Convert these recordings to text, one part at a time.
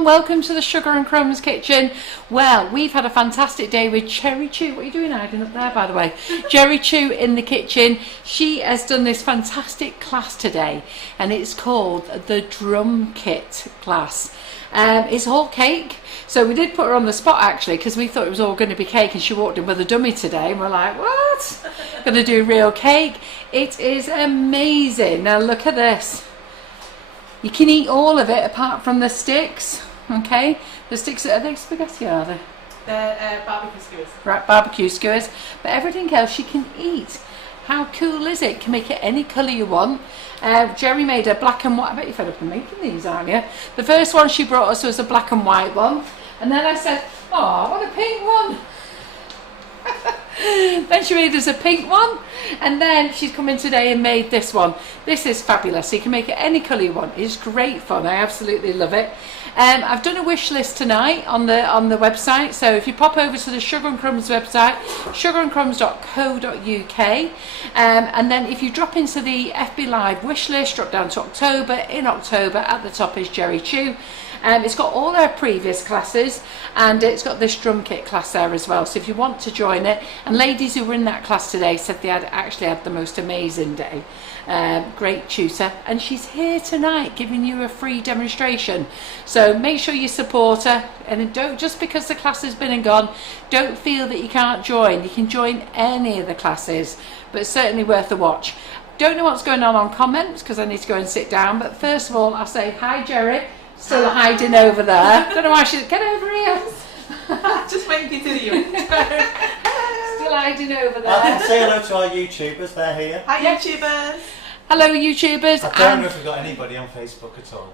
everyone, welcome to the Sugar and Crumbs Kitchen. Well, we've had a fantastic day with Gerry Chiu. What are you doing hiding up there, by the way? Gerry Chiu in the kitchen. She has done this fantastic class today and it's called the Drum Kit class. It's all cake, so we did put her on the spot actually because we thought it was all going to be cake, and she walked in with a dummy today and we're like, what? Going to do real cake? It is amazing. Now look at this. You can eat all of it apart from the sticks, okay? The sticks, are they spaghetti, are they? They're barbecue skewers. Right, barbecue skewers. But everything else you can eat. How cool is it? You can make it any colour you want. Gerry made a black and white. I bet you're fed up of making these, aren't you? The first one she brought us was a black and white one. And then I said, oh, I want a pink one. Then she made us a pink one, and then she's come in today and made this one. This is fabulous, so you can make it any colour you want. It's great fun. I absolutely love it. I've done a wish list tonight on the website, so if you pop over to the Sugar and Crumbs website, sugarandcrumbs.co.uk, and then if you drop into the FB Live wish list, drop down to October. In October at the top is Gerry Chiu. It's got all our previous classes, and it's got this drum kit class there as well, so if you want to join it. And ladies who were in that class today said they had actually had the most amazing day. Great tutor, and she's here tonight giving you a free demonstration, so make sure you support her, and don't, just because the class has been and gone, don't feel that you can't join. You can join any of the classes, but it's certainly worth a watch. Don't know what's going on comments because I need to go and sit down, but first of all I'll say hi Gerry. Still hiding over there. Don't know why she's... Get over here. Just waiting to see you. Still hiding over there. I can say hello to our YouTubers. They're here. Hi YouTubers. Hello YouTubers. I don't know if we've got anybody on Facebook at all.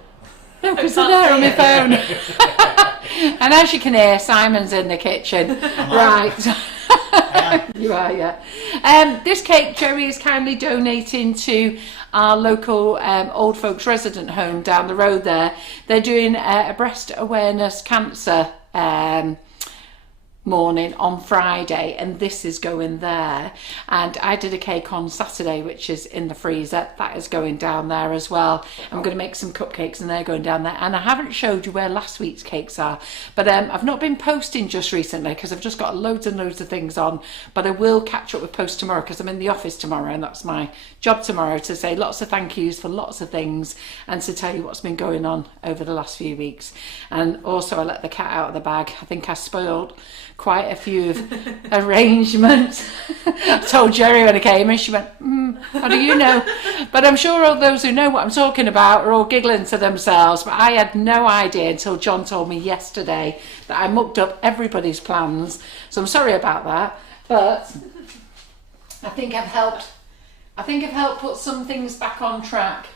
No, because they're there on my phone. And as you can hear, Simon's in the kitchen. Right. You are, yeah. This cake Gerry is kindly donating to our local old folks resident home down the road there. They're doing a breast awareness cancer morning on Friday, and this is going there. And I did a cake on Saturday which is in the freezer. That is going down there as well. I'm going to make some cupcakes and they're going down there. And I haven't showed you where last week's cakes are, but I've not been posting just recently because I've just got loads and loads of things on, but I will catch up with posts tomorrow because I'm in the office tomorrow, and that's my job tomorrow, to say lots of thank yous for lots of things and to tell you what's been going on over the last few weeks. And also I let the cat out of the bag. I think I spoiled quite a few arrangements. I told Gerry when I came and she went, how do you know? But I'm sure all those who know what I'm talking about are all giggling to themselves, but I had no idea until John told me yesterday that I mucked up everybody's plans, so I'm sorry about that, but I think I've helped put some things back on track.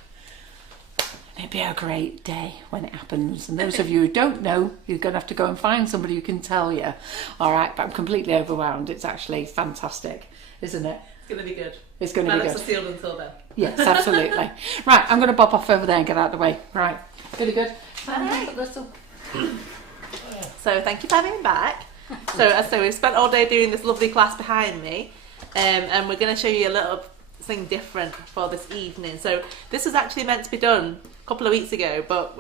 It'd be a great day when it happens, and those of you who don't know, you're going to have to go and find somebody who can tell you. All right, but I'm completely overwhelmed. It's actually fantastic, isn't it? It's going to be good. It's going to be good. Are sealed until then. Yes, absolutely. Right, I'm going to bob off over there and get out of the way. Right, really good. Right. So thank you for having me back. So we've spent all day doing this lovely class behind me, and we're going to show you a little thing different for this evening. So this was actually meant to be done a couple of weeks ago, but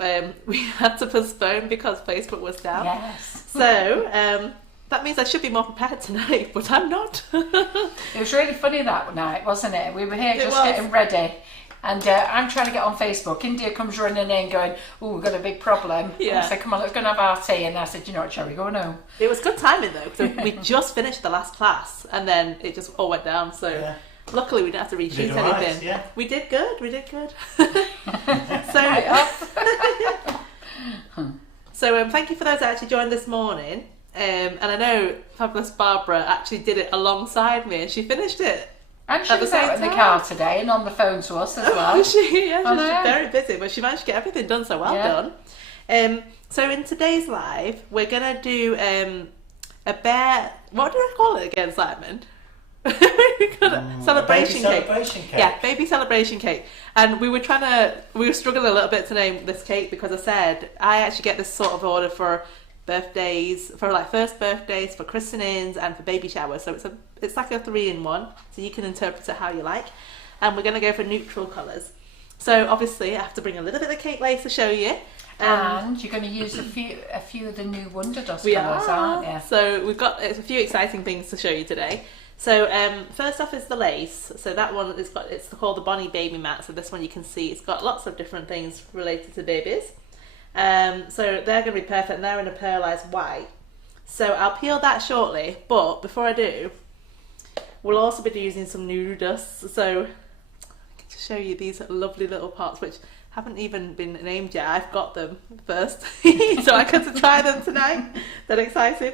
we had to postpone because Facebook was down. Yes. So that means I should be more prepared tonight, but I'm not. It was really funny that night, wasn't it? We were here just getting ready, and I'm trying to get on Facebook. India comes running in going, oh, we've got a big problem. Yeah. I said, come on, let's go and have our tea. And I said, you know what, Gerry, go on home. It was good timing though, because we just finished the last class and then it just all went down. So yeah. Luckily we didn't have to reshoot anything. Yeah. We did good. So thank you for those that actually joined this morning. And I know Fabulous Barbara actually did it alongside me, and she finished it. And she was out in the car today and on the phone to us as well. She's very busy, but she managed to get everything done, so well done. So in today's live, we're going to do a bear... What do I call it again, Simon? Celebration cake. Yeah, baby celebration cake. And we were struggling a little bit to name this cake because I said I actually get this sort of order for birthdays, for like first birthdays, for christenings, and for baby showers. So it's like a 3-in-1, so you can interpret it how you like. And we're going to go for neutral colours. So obviously I have to bring a little bit of cake lace to show you. And you're going to use a few of the new Wonder Dust colours, aren't you? So we've got a few exciting things to show you today. So first off is the lace. So that one it's called the Bonnie Baby Mat. So this one you can see it's got lots of different things related to babies. So they're going to be perfect, and they're in a pearlized white. So I'll peel that shortly, but before I do, we'll also be using some nude dusts. So I can show you these lovely little pots, which haven't even been named yet. I've got them first, so I get to try them tonight. That exciting.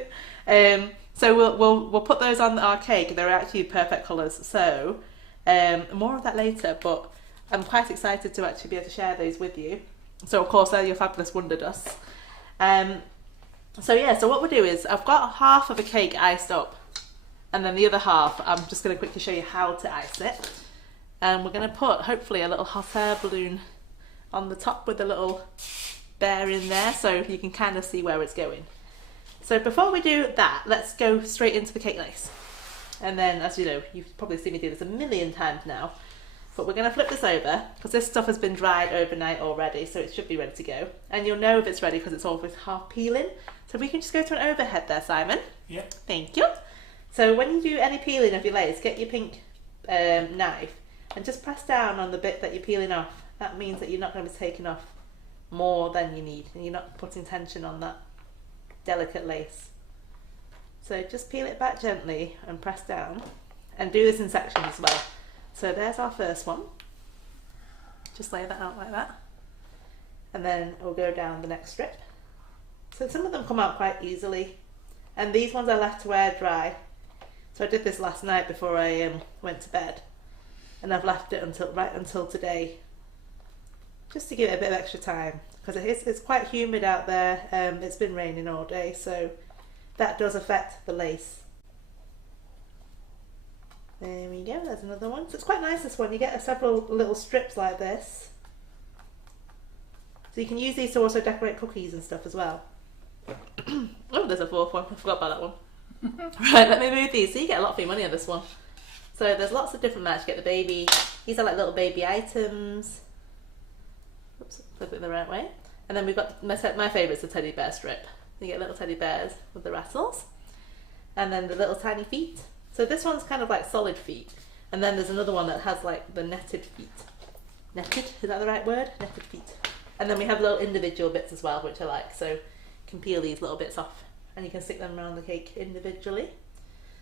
So we'll put those on our cake. They're actually perfect colours. So more of that later, but I'm quite excited to actually be able to share those with you. So of course they're your fabulous Wonder Dusts. So what we'll do is I've got half of a cake iced up, and then the other half I'm just going to quickly show you how to ice it. And we're going to put hopefully a little hot air balloon on the top with a little bear in there, so you can kind of see where it's going. So before we do that, let's go straight into the cake lace. And then, as you know, you've probably seen me do this a million times now, but we're going to flip this over because this stuff has been dried overnight already, so it should be ready to go. And you'll know if it's ready because it's always half peeling. So we can just go to an overhead there, Simon. Yeah. Thank you. So when you do any peeling of your lace, get your pink knife and just press down on the bit that you're peeling off. That means that you're not going to be taking off more than you need, and you're not putting tension on that delicate lace. So just peel it back gently and press down, and do this in sections as well. So there's our first one. Just lay that out like that, and then we'll go down the next strip. So some of them come out quite easily, and these ones I left to air dry. So I did this last night before I went to bed, and I've left it until today, just to give it a bit of extra time, because it's quite humid out there. It's been raining all day, so that does affect the lace. There we go, there's another one. So it's quite nice, this one. You get several little strips like this. So you can use these to also decorate cookies and stuff as well. Oh, there's a fourth one. I forgot about that one. Right, let me move these. So you get a lot for your money on this one. So there's lots of different mats. You get the baby. These are like little baby items. Oops, flip it the right way. And then we've got my favourite's the teddy bear strip. You get little teddy bears with the rattles. And then the little tiny feet. So this one's kind of like solid feet. And then there's another one that has like the netted feet. Netted? Is that the right word? Netted feet. And then we have little individual bits as well, which I like. So you can peel these little bits off and you can stick them around the cake individually.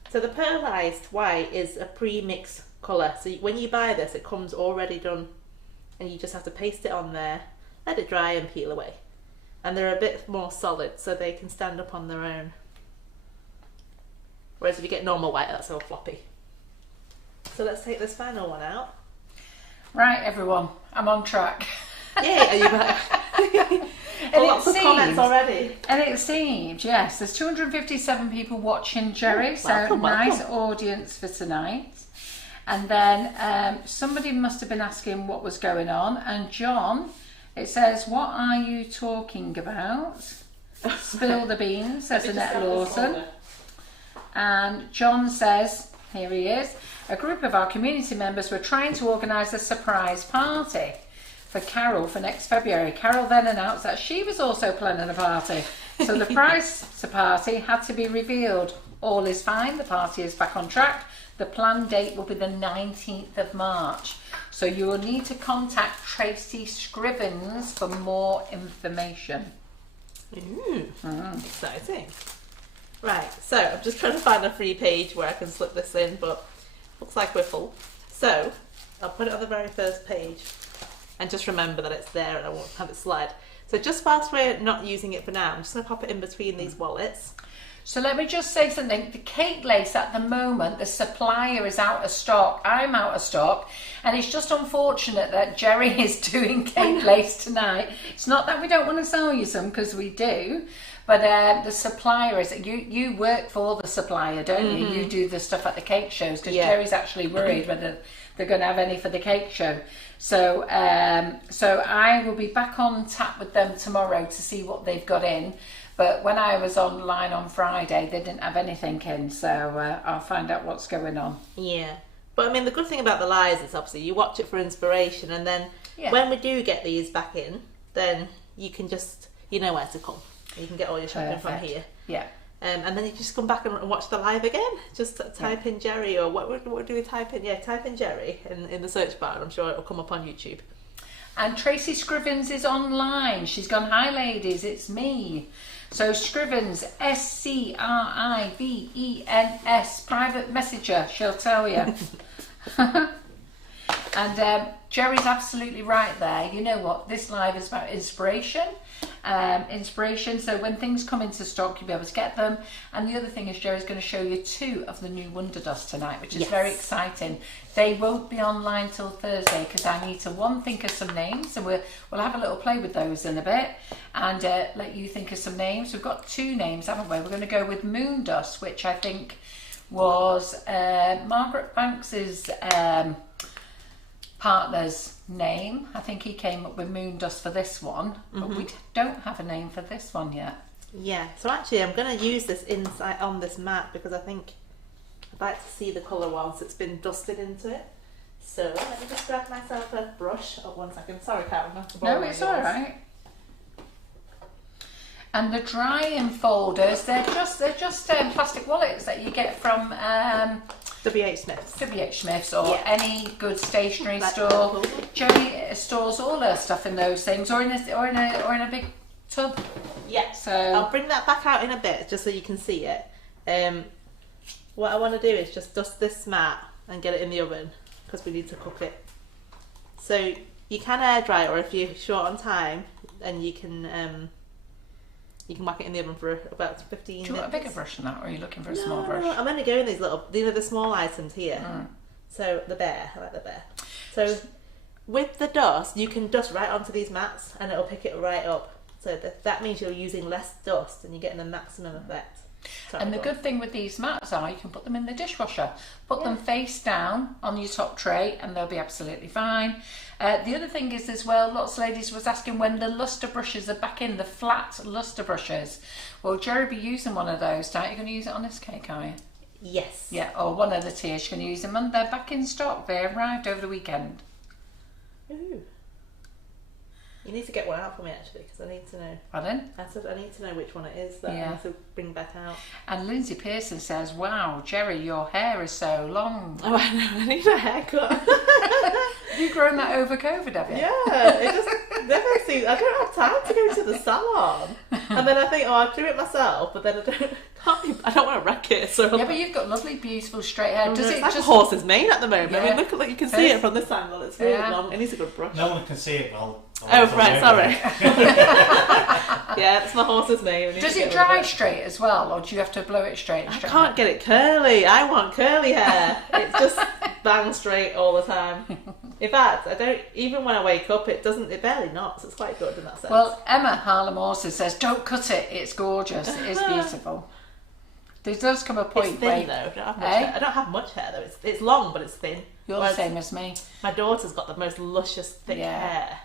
So the pearlized white is a pre-mix colour. So when you buy this, it comes already done, and you just have to paste it on there, let it dry and peel away. And they're a bit more solid, so they can stand up on their own. Whereas if you get normal white, that's all floppy. So let's take this final one out. Right, everyone, I'm on track. Yay, are you back? Lots of comments already. And it seems, yes, there's 257 people watching, Gerry, so welcome, nice welcome. audience for tonight. And then somebody must have been asking what was going on, and John, it says, what are you talking about? Spill the beans, says Annette Lawson. And John says, here he is, a group of our community members were trying to organise a surprise party for Carol for next February. Carol then announced that she was also planning a party. So the prize party had to be revealed. All is fine, the party is back on track. The planned date will be the 19th of March. So you will need to contact Tracy Scrivens for more information. Ooh, exciting. Right, so I'm just trying to find a free page where I can slip this in, but looks like we're full. So I'll put it on the very first page and just remember that it's there and I won't have it slide. So just whilst we're not using it for now, I'm just going to pop it in between these wallets. So let me just say something. The cake lace at the moment, the supplier is out of stock. I'm out of stock. And it's just unfortunate that Gerry is doing cake lace tonight. It's not that we don't want to sell you some, because we do. But the supplier is, you work for the supplier, don't you? You do the stuff at the cake shows, because Gerry's actually worried whether they're going to have any for the cake show. So so I will be back on tap with them tomorrow to see what they've got in. But when I was online on Friday, they didn't have anything in, so I'll find out what's going on. Yeah. But I mean, the good thing about the lies is obviously you watch it for inspiration, and then when we do get these back in, then you can just, you know where to come. You can get all your shopping from here. Yeah. And then you just come back and watch the live again. Just type in Gerry, or what do we type in? Yeah, type in Gerry in the search bar, and I'm sure it'll come up on YouTube. And Tracy Scrivens is online. She's gone, hi ladies, it's me. So Scrivens, Scrivens, private messenger, she'll tell you. And Gerry's absolutely right there. You know what? This live is about inspiration. So when things come into stock, you'll be able to get them. And the other thing is Gerry's going to show you 2 of the new Wonder Dust tonight, which is very exciting. They won't be online till Thursday because I need to think of some names, and we'll have a little play with those in a bit and let you think of some names. We've got 2 names, haven't we? We're going to go with Moon Dust, which I think was Margaret Banks's partner's name. I think he came up with Moon Dust for this one, but we don't have a name for this one yet. Yeah, so actually I'm going to use this inside on this mat because I think I'd like to see the colour once it's been dusted into it. So let me just grab myself a brush. Oh, 1 second. Sorry, Karen. No, it's all right. And the drying folders, they're just plastic wallets that you get from WH Smith's. WH Smith's or any good stationery store. Gerry stores all her stuff in those things, or in a big tub. Yeah. So I'll bring that back out in a bit just so you can see it. What I want to do is just dust this mat and get it in the oven because we need to cook it. So you can air dry it, or if you're short on time, then you can whack it in the oven for about 15 minutes. Do you want a bigger brush than that, or are you looking for a small brush? No, I'm only going these little, these are the small items here. So the bear, I like the bear. So with the dust, you can dust right onto these mats and it'll pick it right up. So that means you're using less dust and you're getting the maximum effect. And the good thing with these mats are you can put them in the dishwasher. Put them face down on your top tray and they'll be absolutely fine. The other thing is as well, lots of ladies was asking when the lustre brushes are back in, the flat lustre brushes. Well, Gerry be using one of those tonight. You're going to use it on this cake, are you? Yes. Yeah, or one of the tiers. You're going to use them and they're back in stock. They arrived over the weekend. Ooh. You need to get one out for me actually, because I need to know. Pardon? I said I need to know which one it is that I need to bring back out. And Lindsay Pearson says, wow, Gerry, your hair is so long. Oh, I know, I need a haircut. Have you grown that over COVID, have you? Yeah, it just never seems, I don't have time to go to the salon. And then I think, oh, I'll do it myself, but then I don't want to wreck it. So yeah, but you've got lovely, beautiful straight hair. Does it like just a horse's mane at the moment? Yeah. I mean, look, you can see it from this angle. It's really long. It needs a good brush. No one can see it, well. Oh, right, sorry. Yeah, it's my horse's mane. Does it dry straight as well, or do you have to blow it straight? I can't get it curly. I want curly hair. It's just bang straight all the time. In fact, I don't, even when I wake up, it barely knots. It's quite good in that sense. Well, Emma Harlem also says, don't cut it. It's gorgeous. It is beautiful. There does come a point it's thin though. I don't have much hair though. It's long, but it's thin. You're the same as me. My daughter's got the most luscious, thick hair.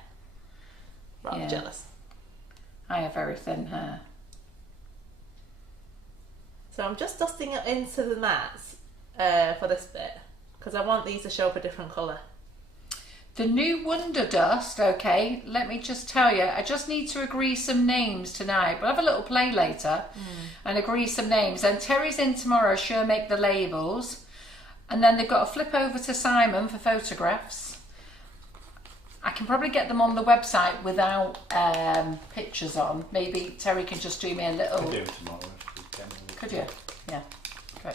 Rather jealous. I have very thin hair. So I'm just dusting it into the mats for this bit because I want these to show up a different colour. The new Wonder Dust, okay, let me just tell you, I just need to agree some names tonight. We'll have a little play later and agree some names. And Terry's in tomorrow, she'll make the labels. And then they've got to flip over to Simon for photographs. I can probably get them on the website without pictures on. Maybe Terry can just do me a little... Could do it tomorrow. Could you? Yeah. Good.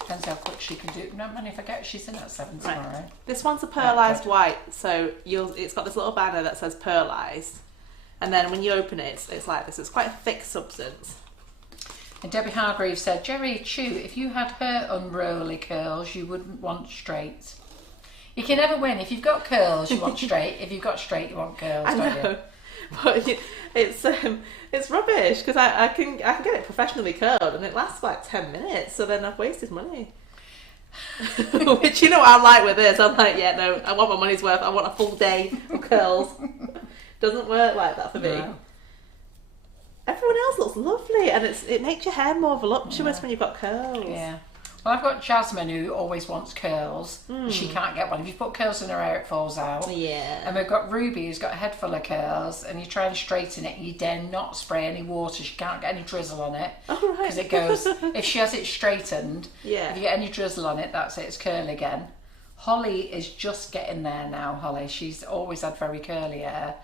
Depends how quick she can do it. No, man, if I get she's in at 7 tomorrow. Right. This one's a pearlised white, so it's got this little banner that says pearlised. And then when you open it, it's like this. It's quite a thick substance. And Debbie Hargreaves said, Gerry Chiu, if you had her unruly curls, you wouldn't want straight. You can never win. If you've got curls, you want straight. If you've got straight, you want curls, I know. don't you? But it's rubbish because I can get it professionally curled and it lasts like 10 minutes. So then I've wasted money. Which you know what I'm like with this. I'm like, yeah, no, I want my money's worth. I want a full day of curls. Doesn't work like that for me. No. Everyone else looks lovely, and it makes your hair more voluptuous when you've got curls. Yeah. Well, I've got Jasmine who always wants curls. She can't get one. If you put curls in her hair, it falls out. Yeah. And we've got Ruby who's got a head full of curls, and you try and straighten it, you dare not spray any water. She can't get any drizzle on it. Oh, right. Because it goes, if she has it straightened, Yeah. if you get any drizzle on it, that's it, it's curly again. Holly is just getting there now, Holly. She's always had very curly hair.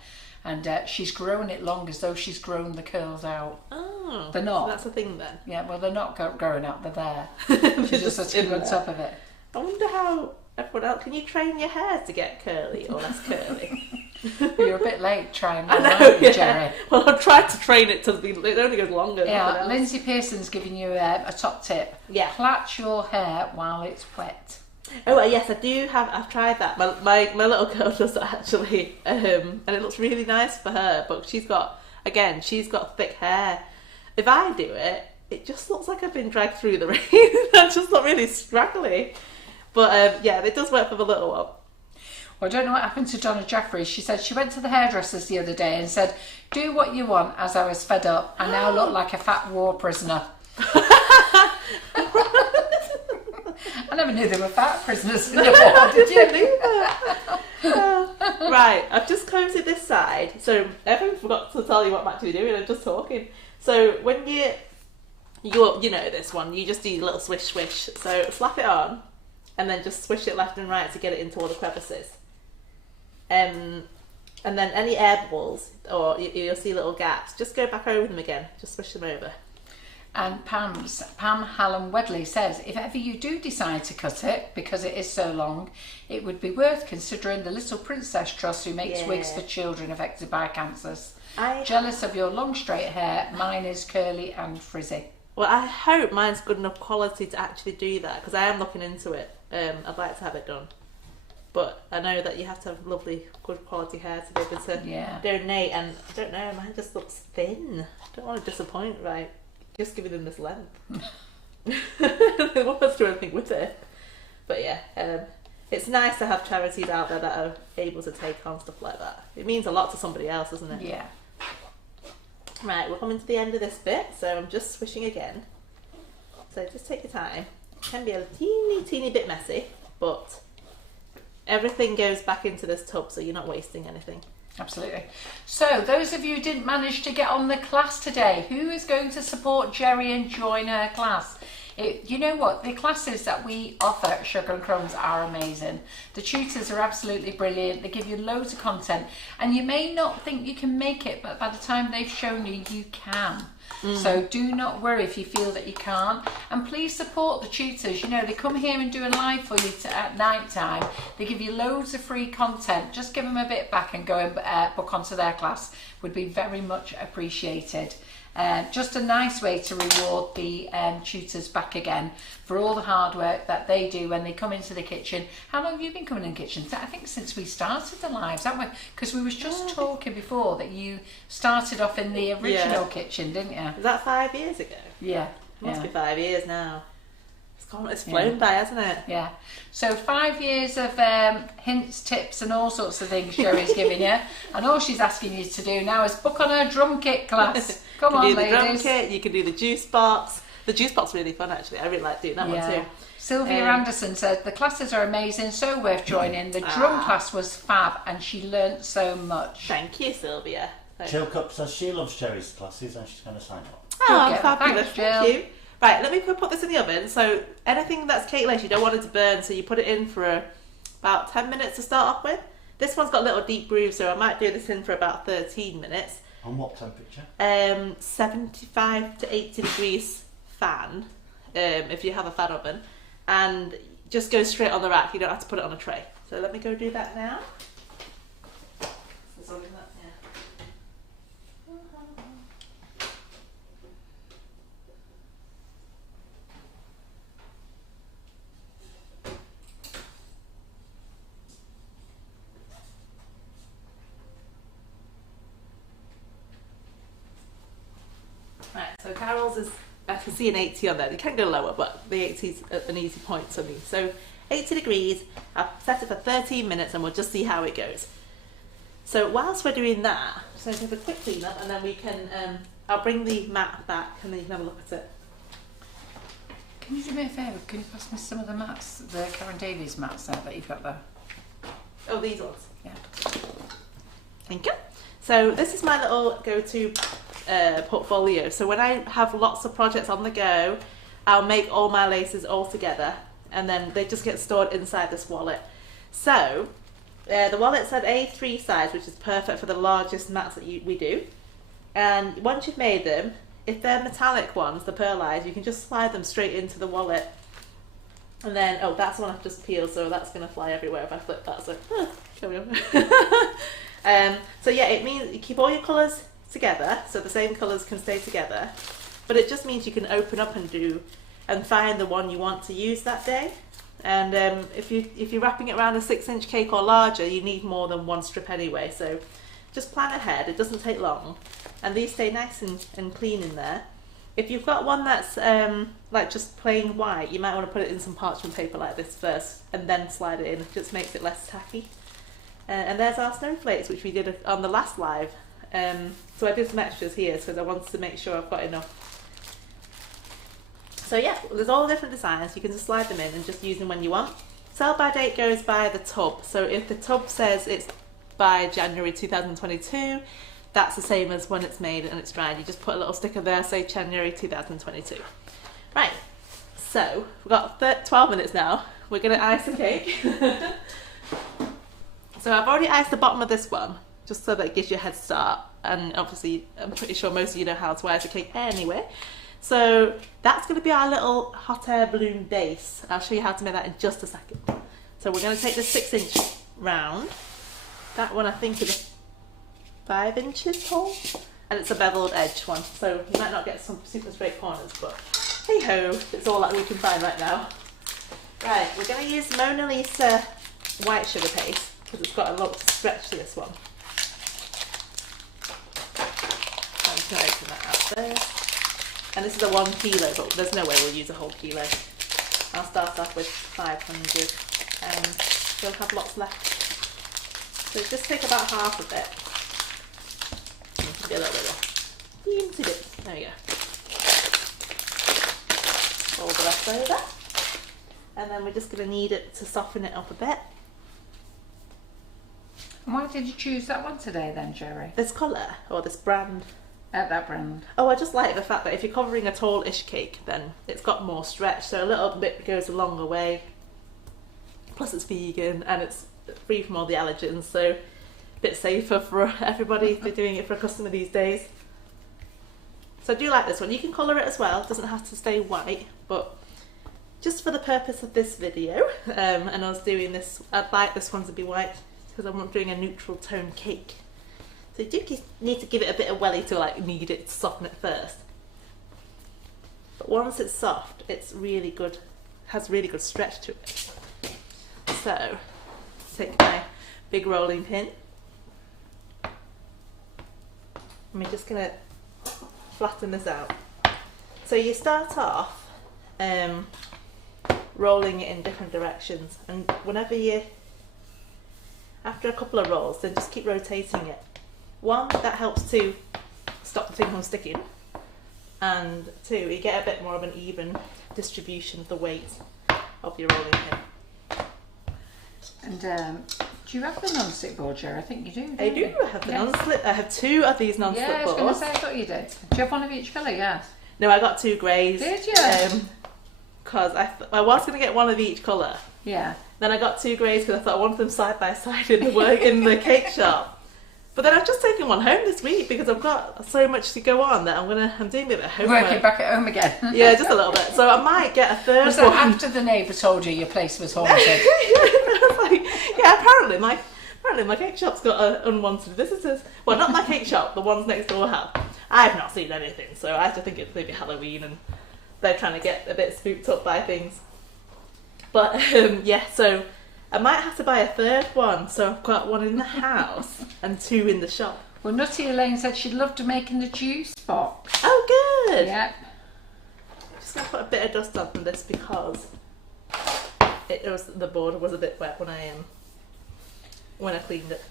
And she's grown it long as though she's grown the curls out. Oh. They're not. So that's a thing then. Yeah, well, they're not growing out, they're there. She's just sitting on top of it. I wonder how everyone else... Can you train your hair to get curly or less curly? You're a bit late trying I that, know, aren't you, yeah. Jerry? Well, I've tried to train it to be... It only goes longer. than Yeah, anything else. Lindsay Pearson's giving you a top tip. Yeah. Plait your hair while it's wet. Oh, yes, I do have... I've tried that. My little girl does that, actually. And it looks really nice for her. But she's got thick hair. If I do it, it just looks like I've been dragged through the rain. I just look really scraggly. But, yeah, it does work for the little one. Well, I don't know what happened to Donna Jeffries. She said she went to the hairdressers the other day and said, do what you want, as I was fed up. I now look like a fat war prisoner. I never knew there were fat prisoners in the war, did you? Right, I've just closed it this side. So I haven't forgot to tell you what I'm actually doing. I'm just talking. So when you know this one, you just do your little swish swish. So slap it on, and then just swish it left and right to get it into all the crevices. And then any air bubbles, or you'll see little gaps, just go back over them again. Just swish them over. And Pam Hallam Wedley says, if ever you do decide to cut it, because it is so long, it would be worth considering the Little Princess Trust who makes wigs for children affected by cancers. Jealous of your long straight hair, mine is curly and frizzy. Well, I hope mine's good enough quality to actually do that, because I am looking into it. I'd like to have it done. But I know that you have to have lovely, good quality hair to be able to donate, and I don't know, mine just looks thin. I don't want to disappoint, right? Just giving them this length. They won't do anything with it. But yeah, it's nice to have charities out there that are able to take on stuff like that. It means a lot to somebody else, doesn't it? Yeah. Right, we're coming to the end of this bit, so I'm just swishing again. So just take your time. It can be a teeny bit messy, but everything goes back into this tub, so you're not wasting anything. Absolutely. So, those of you who didn't manage to get on the class today, who is going to support Gerry and join her class? You know what? The classes that we offer at Sugar and Crumbs are amazing. The tutors are absolutely brilliant. They give you loads of content. And you may not think you can make it, but by the time they've shown you, you can. So do not worry if you feel that you can't. And please support the tutors. You know, they come here and do a live for you at night time. They give you loads of free content. Just give them a bit back and go and book onto their class. Would be very much appreciated. Just a nice way to reward the tutors back again for all the hard work that they do when they come into the kitchen. How long have you been coming in the kitchen? I think since we started the lives, haven't we? Because we was just talking before that you started off in the original kitchen, didn't you? Was that 5 years ago? Yeah. Must be 5 years now. It's flown by, hasn't it? Yeah. So 5 years of hints, tips and all sorts of things Gerry's giving you. And all she's asking you to do now is book on her drum kit class. Come on, ladies. You can do the drum kit, you can do the juice box. The juice box is really fun, actually. I really like doing that one too. Sylvia Anderson said, the classes are amazing, so worth joining. The drum class was fab and she learnt so much. Thank you, Sylvia. Jill Cup says she loves Gerry's classes and she's going to sign up. Oh, fabulous. Thanks, Jill. Thank you. Right, let me put this in the oven. So anything that's cake lace, you don't want it to burn, so you put it in for about 10 minutes to start off with. This one's got little deep grooves, so I might do this in for about 13 minutes. On what temperature? 75 to 80 degrees fan, if you have a fan oven. And just go straight on the rack, you don't have to put it on a tray. So let me go do that now. Right, so Carol's is, I can see an 80 on there. You can go lower, but the 80 is an easy point for me. So 80 degrees, I've set it for 13 minutes and we'll just see how it goes. So whilst we're doing that, I'm just going to have a quick clean up and then we can, I'll bring the mat back and then you can have a look at it. Can you do me a favour? Can you pass me some of the mats, the Karen Davies mats there that you've got there? Oh, these ones? Yeah. Thank you. So this is my little go-to portfolio. So when I have lots of projects on the go, I'll make all my laces all together and then they just get stored inside this wallet. So the wallet's an A3 size, which is perfect for the largest mats that we do. And once you've made them, if they're metallic ones, the pearlized, you can just slide them straight into the wallet. And then, oh, that's the one I've just peeled, so that's going to fly everywhere if I flip that. So, carry on. So yeah, it means you keep all your colours together, so the same colours can stay together. But it just means you can open up and find the one you want to use that day. And if you're wrapping it around a 6-inch cake or larger, you need more than one strip anyway. So just plan ahead. It doesn't take long, and these stay nice and clean in there. If you've got one that's like just plain white, you might want to put it in some parchment paper like this first, and then slide it in. It just makes it less tacky. And there's our snowflakes, which we did on the last live. So I did some extras here because I wanted to make sure I've got enough. So yeah, there's all different designs. You can just slide them in and just use them when you want. Sell by date goes by the tub. So if the tub says it's by January 2022, that's the same as when it's made and it's dried. You just put a little sticker there, say January 2022. Right, so we've got 12 minutes now. We're gonna ice the cake. So I've already iced the bottom of this one, just so that it gives you a head start. And obviously, I'm pretty sure most of you know how to ice a cake anyway. So that's going to be our little hot air balloon base. I'll show you how to make that in just a second. So we're going to take the 6-inch round. That one I think is 5 inches tall, and it's a beveled edge one. So you might not get some super straight corners, but hey ho, it's all that we can find right now. Right, we're going to use Mona Lisa white sugar paste because it's got a lot of stretch to this one. I'm just going to open that out there. And this is a 1 kilo, but there's no way we'll use a whole kilo. I'll start off with 500 and we'll have lots left. So just take about half of it. Be a little bit more. Into it. There we go. Fold the rest over. And then we're just going to knead it to soften it up a bit. Why did you choose that one today then, Gerry? This colour, or this brand. That brand. Oh, I just like the fact that if you're covering a tall-ish cake, then it's got more stretch, so a little bit goes a longer way. Plus it's vegan and it's free from all the allergens, so a bit safer for everybody if they're doing it for a customer these days. So I do like this one. You can colour it as well, it doesn't have to stay white, but just for the purpose of this video, and I was doing this, I'd like this one to be white because I'm doing a neutral tone cake. So you do need to give it a bit of welly to like knead it to soften it first. But once it's soft, it's really good, has really good stretch to it. So, take my big rolling pin. And we're just going to flatten this out. So you start off rolling it in different directions, and whenever after a couple of rolls, then just keep rotating it. One, that helps to stop the thing from sticking, and two, you get a bit more of an even distribution of the weight of your rolling pin. And do you have the non-stick board, Gerry? I think you do. I do have the non-slip. I have 2 of these non-slip boards. Yeah, I was going to say, I thought you did. Do you have one of each colour? Yes. No, I got 2 greys. Did you? Because I was going to get one of each colour. Yeah. Then I got 2 greys because I thought I wanted them side by side in the cake shop. But then I've just taken one home this week because I've got so much to go on that I'm doing a bit of homework. Working back at home again. Yeah, just a little bit. So I might get a third was one. that after the neighbour told you your place was haunted? Yeah, apparently my cake shop's got unwanted visitors. Well, not my cake shop, the ones next door have. I've not seen anything, so I have to think it's maybe Halloween and they're trying to get a bit spooked up by things. But yeah, so I might have to buy a third one, so I've got 1 in the house and 2 in the shop. Well, Nutty Elaine said she'd love to make in the juice box. Oh, good! Yep. I'm just going to put a bit of dust on this because the board was a bit wet when I cleaned it.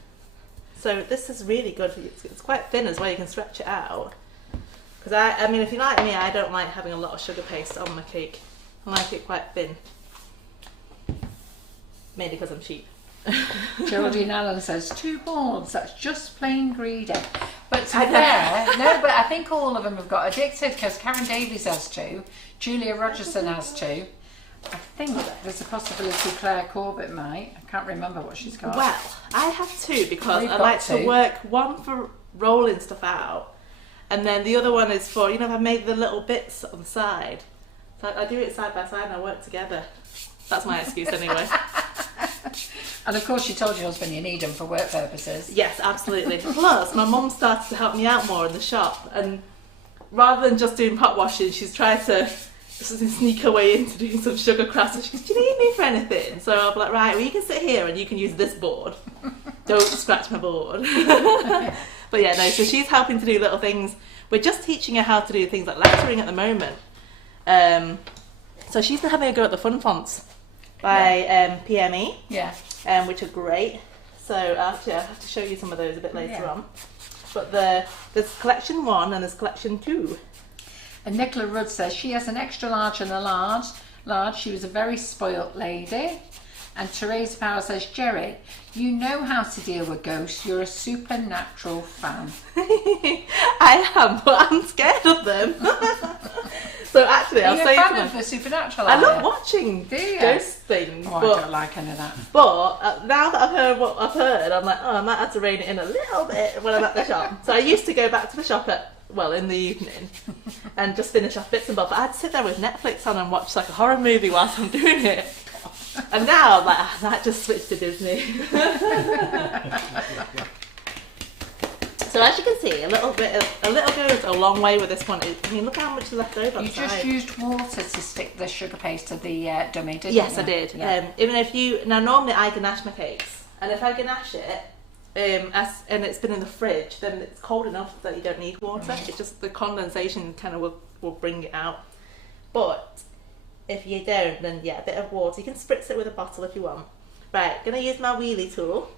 So this is really good. It's quite thin as well, you can stretch it out. Because I mean, if you're like me, I don't like having a lot of sugar paste on my cake. I like it quite thin. Mainly because I'm cheap. Geraldine Allen says 2 boards. That's just plain greedy. But to be fair, no, but I think all of them have got addicted because Karen Davies has 2, Julia Rogerson has 2. I think there's a possibility Claire Corbett might. I can't remember what she's got. Well, I have 2 because We've I got like 2. to work one for rolling stuff out, and then the other one is for, you know, if I made the little bits on the side. So I do it side by side and I work together. That's my excuse anyway. And of course, you told your husband you need them for work purposes. Yes, absolutely. Plus, my mum started to help me out more in the shop, and rather than just doing pot washing, she's tried to sneak her way into doing some sugar crafts. And she goes, "Do you need me for anything?" So I'll be like, "Right, well, you can sit here and you can use this board. Don't scratch my board." But yeah, no, so she's helping to do little things. We're just teaching her how to do things like lettering at the moment. So she's been having a go at the fun fonts by PME. Yeah. Which are great. So actually, I have to show you some of those a bit later on. But there's collection 1 and there's collection 2. And Nicola Rudd says she has an extra large and a large. She was a very spoilt lady. And Teresa Power says, Gerry, you know how to deal with ghosts. You're a supernatural fan. I am, but I'm scared of them. So actually, I'll say fan of the supernatural. I love watching you? ghost things. Oh, but I don't like any of that. But now that I've heard what I've heard, I'm like, oh, I might have to rein it in a little bit when I'm at the shop. So I used to go back to the shop in the evening and just finish off bits and bobs. But I'd sit there with Netflix on and watch like a horror movie whilst I'm doing it. And now I'm like, I might just switch to Disney. So as you can see, a little goes a long way with this one. I mean, look how much is left over. You just used water to stick the sugar paste to the dummy, didn't you? Yes, I did. Yeah. Even if now normally I ganache my cakes, and if I ganache it, and it's been in the fridge, then it's cold enough that you don't need water. It's just the condensation kind of will bring it out. But if you don't, then yeah, a bit of water. You can spritz it with a bottle if you want. Right, gonna use my wheelie tool.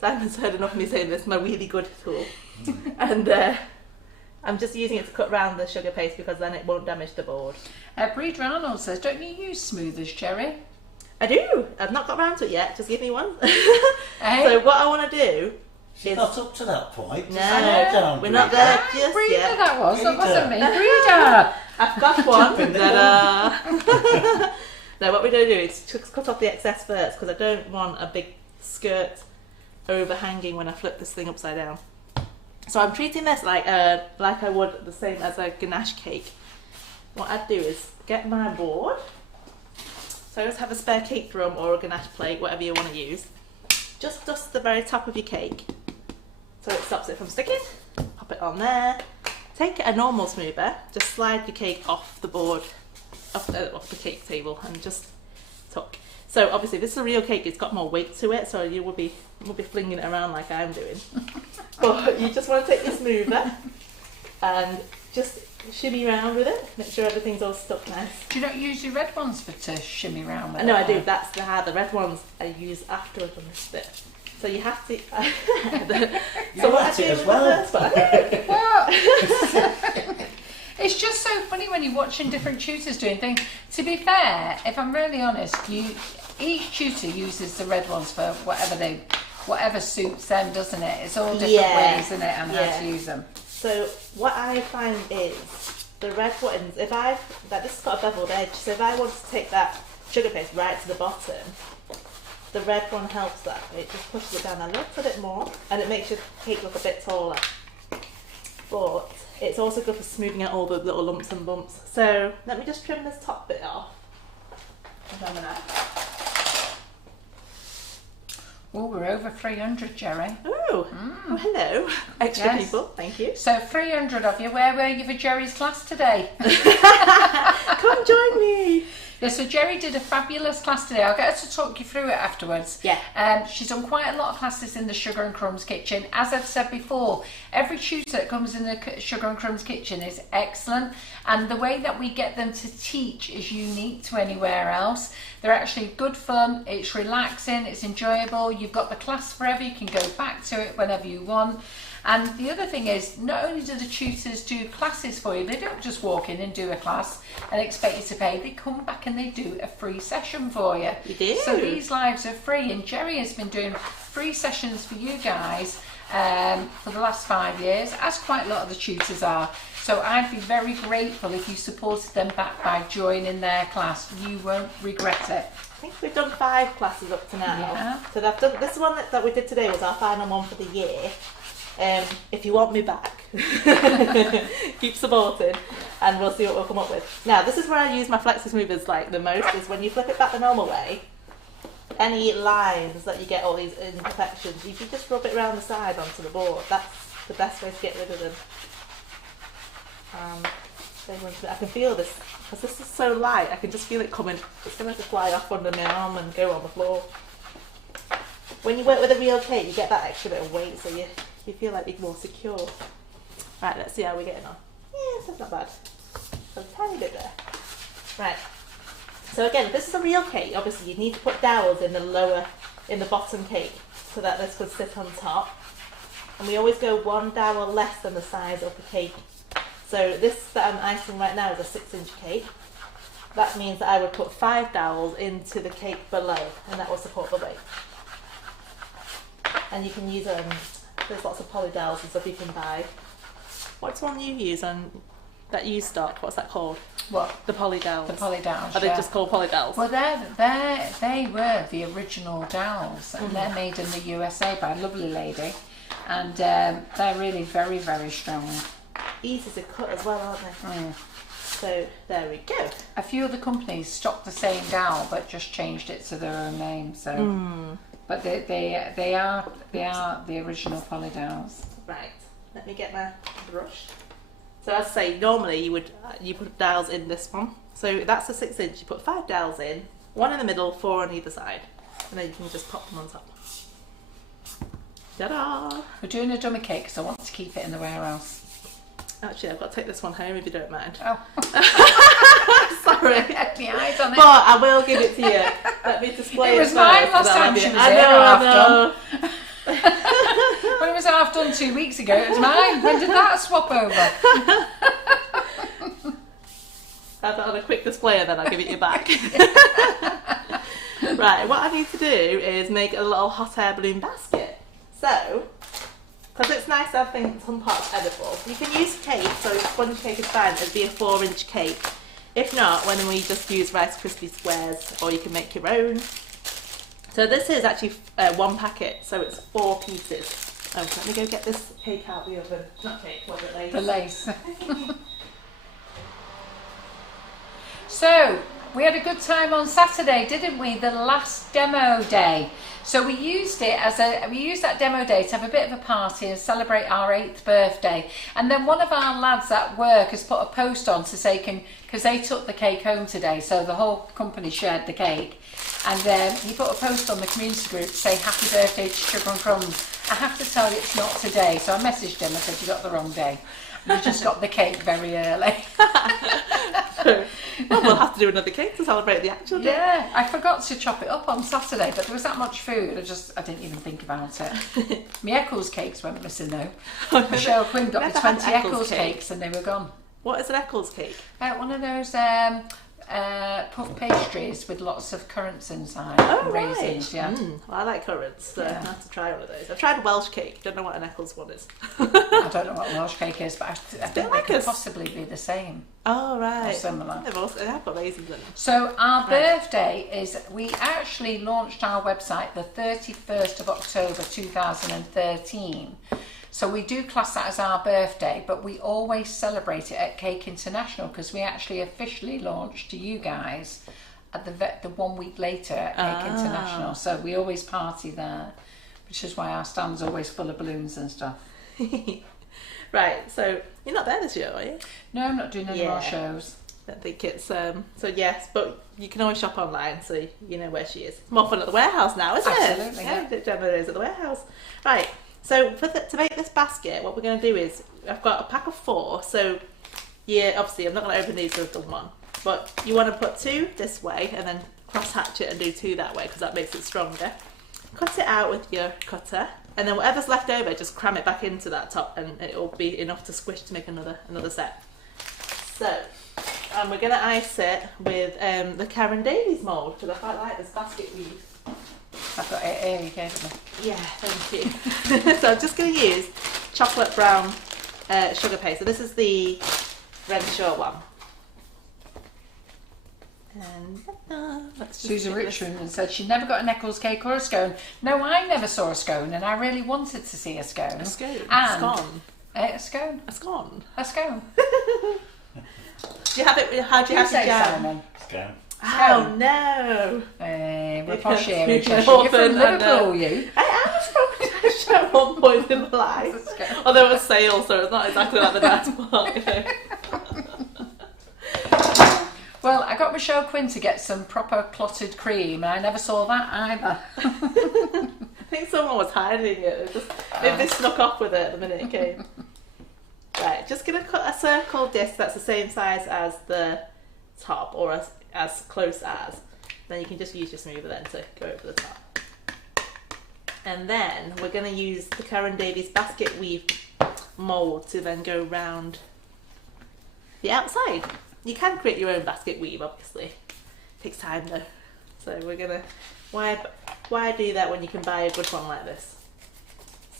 Simon's heard enough of me saying this, my really good tool. And I'm just using it to cut round the sugar paste because then it won't damage the board. Breed Ronald says, don't you use smoothers, Gerry? I do. I've not got round to it yet. Just give me one. Hey? So what I want to do She's not up to that point. No, we're not there just Breeder yet. that was. That Breeder. wasn't me. Breeder. I've got one. Ta-da. No, what we're going to do is just cut off the excess first because I don't want a big skirt overhanging when I flip this thing upside down. So I'm treating this like I would the same as a ganache cake. What I'd do is get my board. So I just have a spare cake drum or a ganache plate, whatever you want to use. Just dust the very top of your cake so it stops it from sticking. Pop it on there. Take a normal smoother, just slide your cake off the board, off the cake table, and just tuck. So obviously this is a real cake, it's got more weight to it, so you will be flinging it around like I'm doing. But you just want to take your smoother and just shimmy around with it, make sure everything's all stuck nice. Do you not use your red ones to shimmy around with? No, I do. That's the red ones I use after I've done this bit. So you have to. So what I do as with well. the first one. It's just so funny when you're watching different tutors doing things. To be fair, if I'm really honest, each tutor uses the red ones for whatever suits them, doesn't it? It's all different ways, isn't it, and how to use them. So what I find is the red buttons, this has got a beveled edge, so if I want to take that sugar paste right to the bottom, the red one helps that. It just pushes it down a little bit more and it makes your cake look a bit taller. But it's also good for smoothing out all the little lumps and bumps. So let me just trim this top bit off. Oh, we're over 300, Gerry. Oh, hello. Extra people, thank you. So 300 of you, where were you for Gerry's class today? Come join me. Yeah, so Gerry did a fabulous class today. I'll get her to talk you through it afterwards. Yeah. She's done quite a lot of classes in the Sugar and Crumbs Kitchen. As I've said before, every tutor that comes in the Sugar and Crumbs Kitchen is excellent. And the way that we get them to teach is unique to anywhere else. They're actually good fun, it's relaxing, it's enjoyable. You've got the class forever, you can go back to it whenever you want. And the other thing is, not only do the tutors do classes for you, they don't just walk in and do a class and expect you to pay. They come back and they do a free session for you. You do. So these lives are free, and Gerry has been doing free sessions for you guys for the last 5 years, as quite a lot of the tutors are. So I'd be very grateful if you supported them back by joining their class. You won't regret it. I think we've done 5 classes up to now. Yeah. So they've done, this one that we did today was our final one for the year. If you want me back, keep supporting and we'll see what we'll come up with. Now, this is where I use my flexi movers like the most, is when you flip it back the normal way, any lines that you get, all these imperfections, if you just rub it around the side onto the board, that's the best way to get rid of them. I can feel this, because this is so light, I can just feel it coming. It's going to fly off under my arm and go on the floor. When you work with a real cake, you get that extra bit of weight, so you feel like you're more secure. Right, let's see how we're getting on. Yeah, that's not bad. A tiny bit there. Right. So again, if this is a real cake, obviously you need to put dowels in the bottom cake, so that this could sit on top. And we always go 1 dowel less than the size of the cake. So this that I'm icing right now is a 6-inch cake. That means that I would put 5 dowels into the cake below, and that will support the weight. And you can use there's lots of poly dowels and stuff you can buy. What's one you use that you stock? What's that called? What? The poly dowels. The poly dowels. Are they just called poly dowels? Well, they were the original dowels, and they're made in the USA by a lovely lady, and they're really very, very strong. Easy to cut as well, aren't they? So there we go. A few other companies stock the same dowel but just changed it to their own name. So, but they are the original poly dowels. Right. Let me get my brush. So as I say, normally you put dowels in this one. So that's a 6-inch. You put 5 dowels in, 1 in the middle, 4 on either side, and then you can just pop them on top. Ta-da! We're doing a dummy cake, so I want to keep it in the warehouse. Actually, I've got to take this one home if you don't mind. Oh. Sorry. Had my eyes on it. But I will give it to you. Let me display it. It was mine last time she was here, half done. When it was half done 2 weeks ago, it was mine. When did that swap over? Have that on a quick display and then I'll give it you back. Right, what I need to do is make a little hot air balloon basket. So, because it's nice to have some parts edible, you can use cake, so sponge cake is fine, it'd be a 4-inch cake. If not, then we just use Rice Krispie squares, or you can make your own. So this is actually 1 packet, so it's 4 pieces. Oh, let me go get this cake out the oven. Not cake, was it lace? The lace. So, we had a good time on Saturday, didn't we? The last demo day. So we used that demo day to have a bit of a party and celebrate our 8th birthday. And then one of our lads at work has put a post on to say, because they took the cake home today, so the whole company shared the cake. And he put a post on the community group to say, happy birthday to Sugar and Crumbs. I have to tell you it's not today. So I messaged him, I said, you got the wrong day. You just got the cake very early. Well, we'll have to do another cake to celebrate the actual day. Yeah, I forgot to chop it up on Saturday, but there was that much food, I didn't even think about it. My Eccles cakes went missing though. Michelle Quinn got me 20 Eccles cakes and they were gone. What is an Eccles cake? One of those puff pastries with lots of currants inside. Oh, and raisins, right. Yeah. Well, I like currants, so Yeah. I have to try one of those. I've tried Welsh cake, don't know what an Eccles one is. I don't know what Welsh cake is, but I think like they could us. possibly be the same. Oh, right. Or similar. They have got raisins in them. So our birthday is, we actually launched our website the 31st of October 2013. So we do class that as our birthday, but we always celebrate it at Cake International because we actually officially launched to you guys at the 1 week later at Cake International. So we always party there, which is why our stand's always full of balloons and stuff. Right, so you're not there this year, are you? No, I'm not doing any more shows. I don't think it's so yes, but you can always shop online, so you know where she is. It's more fun at the warehouse now, isn't it? Absolutely, yeah. Gemma is at the warehouse. Right, so to make this basket, what we're going to do is I've got a pack of 4. So yeah, obviously I'm not going to open these till I've done 1, but you want to put 2 this way and then cross hatch it and do 2 that way because that makes it stronger. Cut it out with your cutter. And then whatever's left over, just cram it back into that top, and it'll be enough to squish to make another set. So, we're going to ice it with the Karen Davies mould, because I quite like this basket weave. I've got it here, you gave it me. Yeah, thank you. So I'm just going to use chocolate brown sugar paste. So this is the Renshaw one. And let's just Susan Richmond said she never got an Eccles cake or a scone. No, I never saw a scone, and I really wanted to see a scone. A scone. And Scone. A scone. A scone. A scone. Do you have it? How do you have say, your jam? Simon? Scone. Oh no! We're posh here in Cheshire. You're You're from from Liverpool, you. I was from Cheshire at one point in my life. Although it was sales, so it's not exactly like the dad's part, you know. Well, I got Michelle Quinn to get some proper clotted cream, and I never saw that either. I think someone was hiding it. Maybe they snuck off with it the minute it came. Right, just going to cut a circle disc that's the same size as the top, or as close as. Then you can just use your smoother then to go over the top. And then we're going to use the Karen Davies basket weave mould to then go round the outside. You can create your own basket weave, obviously. Takes time though. So we're gonna, why do that when you can buy a good one like this?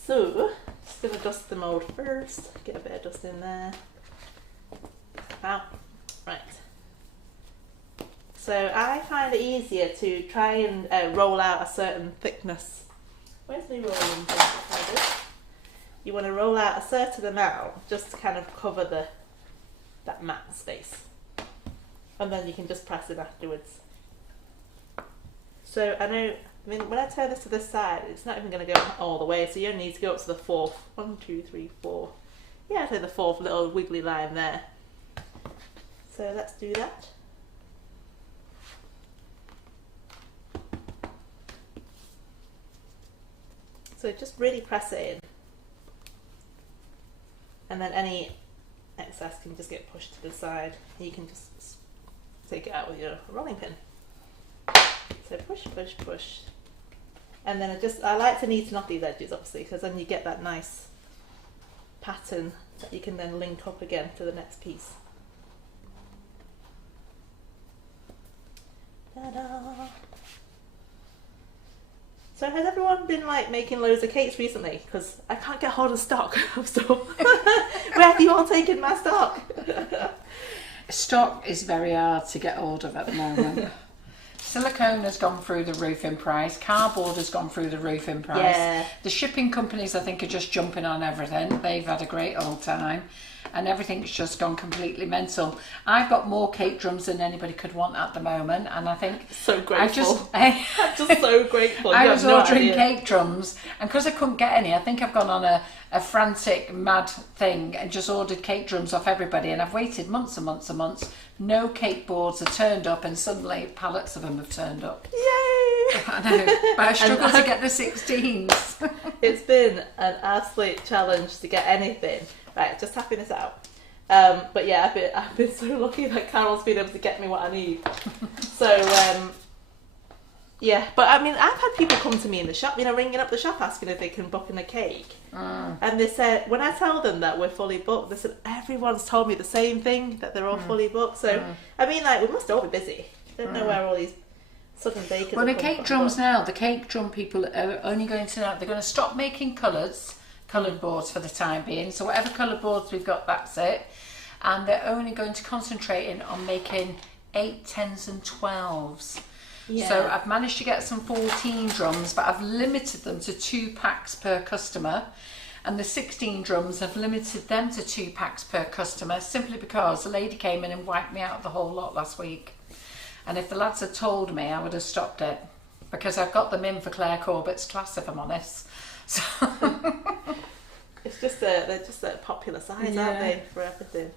So, just gonna dust the mould first. Get a bit of dust in there. Wow. Right. So I find it easier to try and roll out a certain thickness. Where's my rolling pin? You want to roll out a certain amount just to kind of cover that matte space. And then you can just press it afterwards. So I mean, when I turn this to this side, it's not even going to go all the way, so you only need to go up to the fourth. 1, 2, 3, 4. Yeah, I'd say the fourth little wiggly line there. So let's do that. So just really press it in. And then any excess can just get pushed to the side. You can just take it out with your rolling pin. So push, push, push. And then I like to neaten off these edges, obviously, because then you get that nice pattern that you can then link up again to the next piece. Ta-da! So has everyone been like making loads of cakes recently? Because I can't get hold of stock of stuff. Where have you all taken my stock? Stock is very hard to get hold of at the moment. Silicone has gone through the roof in price. Cardboard has gone through the roof in price. Yeah. The shipping companies, I think, are just jumping on everything. They've had a great old time. And everything's just gone completely mental. I've got more cake drums than anybody could want at the moment, and I think so grateful. I'm just so grateful. I was ordering cake drums, and because I couldn't get any, I think I've gone on a frantic, mad thing and just ordered cake drums off everybody, and I've waited months and months and months. No cake boards are turned up, and suddenly pallets of them have turned up. Yay! I know, but I struggle to get the 16s. It's been an absolute challenge to get anything. Right, just tapping this out. But yeah, I've been so lucky that Carol's been able to get me what I need. So yeah, but I mean, I've had people come to me in the shop, ringing up the shop asking if they can book in a cake. And they said, when I tell them that we're fully booked, they said everyone's told me the same thing, that they're all fully booked. So I mean, like, we must all be busy. I don't know where all these sudden bakers. Well, the cake drums now, the cake drum people are only going to they're going to stop making coloured boards for the time being. So whatever coloured boards we've got, that's it. And they're only going to concentrate on making 8, 10s and 12s. Yeah. So I've managed to get some 14 drums, but I've limited them to 2 packs per customer. And the 16 drums, I've limited them to 2 packs per customer, simply because a lady came in and wiped me out the whole lot last week. And if the lads had told me, I would have stopped it, because I've got them in for Claire Corbett's class, if I'm honest. So it's just they're just a popular size, aren't they, for everything?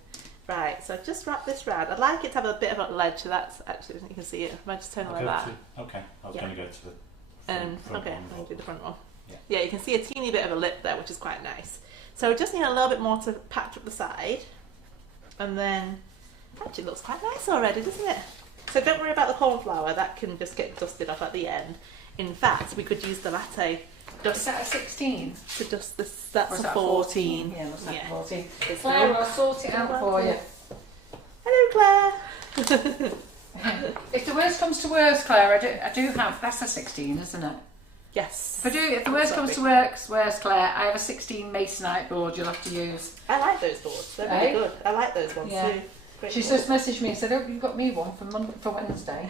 Right, so I've just wrapped this round. I'd like it to have a bit of a ledge, so that's actually, you can see it. I might just turn it like that. Okay, I was going to go to the front okay, one. I'll do the front one. Yeah, you can see a teeny bit of a lip there, which is quite nice. So we just need a little bit more to patch up the side. And then, actually looks quite nice already, doesn't it? So don't worry about the corn flour, that can just get dusted off at the end. In fact, we could use the latte Is that a 16? To dust this, that's Or is a that 14. Yeah, looks like a 14. It's Claire, good. I'll sort it out for you. Hello, Claire. If the worst comes to worst, Claire, I do have, that's a 16, isn't it? Yes. If the worst comes to worst, Claire, I have a 16 masonite board you'll have to use. I like those boards. They're really good. I like those ones too. Great She's boards. just messaged me and said, "Oh, you've got me one for Wednesday."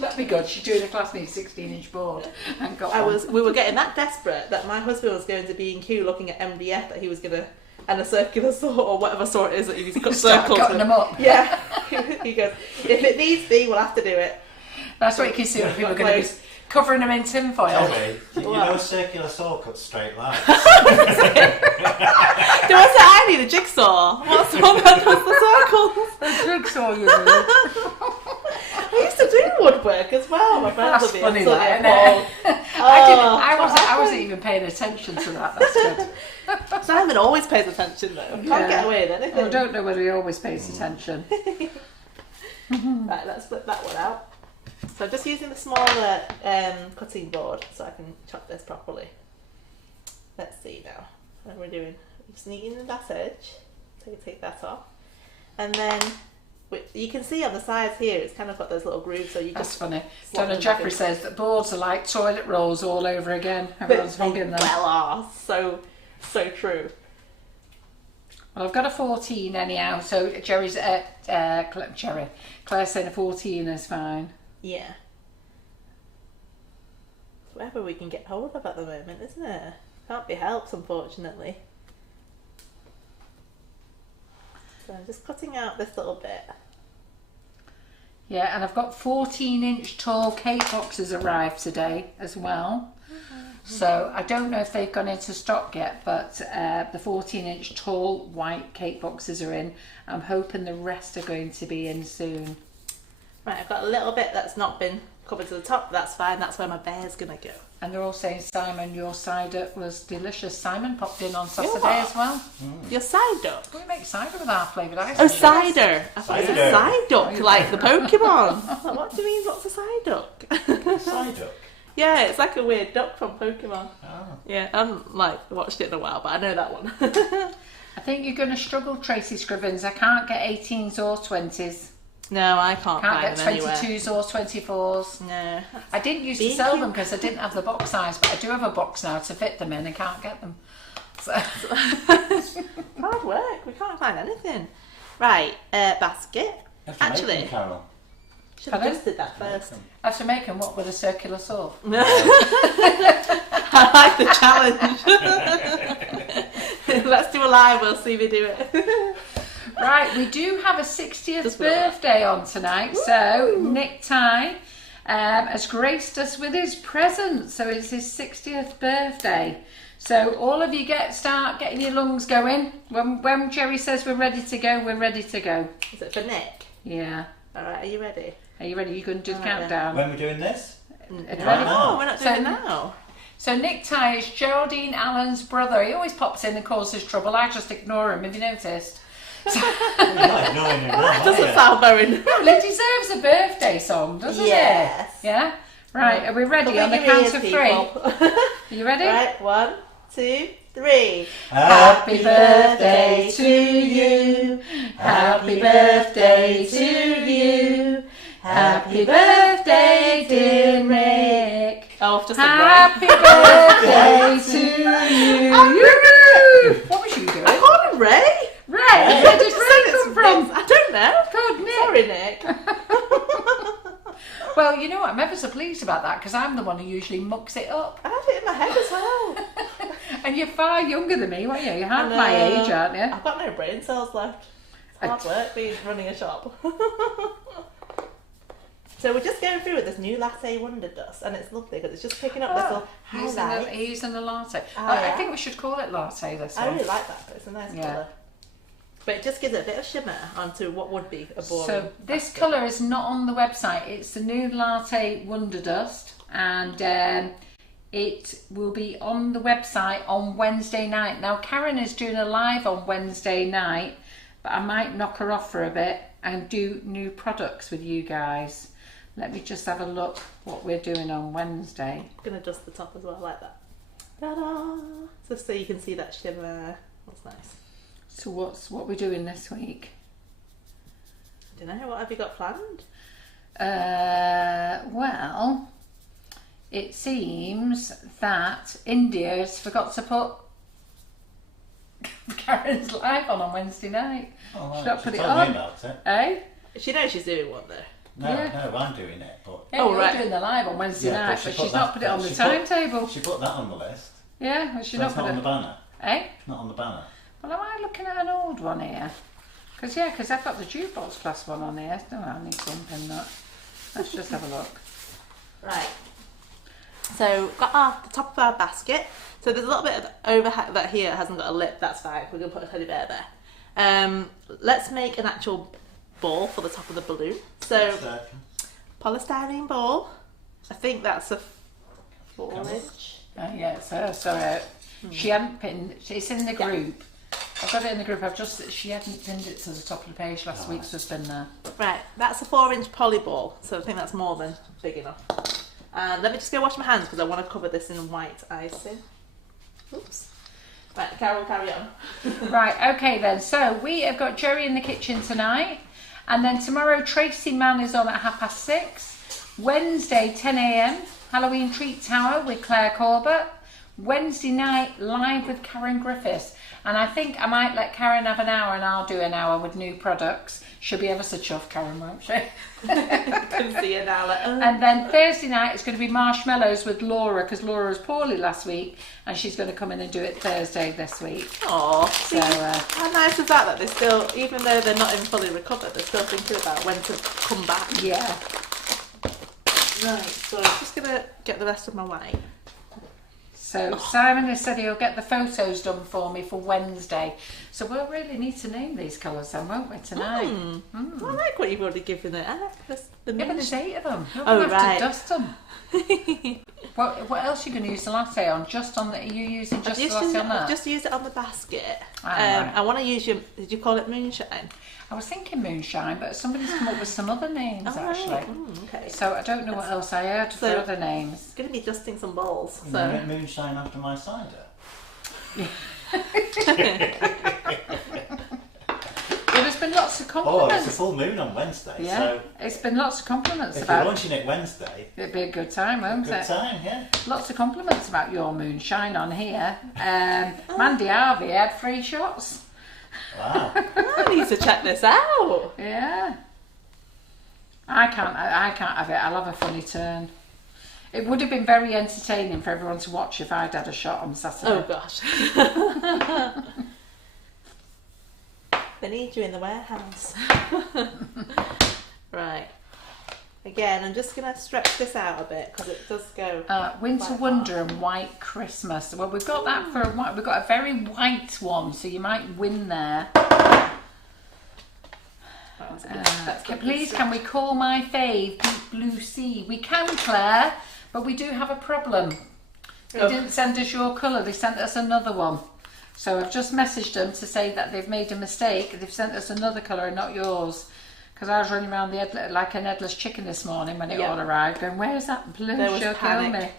That'd be good. She's doing a class meet 16-inch board. And got one. We were getting that desperate that my husband was going to B&Q looking at MDF that he was gonna, and a circular saw or whatever saw it is that he's got Start circles. cutting them up. Yeah. He goes, if it needs be, we'll have to do it. That's what you can see when people are going to be covering them in tin foil. Tommy, you know a circular saw cuts straight lines. Do I say I need a jigsaw? What's the one that does the circles? A jigsaw, you mean? I used to do woodwork as well. My friends That's would be funny, absolutely that, appalled. I wasn't even paying attention to that. That's good. Simon always pays attention though. Can't get away with anything. I don't know whether he always pays attention. Right, let's flip that one out. So I'm just using the smaller cutting board so I can chop this properly. Let's see now. What we're doing. Just neatening that edge. So you take that off. And then you can see on the sides here it's kind of got those little grooves, so you That's just funny. slot Donna them Jeffrey back in. says that boards are like toilet rolls all over again. But Everyone's they hugging them. well are. So true. Well, I've got a 14 anyhow, so Claire's saying a 14 is fine. Yeah. Whatever we can get hold of at the moment, isn't it? Can't be helped, unfortunately. So I'm just cutting out this little bit. Yeah, and I've got 14-inch tall cake boxes arrived today as well. So I don't know if they've gone into stock yet, but the 14-inch tall white cake boxes are in. I'm hoping the rest are going to be in soon. Right, I've got a little bit that's not been covered to the top, but that's fine. That's where my bear's going to go. And they're all saying, Simon, your cider was delicious. Simon popped in on Saturday what? as well. Your cider? We make cider with our flavoured ice. Oh, cider. I thought it was a Cider. Psyduck, like the Pokemon. I thought, what do you mean, what's a Psyduck? Cider. Yeah, it's like a weird duck from Pokemon. Oh. Yeah, I haven't watched it in a while, but I know that one. I think you're going to struggle, Tracy Scrivens. I can't get 18s or 20s. No, I can't Can't find get them anywhere. 22s or 24s. No. I didn't used to sell them because I didn't have the box size, but I do have a box now to fit them in. I can't get them. So. Hard work. We can't find anything. Right, basket. Have to make Actually, them, Carol. should have Pardon? just did that first. I have to make them what with a circular saw. I like the challenge. Let's do a live. We'll see if we do it. Right, we do have a 60th Just for that. birthday on tonight. So Nick Ty has graced us with his present. So it's his 60th birthday. So all of you start getting your lungs going. When Gerry says we're ready to go, we're ready to go. Is it for Nick? Yeah. All right, are you ready? Are you ready? You can do the All right, countdown. When we're doing this? Are you Right ready? now. Oh, we're not So- doing it now. So Nick Ty is Geraldine Allen's brother. He always pops in and causes trouble. I just ignore him. Have you noticed? You're not ignoring him now, are Doesn't you? sound very. Well, it deserves a birthday song, doesn't Yes. it? Yeah? Right, are we ready Cover on the your count ears, of 3? people. Are you ready? Right, 1, 2, 3. Happy birthday to you. Happy birthday to you. Happy birthday, dear Nick. Oh, just Happy birthday to you. What was you doing? I called him Ray. Ray, where did Ray come from? I don't know. God, Nick. Sorry, Nick. Well, you know what? I'm ever so pleased about that because I'm the one who usually mucks it up. I had it in my head as well. And you're far younger than me, weren't you? You're half I my know. age, aren't you? I've got no brain cells left. It's hard work being running a shop. So we're just going through with this new latte Wonder Dust, and it's lovely because it's just picking up little highlights. He's in the latte. Oh, I yeah. think we should call it latte this I one. really like that. It's a nice Yeah. colour. But it just gives it a bit of shimmer onto what would be a boring. So this basket. colour is not on the website. It's the new latte Wonder Dust, and it will be on the website on Wednesday night. Now Karen is doing a live on Wednesday night, but I might knock her off for a bit and do new products with you guys. Let me just have a look what we're doing on Wednesday. I'm going to dust the top as well, like that. Ta-da! Just so you can see that shimmer. That's nice. So what we're doing this week? I don't know, what have you got planned? Well, it seems that India's forgot to put Karen's live on Wednesday night. Oh, right. Should I She put it told on? me about it. Eh? She knows she's doing one though. No, Yeah. no, I'm doing it, but Yeah, Oh, you're right. doing the live on Wednesday Yeah, night, but but she put she's not that- put it on the she put- timetable. she put that on the list. Yeah, well, she's So not it's put not on it. the banner. Eh? Not on the banner. Well, am I looking at an old one here? Because I've got the jukebox plus one on here. Oh, I need something that. Let's just have a look. Right. So got the top of our basket. So there's a little bit of overhang that here hasn't got a lip. That's fine. We're gonna put a teddy bear there. Let's make an actual ball for the top of the balloon. So polystyrene ball. I think that's a 4-inch. Yeah, it's her. So she hadn't pinned. It's in the group. I've got it in the group. She hadn't pinned it to the top of the page last week, so it's been there. Right, that's a 4-inch poly ball. So I think that's more than big enough. And let me just go wash my hands because I want to cover this in white icing. Oops. Right, Carol, carry on. Right, okay then. So we have got Gerry in the kitchen tonight, and then tomorrow Tracy Mann is on at 6:30. Wednesday 10 a.m. Halloween Treat Tower with Claire Corbett. Wednesday night live with Karen Griffiths, and I think I might let Karen have an hour and I'll do an hour with new products. She'll be ever so chuffed, Karen, won't she? Can see it now. Like, And then Thursday night it's going to be marshmallows with Laura, because Laura was poorly last week and she's going to come in and do it Thursday this week. Aww. So how nice is that they still, even though they're not even fully recovered, they're still thinking about when to come back. yeah. Right, so I'm just going to get the rest of my white. So Simon has said he'll get the photos done for me for Wednesday. So we'll really need to name these colours then, won't we, tonight? I like what you've already given it. Yeah, but there's 8 of them. You're Oh, going to have right. to dust them. What else are you going to use the latte on? Just on the, are you using just the latte on that? I've just used it on the basket. Right. I want to use your, did you call it moonshine? I was thinking moonshine, but somebody's come up with some other names actually. Right. Okay. So I don't know what else I heard for So- other names. It's going to be dusting some bowls. You So make moonshine after my cider. Well, there's been lots of Oh, compliments. it's a full moon on Wednesday, Yeah, so it's been lots of compliments if you're about. launching it Wednesday, It'd be a good time, won't good it? time, yeah. Lots of compliments about your moonshine on here. Mandy Harvey had 3 shots. Wow. I need to check this out. Yeah. I can't have it. I'll have a funny turn. It would have been very entertaining for everyone to watch if I'd had a shot on Saturday. Oh gosh. They need you in the warehouse. Right. Again, I'm just going to stretch this out a bit because it does go. Winter quite Wonder and White Christmas. Well, we've got that for a white. We've got a very white one, so you might win there. Please, can we call my fave Deep Blue Sea? We can, Claire, but we do have a problem. They didn't send us your colour. They sent us another one. So I've just messaged them to say that they've made a mistake. They've sent us another colour and not yours. Because I was running around the like an headless chicken this morning when it all arrived, going, "Where's that blue? There was She'll kill me." panic.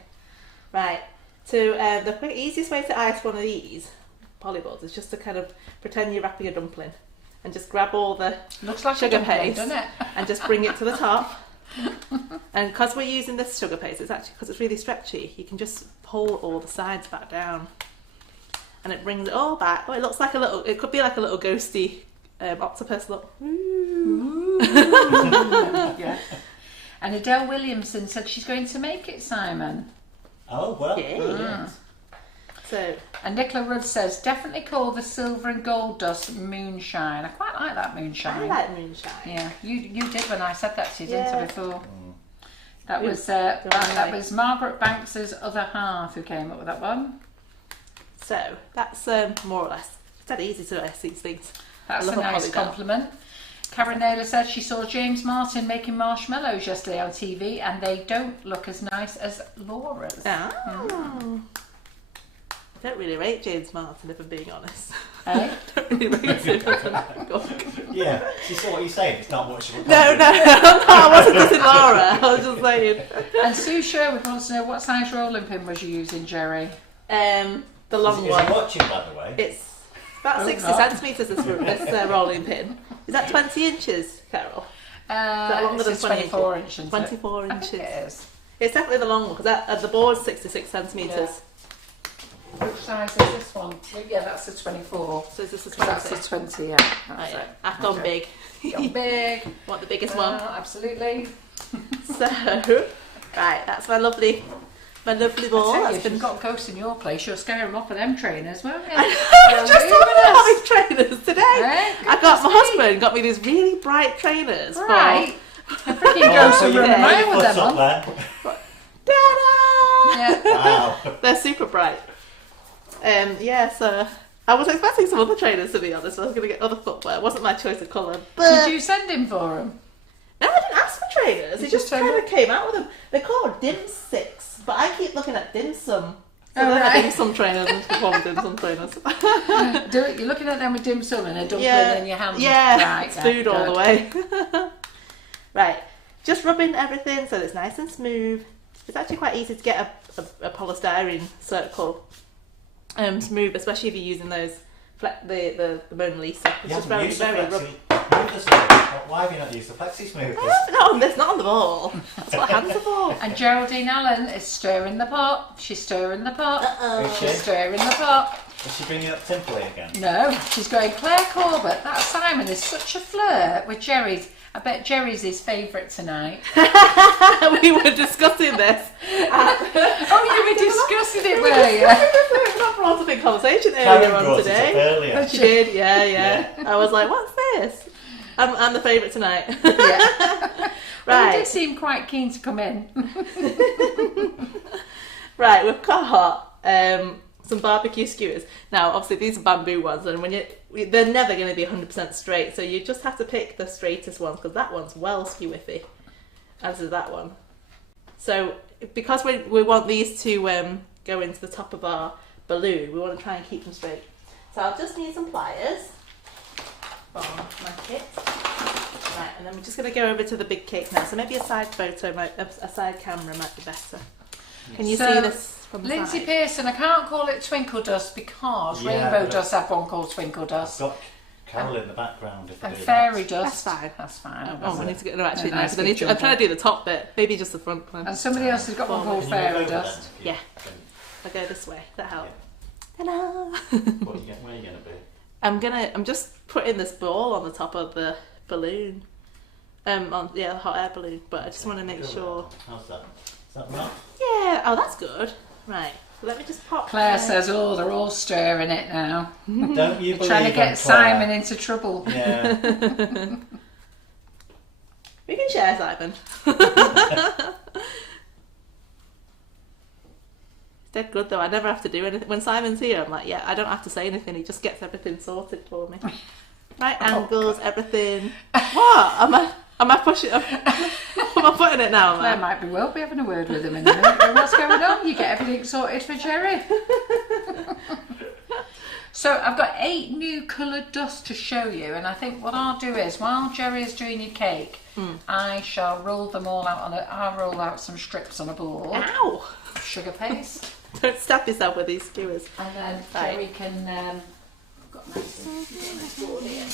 Right. So the easiest way to ice one of these polyballs is just to kind of pretend you're wrapping a dumpling and just grab all the Looks like sugar a dumpling, paste doesn't it? and just bring it to the top. And because we're using this sugar paste, it's actually because it's really stretchy, you can just pull all the sides back down and it brings it all back. Oh, it looks like a little, it could be like a little ghosty octopus look. Yeah. And Adele Williamson said she's going to make it, Simon. Oh, well, Yay. brilliant. So, And Nicola Rudd says, definitely call the silver and gold dust moonshine. I quite like that moonshine. I like moonshine. Yeah, you did when I said that to you, didn't Yeah. I, before? That Ooh, was don't that worry. was Margaret Banks's other half who came up with that one. So, that's more or less, it's dead easy to ice these things. That's I a love a nice polygon. compliment. Karen Naylor said she saw James Martin making marshmallows yesterday on TV and they don't look as nice as Laura's. Oh. I don't really rate James Martin, if I'm being honest. Eh? I don't really rate him as a cook. Yeah, she saw what you're saying. It's not much. No, I wasn't dissing Laura. I was just saying. And Sue Sherwood wants to know what size rolling pin was you using, Gerry? The long Is one. he watching, by the way? It's about 60 centimetres, this rolling pin. Is that 20 inches, Carol? Is that longer than 24 inches. 24 I think inches. it is. It's definitely the long one, because the board's 66 centimetres. Which size is this one? Yeah, that's a 24. So is this a 'Cause 20? that's a 20, yeah. That's Oh, yeah. it. I've gone big. Gone big. Want the biggest one? Absolutely. So, right, that's my lovely ball. If you've got ghosts in your place, you'll scare them off of them trainers, won't you? I was just talking about having trainers today. Right, I got my husband got me these really bright trainers. Right. A freaking ghost will run around with them on. Ta-da! Yeah. Wow. They're super bright. Yeah, so I was expecting some other trainers, to be honest. I was going to get other footwear. It wasn't my choice of colour. Did you send him for them? No, I didn't ask for trainers. He just kind of came out with them. They're called Dim Six, but I keep looking at Dim Sum. So Oh, they're right. Dim Sum trainers and call them Dim Sum trainers. You're looking at them with dim sum and a dumpling in your hand. Yeah, Right, it's food all good. the way. Right, just rubbing everything so that it's nice and smooth. It's actually quite easy to get a polystyrene circle smooth, especially if you're using those the Mona Lisa. It's just very rubby. Why have you not used the Flexi Smooth? No, it's not on the ball. That's what hands are for. And Geraldine Allen is stirring the pot. She's stirring the pot. Is She's she? stirring the pot. Is she bringing up Timperley again? No, she's going, Claire Corbett, that Simon is such a flirt with Gerry's. I bet Gerry's his favourite tonight. We were discussing this. Oh, you were discussing it, were you? That brought up in conversation earlier Karen on brought today. it up earlier. She did, yeah. I was like, what's this? I'm the favourite tonight. Yeah. Well, he did Right. seem quite keen to come in. Right, we've got some barbecue skewers. Now, obviously, these are bamboo ones, and they're never going to be 100% straight, so you just have to pick the straightest ones, because that one's well skewiffy, as is that one. So, because we want these to go into the top of our balloon, we want to try and keep them straight. So I'll just need some pliers for my kit. Right, and then we're just going to go over to the big cake now. So maybe a side camera might be better. Can you So, see this from the Lindsay side? Pearson, I can't call it twinkle dust because Yeah, rainbow but dust have one called twinkle dust. I've got Carol in the background. If I And do fairy that. dust. That's fine. That's fine. Oh, we need to get actually No, no, nice 'cause I big need to, I'm jumper. trying to do the top bit, maybe just the front one. And somebody else has got one called Can you move fairy over then, dust. if you Yeah. can? I'll go this way. That help. Yeah. Ta-da! Where are you going to be? I'm just putting this ball on the top of the balloon. The hot air balloon. But I just want to make Go sure. around. How's that? Is that right? Yeah. Oh, that's good. Right. Let me just pop. Claire says, oh, they're all stirring it now. Don't you believe Trying to in get Claire? Simon into trouble. Yeah. We can share, Simon. It's dead good though. I never have to do anything. When Simon's here, I'm like, yeah, I don't have to say anything. He just gets everything sorted for me. Right angles, everything. What? Am I pushing? Am I putting it now? Claire Am I? might be well be having a word with him in a minute. But what's going on? You get everything sorted for Gerry. So I've got 8 new coloured dust to show you, and I think what I'll do is while Gerry is doing your cake, I shall roll them all out I'll roll out some strips on a board, Ow! sugar paste, Don't stab yourself with these skewers. and then Right. Gerry can. I've got a nice board here.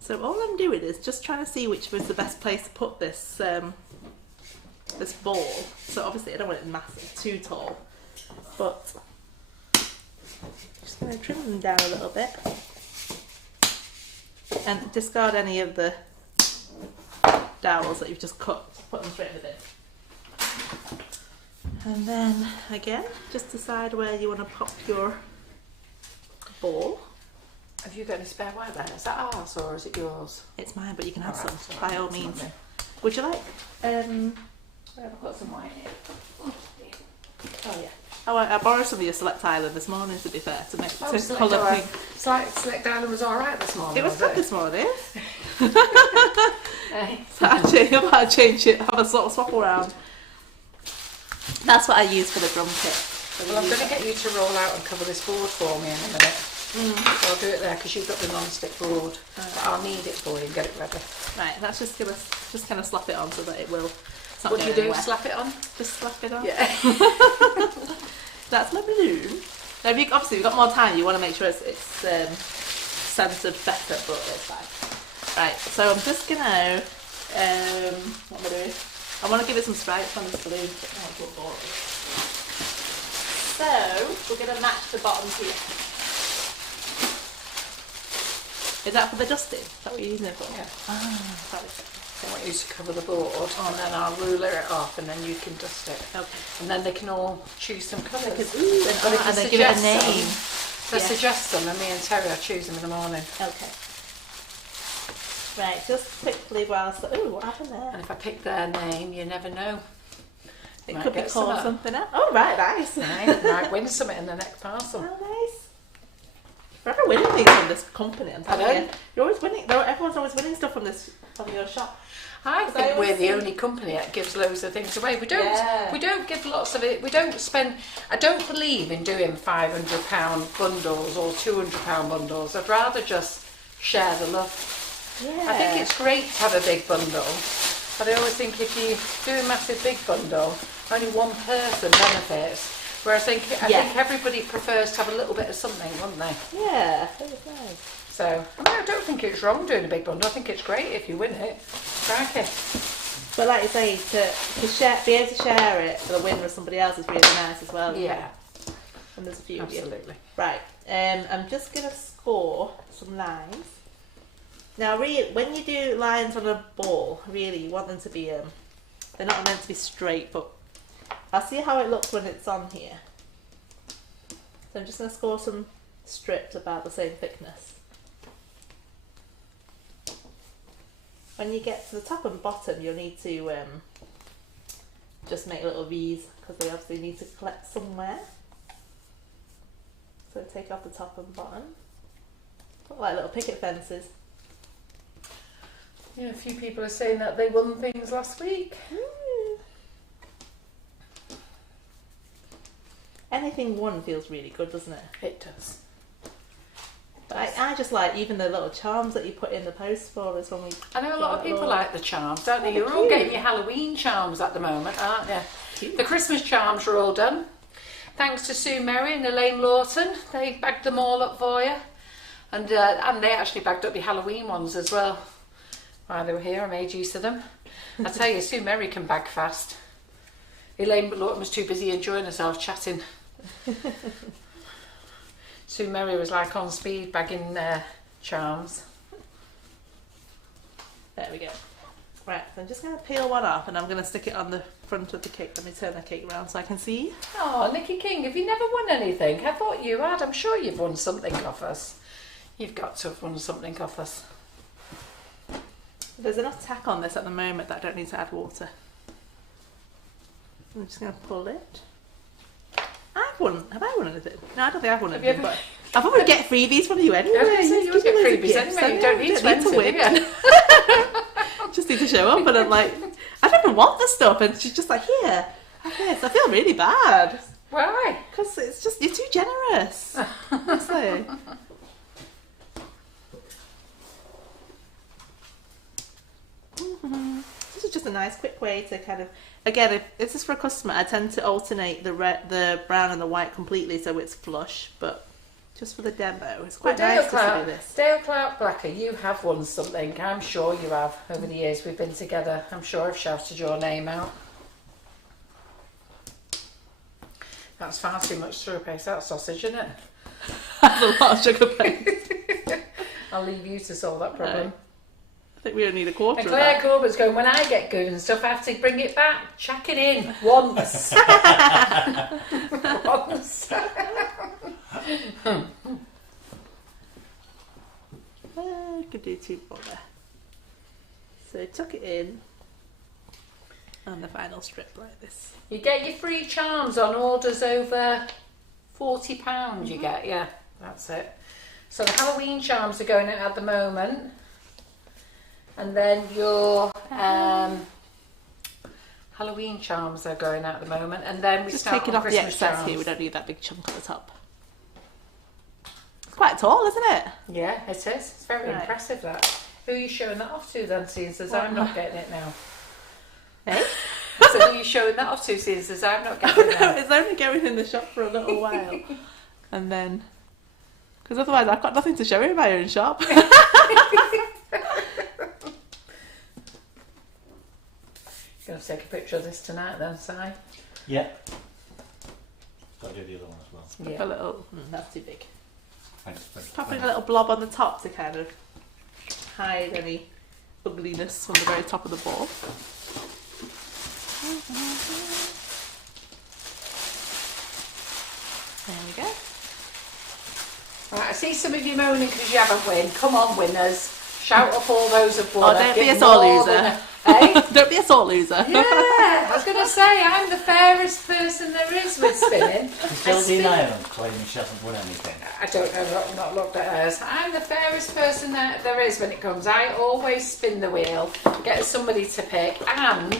So all I'm doing is just trying to see which was the best place to put this this ball. So obviously I don't want it massive, too tall, but just going to trim them down a little bit and discard any of the dowels that you've just cut. Put them straight in the bin. And then again, just decide where you want to pop your ball. Have you got any spare white there? Is that ours or is it yours? It's mine, but you can have Alright, some so by all it's means. lovely. Would you like? Where have I got some white here? Oh yeah. Oh, I borrowed some of your Select Island this morning. To be fair, to make to Select colour Island. pink. Select Island was alright this morning. It was good this morning. Hey. So actually, I might change it. Have a sort of swap around. That's what I use for the drum kit. Well, I'm going to get you to roll out and cover this board for me in a minute. So I'll do it there because you've got the non-stick board. But I'll knead it for you and get it ready. Right, that's just gonna kind of slap it on so that it will. What do you do? Slap it on? Just slap it on. Yeah. That's my balloon. Now, obviously, you've got more time. You want to make sure it's centered better, but it's fine. Right, so I'm just gonna. What am I doing? I want to give it some stripes on this balloon. Oh, good boy. So we're gonna match the bottoms here. Is that for the dusting? Is that what you're using it for? Yeah. Sorry. I want you to cover the board and then I'll ruler it off and then you can dust it. Okay. And then they can all choose some colours. And they give it a name. They suggest them and me and Terry will choose them in the morning. Okay. Right, just quickly whilst... Ooh, what happened there? And if I pick their name, you never know. It could be called something else. Oh, right, nice. Might win something in the next parcel. Oh, nice. We're ever winning things from this company, I'm telling you. You're always winning. Everyone's always winning stuff from your shop. I think we're the only company that gives loads of things away. We don't give lots of it. We don't spend. I don't believe in doing £500 bundles or £200 bundles. I'd rather just share the love. Yeah. I think it's great to have a big bundle, but I always think if you do a massive big bundle, only one person benefits. Whereas I think everybody prefers to have a little bit of something, wouldn't they? Yeah, that was nice. So, I don't think it's wrong doing a big bundle. I think it's great if you win it. Crikey. But like you say, to share, be able to share it for the win with somebody else is really nice as well. Yeah. And there's a few Absolutely. of you. Right, I'm just going to score some lines. Now, really, when you do lines on a ball, really, you want them to be, they're not meant to be straight, but I'll see how it looks when it's on here. So I'm just going to score some strips about the same thickness. When you get to the top and bottom, you'll need to just make little V's because they obviously need to collect somewhere. So take off the top and bottom. Look like little picket fences. Yeah, a few people are saying that they won things last week. Anything won feels really good, doesn't it? It does. But I just like even the little charms that you put in the post for us when we... I know a lot of people like the charms, don't they? You're all getting your Halloween charms at the moment, aren't you? Cute. The Christmas charms are all done. Thanks to Sue Merry and Elaine Lawton. They bagged them all up for you. And they actually bagged up your Halloween ones as well. While they were here, I made use of them. I tell you, Sue Merry can bag fast. Elaine Lawton was too busy enjoying herself chatting. Sue Merry was like on speed bagging charms. There we go. Right, so I'm just going to peel one off and I'm going to stick it on the front of the cake. Let me turn the cake around so I can see. Oh, Nikki King, have you never won anything? I thought you had. I'm sure you've won something off us. You've got to have won something off us. There's enough tack on this at the moment that I don't need to add water. I'm just going to pull it. Have I won anything? No, I don't think I've won anything. But I probably get freebies from you anyway. Yeah, so you always get freebies anyway. You don't need to win. Just need to show up, and I'm like, I don't even want the stuff, and she's just like, here, have this. I feel really bad. Why? Because it's just you're too generous. Honestly. This is just a nice, quick way to kind of. Again, if this is for a customer, I tend to alternate the brown and the white completely so it's flush, but just for the demo, it's quite nice to do this. Dale Clark Blacker, you have won something. I'm sure you have over the years we've been together. I'm sure I've shouted your name out. That's far too much sugar paste. That's sausage, isn't it? That's a lot of sugar paste. I'll leave you to solve that problem. I think we only need a quarter and of Claire that. Corbett's going, when I get good and stuff, I have to bring it back. Chuck it in once. Once. I could do two more there. So tuck it in and the final strip like this. You get your free charms on orders over £40 you get, yeah, that's it. So the Halloween charms are going out at the moment. And then your Halloween charms are going out at the moment, and then we Just start taking on off the Christmas excess charms. here. We don't need that big chunk at the top. It's quite tall, isn't it? Yeah, it is. It's very Right. impressive, that. Who are you showing that off to then, seeing as I'm not getting it now? Eh? So who are you showing that off to, seeing as I'm not getting it No, now? it's only going in the shop for a little while. And then... Because otherwise I've got nothing to show in my own shop. Going to take a picture of this tonight then, Si? Yeah. Got to do the other one as well. Yeah. A little... that's too big. Thanks. Popping a little blob on the top to kind of hide any ugliness from the very top of the ball. There we go. Right, I see some of you moaning because you haven't won. Come on, winners. Shout up all those who've won. Oh, don't be Give a sore more loser. than eh? Don't be a sore loser. Yeah, I was going to say, I'm the fairest person there is with spinning. Geraldine Ireland claiming she hasn't won anything. I don't know, I've not looked at hers. I'm the fairest person that there is when it comes. I always spin the wheel, get somebody to pick, and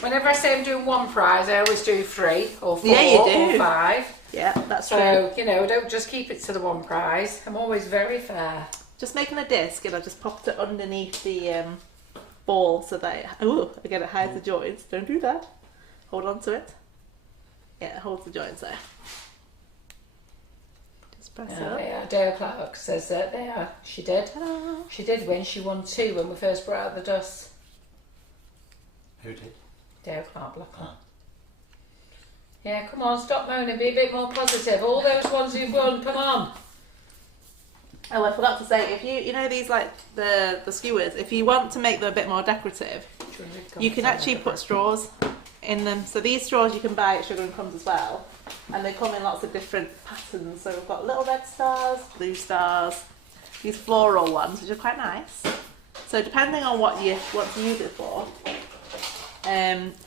whenever I say I'm doing one prize, I always do 3 or 4 Yeah, you do. or 5. Yeah, that's true. So, you know, don't just keep it to the one prize. I'm always very fair. Just making a disc, and I just popped it underneath the ball so that again it hides the joints. Don't do that. Hold on to it. Yeah, it holds the joints there. Just press it up. Yeah, Dale Clark says that they are. She did. Ta-da. She did win. She won 2 when we first brought out the dust. Who did? Dale Clark Blackburn. Ah. Yeah, come on, stop moaning. Be a bit more positive. All those ones who've won, come on. Oh, I forgot to say, if you know these like the skewers, if you want to make them a bit more decorative, you can actually put straws in them. So these straws you can buy at Sugar and Crumbs as well, and they come in lots of different patterns. So we've got little red stars, blue stars, these floral ones, which are quite nice. So depending on what you want to use it for,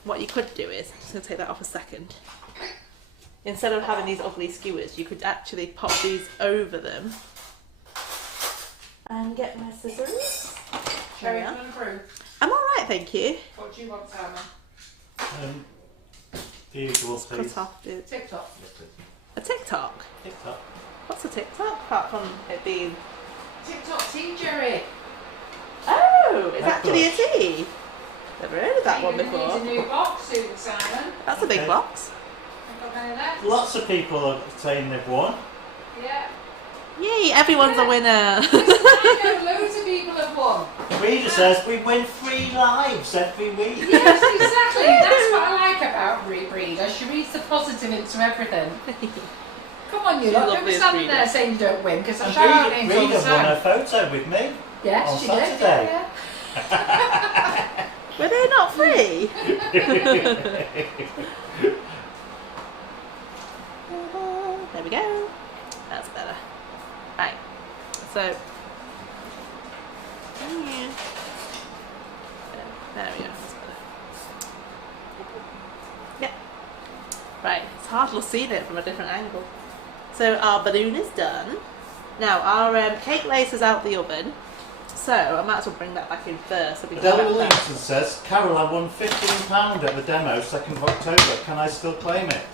what you could do is, I'm just going to take that off a second. Instead of having these ugly skewers, you could actually pop these over them. And get my scissors. Sherry, Yeah. do you want a brew? I'm alright, thank you. What do you want, Simon? The usual, please. Cut off the... TikTok. Yes, please. A TikTok? TikTok. What's a TikTok? Apart from it being... TikTok tea, Jerry. Oh, it's Of actually a course. tea. Never heard of that one You're gonna before. need a new box soon, Simon. That's a big Okay. box. I've got any left. Lots of people are saying they've won. Yeah. Yay, everyone's a winner. Listen, I know loads of people have won. Reader says we win 3 lives every week. Yes, exactly. That's what I like about Reader. She reads the positive into everything. Come on, you She's lot. Don't lovely be as standing Reader. there saying you don't win, because I And shout out names all Reader the won time. a photo with me. Yes, on she did. Saturday. Yeah. Were they not free? There we go. That's better. Right. So. Yeah. There we go. That's better. Yep. Right. It's hard to see it from a different angle. So our balloon is done. Now our cake lace is out the oven. So I might as well bring that back in first. So we can Adele wrap that. Williamson says, Carol, I won £15 at the demo 2nd of October. Can I still claim it?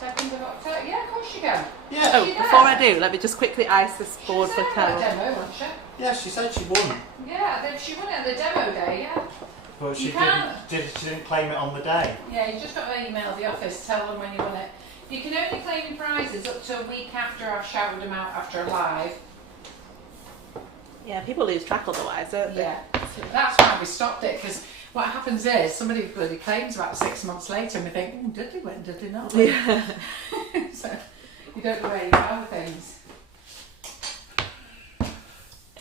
2nd of October. Yeah, of course you can. Yeah. Oh, She before I does. do, let me just quickly ice this board for She Carol. said about demo, wasn't Yeah, she said she won. she? Yeah, she won it at the demo day, yeah. But she You can't. didn't claim it on the day. Yeah, you just got to email the office, tell them when you won it. You can only claim prizes up to a week after I've shouted them out after a live. Yeah, people lose track otherwise, don't they? Yeah, so that's why we stopped it, because what happens is somebody bloody claims about 6 months later and we think, oh, did they win, did they not win? Yeah. So you don't know where you are with things.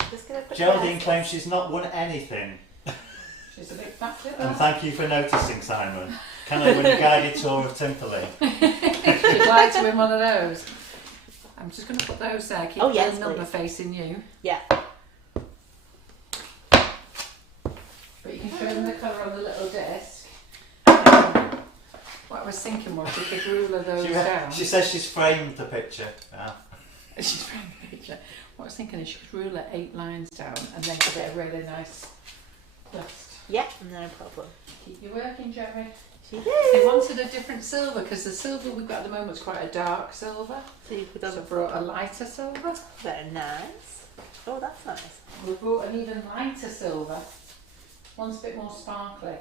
Just gonna put Geraldine this. claims she's not won anything. She's a big fat little. And thank you for noticing, Simon. Can I win a guided tour of Timperley? She'd like to win one of those. I'm just going to put those there, keep Oh, yes, the number please. facing you. Yeah. But you can show them the colour on the little disc. What I was thinking was you could ruler those down. She says she's framed the picture. Ah. She's framed the picture. What I was thinking is you could ruler 8 lines down and then give it a really nice dust. Yeah, no problem. Keep you working, Gerry. She did. They wanted a different silver because the silver we've got at the moment is quite a dark silver. So you put on So I brought a lighter silver. very nice. Oh, that's nice. We brought an even lighter silver. One's a bit more sparkly.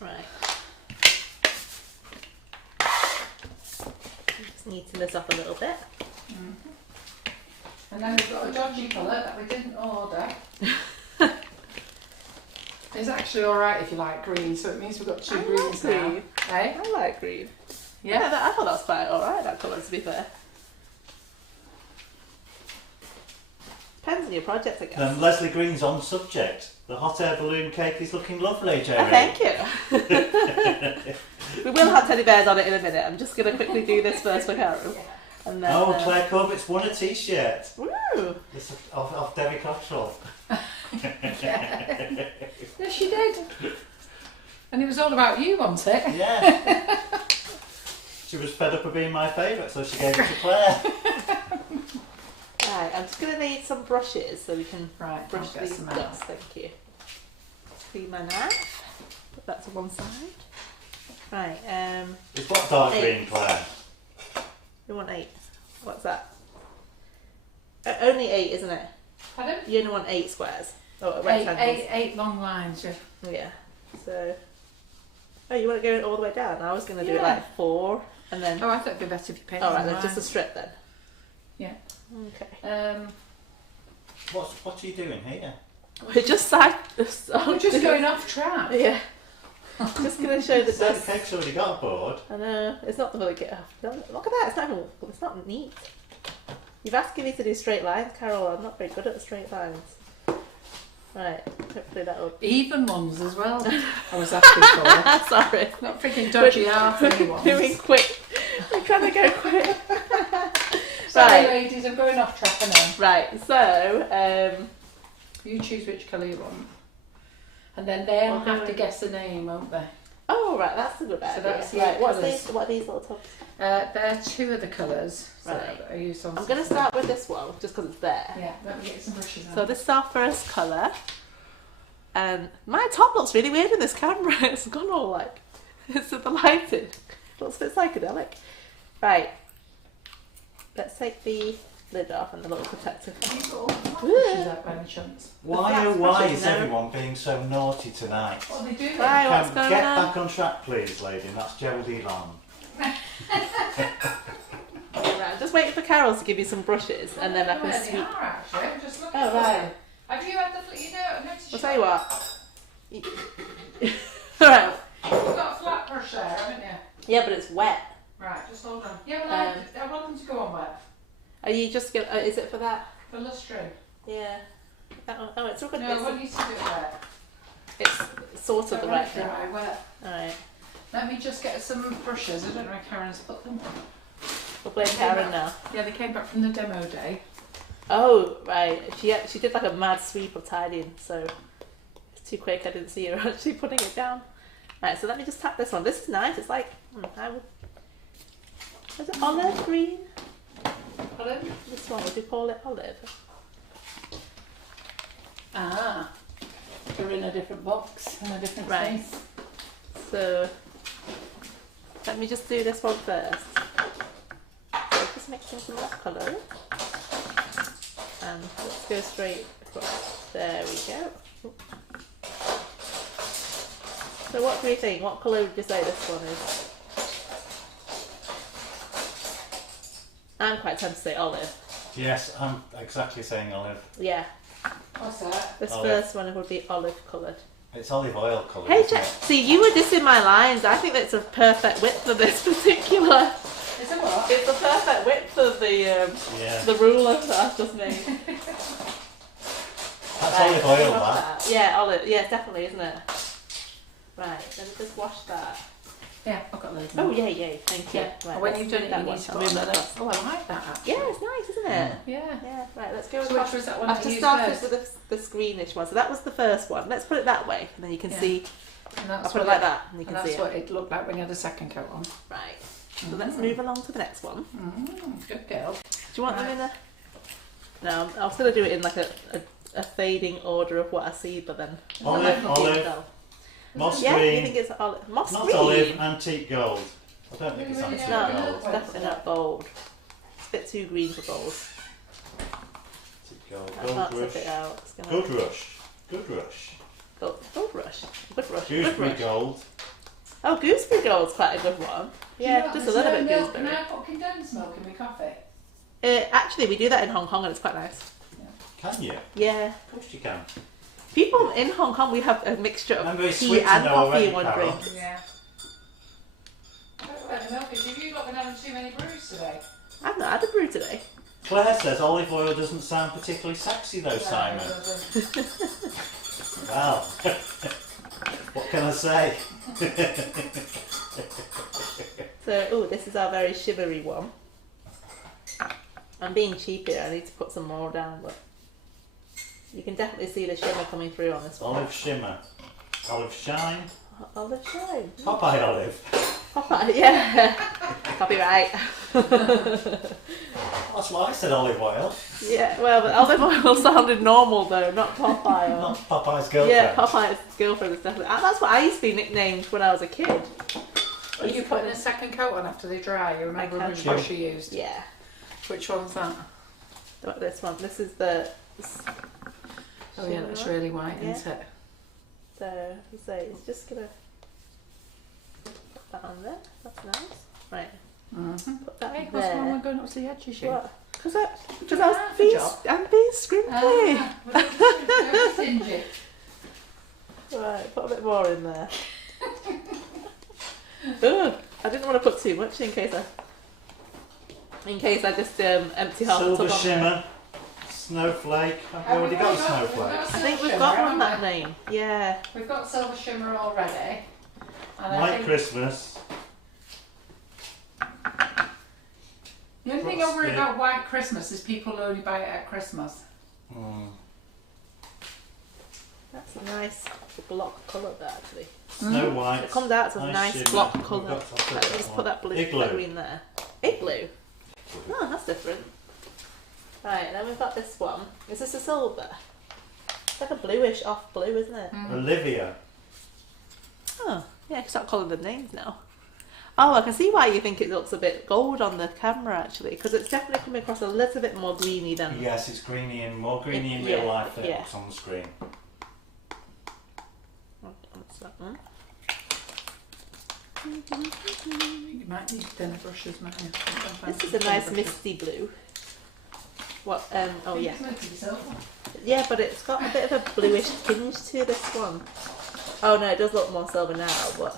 Right. Just neaten this up a little bit. And then we've got a dodgy colour that we didn't order. It's actually alright if you like green, so it means we've got two greens now. Green. Eh? I like green. Yeah. I thought that was quite alright, that colour, to be fair. Depends on your project, I guess. Leslie Green's on subject. The hot air balloon cake is looking lovely, Gerry. Oh, thank you. We will have teddy bears on it in a minute. I'm just going to quickly do this first for Carol. And then, Oh, Claire Corbett's won a t-shirt. Woo! This is off Debbie Cottrell. Yes, she did. And it was all about you, wasn't it? Yeah. She was fed up of being my favourite, so she gave it to Claire. Right, I'm just going to need some brushes so we can Right, brush I'll get these some out. dust. Thank you. Clean my knife. Put that to one side. Right, It's what dark 8. green, Claire? we want 8. What's that? Only 8, isn't it? Pardon? You only want 8 squares. Oh, rectangles. Eight long lines, yeah. Yeah. So. Oh, you want to go all the way down? I was going to do it Yeah. like 4 and then. Oh, I thought it'd be better if you painted Alright, them then just a lines. strip then. Yeah. Okay. What are you doing here? We're just side. We're just going off track. Yeah. Just going to show the So the dust. cake's already got a board. I know. It's not the way to get off. Look at that. It's not even. It's not neat. You've asked me to do straight lines, Carol. I'm not very good at straight lines. Right. Hopefully that will. Even ones as well. I was asking for. Sorry. Not freaking dodgy half-penny ones. Doing quick. We're trying to go quick. Sorry, Right. ladies, I'm going off track now. Right. So. You choose which colour you want. And then they'll Okay. have to guess a name, won't they? Oh right, that's a good idea. that's the right. 8 What's colours. these? What are these little tubs? They're two of the colours. So Right. I used on I'm going to start with this one just because it's there. Yeah, let me get some brushes out. So this is our first colour. And my top looks really weird in this camera. It's gone all like, it's the lighting. Looks a bit psychedelic. Right. Let's take the lid off and the little protective. Have you got all the brushes out by any chance? Why, oh, That's why brushes, is no. everyone being so naughty tonight? What are they doing? Right, what's Get going on? back on track, please, lady. And that's Geraldine Long. Right, I'm just waiting for Carol to give you some brushes and then I can Well, they sweep. are actually. I'm just looking Oh, for right. them. Have you had the I noticed I'll you tell you what. Right. You've got a flat brush there, haven't you? Yeah, but it's wet. Right, just hold on. Yeah, well, I want them to go on wet. Are you just going to, is it for that? For lustring. Yeah. That one. Oh, it's all good. No, I want you to do it wet. It's sort of the right thing. Dry, wet. Alright. Let me just get some brushes. I don't know where Karen's put them. We'll blame Karen now. Yeah, they came back from the demo day. Oh, right. She did like a mad sweep of tidying, so it's too quick. I didn't see her actually putting it down. Right, so let me just tap this one. This is nice. It's like, is it olive green? Pardon? This one, would you call it olive? Ah. They're in a different box, in a different Right. space. So let me just do this one first. So just mixing some of that colour. And let's go straight across. There we go. So what do we think? What colour would you say this one is? I'm quite tempted to say olive. Yes, I'm exactly saying olive. Yeah, What's that? this Olive. first one would be olive coloured. It's olive oil colour. Hey, isn't Jack, it? see, you were dissing my lines. I think that's a perfect width for this particular. Is it what? It's the perfect width of Yeah. the ruler that I've just made. That's Right, olive oil, wash that. Yeah, olive. Yeah, definitely, isn't it? Right, let me just wash that. Yeah, I've got loads Oh, more. yay. Thank you. Yeah. Right, When let's you've done do it, that you one. need to I'll put move on that the up. Oh, I like that actually. Yeah, it's nice, isn't it? Yeah. Yeah, right, let's go So across. which was that one I've that just you started used with this greenish one. So that was the first one. Let's put it that way, and then you can Yeah. see. And I'll that's put it what like that, and you And can that's see what it. it looked like when you had a second coat on. Right. So let's move along to the next one. Good girl. Do you want them in a... No, I was going to do it in like a a fading order of what I see, but then Olive, moss yeah, green. you think it's olive? Moss Not green? olive, antique gold. I don't think it's Really antique don't. gold. It's definitely not gold. It's a bit too green for gold. Antique gold. I Gold can't rush. tip it out. It's gonna... Good rush. Good rush. Gold rush. Good rush. Good Gooseberry rush. gold. Oh, gooseberry gold's quite a good one. Yeah, just a little bit milk. gooseberry. Can I put condensed milk in my coffee? Actually, we do that in Hong Kong and it's quite nice. Can you? Yeah. Of course you can. People in Hong Kong, we have a mixture I'm of very tea sweet to and know coffee already, in one Carol. drink. Yeah. I don't know where the milk is. Have you not been having too many brews today? I've not had a brew today. Claire says olive oil doesn't sound particularly sexy though, No, Simon. it doesn't. Well, what can I say? So, oh, this is our very shivery one. I'm being cheap here. I need to put some more down, but you can definitely see the shimmer coming through on this one. Olive shimmer. Olive shine. Olive shine. Popeye olive. Popeye, yeah. Copyright. That's why I said olive oil. Yeah, well, but olive oil sounded normal though, not Popeye. Not Popeye's girlfriend. Yeah, Popeye's girlfriend is definitely. That's what I used to be nicknamed when I was a kid. Are you putting a second coat on after they dry? You remember I which can. brush you used? Yeah. Which one's that? What, this one? This is the. Oh yeah, that's really white, Yeah. isn't it? So, it's just gonna put that on there. That's nice. Right. Mm-hmm. Put that Hey, what's wrong there. with going up to the edge, you? What? Because I Doing was half a being, job. I'm being scrimpy. Don't singe it. Right, put a bit more in there. Ugh, I didn't want to put too much in case I just empty half the Silver tub on shimmer. there. Snowflake. Have we already got a snowflake? I think we've got one that name. Yeah. We've got silver shimmer already. And I White think Christmas. the only thing I worry about White Christmas is people only buy it at Christmas. Mm. That's a nice block colour there actually. Snow White. It comes out as a nice shimmer. block We've colour. got to put Right, that just one. put that blue Igloo. that green there. Igloo. Oh, that's different. Right, then we've got this one. Is this a silver? It's like a bluish off blue, isn't it? Olivia. Oh, yeah, I can start calling them names now. Oh, I can see why you think it looks a bit gold on the camera actually, because it's definitely coming across a little bit more greeny than. Yes, it's greeny and more greeny in Yeah, real life than it yeah. looks on the screen. What's that one? You might need thinner brushes, might you? This is a nice misty blue. What? Oh yeah. It's meant to be silver. Yeah, but it's got a bit of a bluish tinge to this one. Oh no, it does look more silver now, but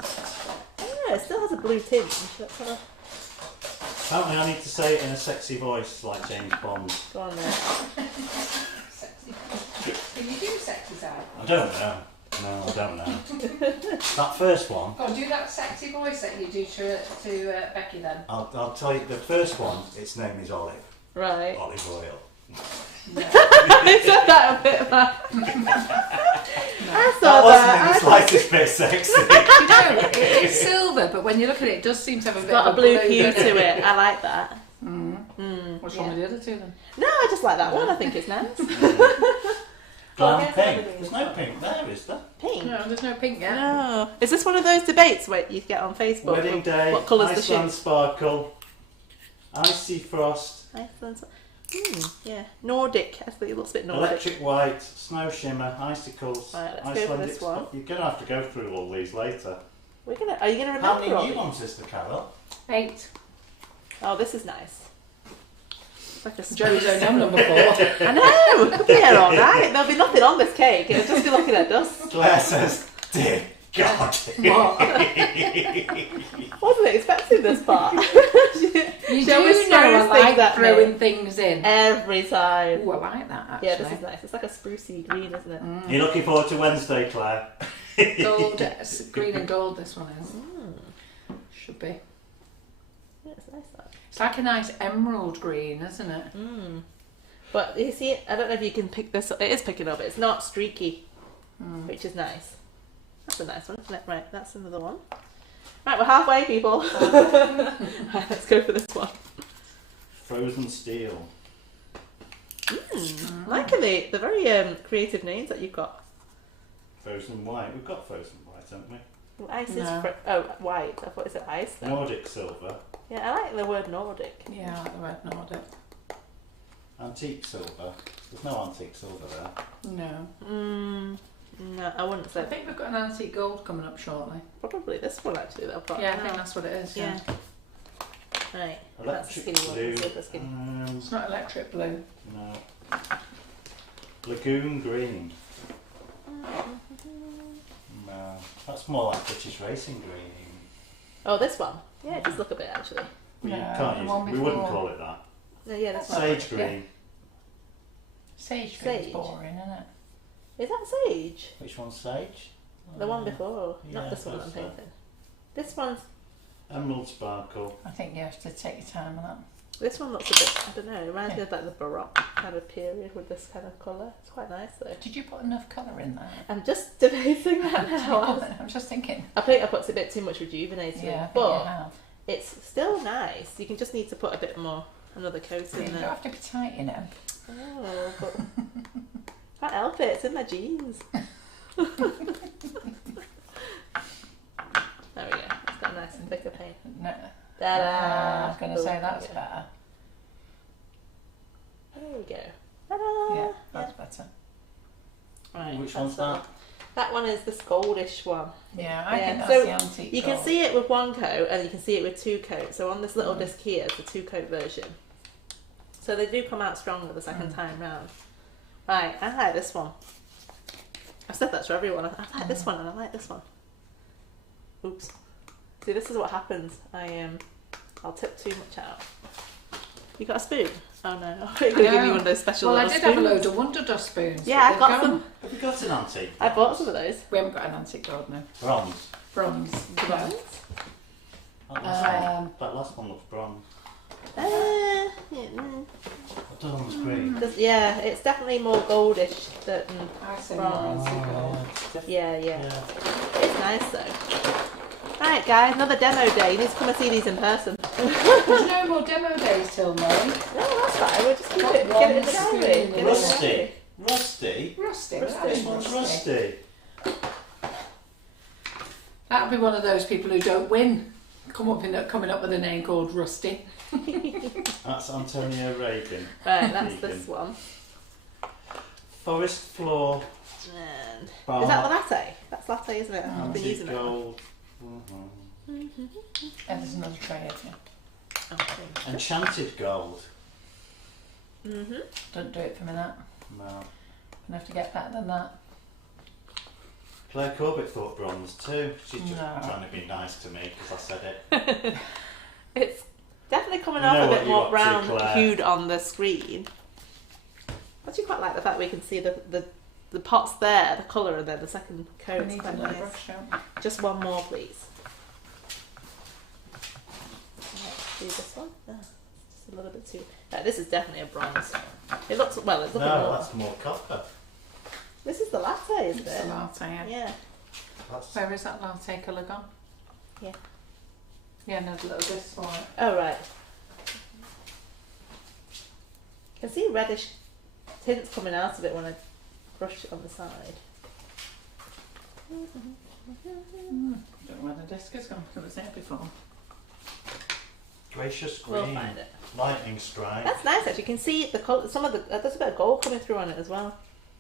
I don't know, it still has a blue tinge. Let's have a Apparently I need to say it in a sexy voice like James Bond. go on there. Sexy. Can you do sexy side? I don't know. No, I don't know. That first one, Go on, do that sexy voice that you do to Becky then. I'll tell you, the first one, its name is Olive. Right. Olive oil. I said that a bit back. I saw That wasn't that. in the slightest bit sexy. You know, it's silver, but when you look at it, it does seem to have a It's bit got of a blue blue hue in it. to it. I like that. What's wrong with the other two then? No, I just like that one. I think it's nice. Glam guess pink. everything There's is no pink there, is there? Pink. No, there's no pink yet. No. Is this one of those debates where you get on Facebook? Wedding day, What colour's the Iceland shoe? sparkle, icy frost, Iceland. Yeah. Nordic. I think it looks a bit Nordic. electric white, snow shimmer, icicles, Right, let's go for Icelandic this one. You're going to have to go through all these later. Are you gonna How remember many all new these? ones is there, Carol? 8. Oh, this is nice. It's like a Joe's space. only on number 4. I know. It'll be here all right. There'll be nothing on this cake. It'll just be looking at dust. Claire says, dear God. Wasn't expecting this part. You She always do know I throws things like at me. throwing things in. Every time. Ooh, I like that actually. Yeah, this is nice. It's like a sprucey green, isn't it? You're looking forward to Wednesday, Claire? Gold, green and gold this one is. Should be. Yeah, it's nice that. It's like a nice emerald green, isn't it? But you see, I don't know if you can pick this up. It is picking up. It's not streaky, which is nice. That's a nice one, isn't it? Right, that's another one. Right, we're halfway, people. Right, let's go for this one. Frozen steel. Liking the very creative names that you've got. Frozen white. We've got frozen white, haven't we? Well, ice is No. white. I thought it said ice then. Nordic silver. Yeah, I like the word Nordic. Yeah, I like the word Nordic. Antique silver. There's no antique silver there. No. No, I wouldn't say. I think we've got an antique gold coming up shortly. Probably this one actually that I've got. Yeah, I now. think that's what it is. Yeah. Right. That's the Electric skinny one. blue. Super skinny. It's not electric blue. No. Lagoon green. No. That's more like British racing green. Oh, this one. Yeah, it does look a bit actually. Well, you No, can't the use one it. We wouldn't before. call it that. No, yeah, that's one. Sage green. Sage green's Sage. boring, isn't it? Is that sage? Which one's sage? The one before, yeah, not this one that I'm that's it. painting. This one's. Emerald sparkle. I think you have to take your time on that. This one looks a bit. I don't know. It reminds me of like the Baroque kind of period with this kind of colour. It's quite nice though. Did you put enough colour in there? I'm just debating that now. I'm just thinking. I think I put a bit too much rejuvenating, Yeah, I think but you have. it's still nice. You can just need to put a bit more, another coat You in don't there. have to be tight, you know. Oh, but can't help it. It's in my jeans. There we go. It's got a nice and thicker paint. No. Ta-da! I was going to say Oh, that's yeah. better. There we go. Ta-da! Yeah, that's better. Right. Which that's one's that? That one is this goldish one. Yeah, I Yeah, think that's so the antique You can gold. see it with one coat and you can see it with two coats. So on this little disc here, it's a two coat version. So they do come out stronger the second time round. Right, I like this one. I've said that to everyone. I like this one and I like this one. Oops. See, this is what happens. I'll tip too much out. You got a spoon? Oh no, I'm going to give you one of those special Well, I little did have a spoons. load of Wonder Dust spoons. Yeah, but I got they've some. gone. Have you got an antique? I bought some of those. We haven't got an antique gold now. Bronze. Bronze. Bronze? That last one looks bronze. Yeah, mm. I thought one was green. Yeah, it's definitely more goldish than I say Bronze. more antique gold. yeah. Yeah. It's nice though. Right, guys, another demo day. You need to come and see these in person. There's no more demo days till May. No, that's fine. We'll just keep Got it. Get it in the one spoon diary. in Get it in the Rusty. diary. Rusty? Rusty. Rusty. This one's rusty. That'll be one of those people who don't win. Coming up with a name called Rusty. That's Antonio Reagan. Right, that's Vegan. this one. Forest floor. And Bar. is that the latte? That's latte, isn't it? I've been Antique using that one. gold. And there's another tray of you. Okay. Enchanted gold. Don't do it for me, that. No. I'm going to have to get better than that. Claire Corbett thought bronze too. She's just No. trying to be nice to me because I said it. It's definitely coming You off know a what bit you're more up to, brown Claire. hued on the screen. I actually quite like the fact we can see the pots there, the colour, and then the second I coat's need quite another nice. brush, don't I? Just one more, please. Let's do this one. Oh, just a little bit too. This is definitely a bronze. It looks well. It's looking No, more. that's more copper. This is the latte, isn't It's it? a latte, yeah. Yeah. That's Where is that latte colour gone? Yeah. Yeah, no, the little disc for it. Oh right. I can see reddish tints coming out of it when I brush it on the side. Don't know where the disc has gone. It was there before. gracious We'll green. find it. Lightning strike. That's nice actually. You can see the colour. Some of the there's a bit of gold coming through on it as well,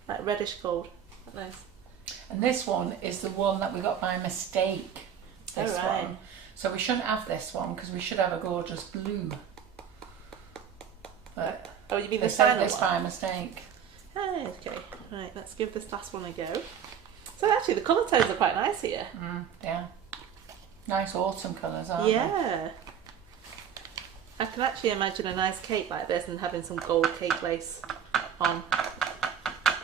like reddish gold. That's nice. And this one is the one that we got by mistake. This Oh, right. one. So we shouldn't have this one because we should have a gorgeous blue. But Oh, you mean they the sent final this one? by mistake. Ah, okay. Right, let's give this last one a go. So actually, the colour tones are quite nice here. Yeah. Nice autumn colours, aren't they? Yeah. I can actually imagine a nice cake like this and having some gold cake lace on,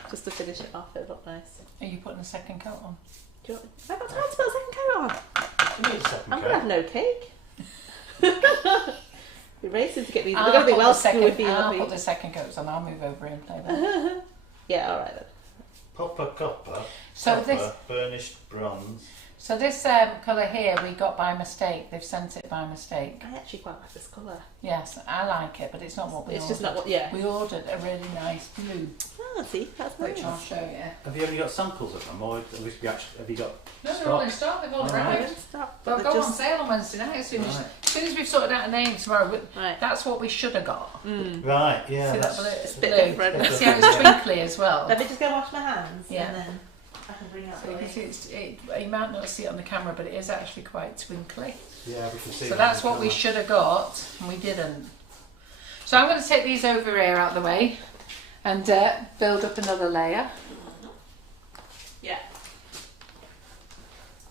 just to finish it off. It look nice. Are you putting a second coat on? Do you want, have I got time to put a second coat on? You need a second I'm gonna have coat. no cake. We're racing to get these. They're I'll going to be put well the second- squiffy. I'll lovely. put the second coats on. I'll move over here and play that. Yeah, all right then. Copper, copper. So copper, this- burnished bronze. So this colour here we got by mistake. They've sent it by mistake. I actually quite like this colour. Yes, I like it, but it's not what we ordered. It's just not what, yeah. We ordered a really nice blue, Oh, see, that's nice. which I'll show you. Have you only got samples of them, or have you got? No, they're all in stock. They've all arrived. They'll go on sale on Wednesday night as soon as we've sorted out a name tomorrow. That's what we should have got. Right, yeah. See that blue? It's a bit different. See how it's twinkly as well. Let me just go wash my hands. Yeah. And then I can bring out So you can see you might not see it on the camera, but it is actually quite twinkly. Yeah, we can see. So that's what we should have got, and we didn't. So I'm going to take these over here out of the way and build up another layer. Yeah.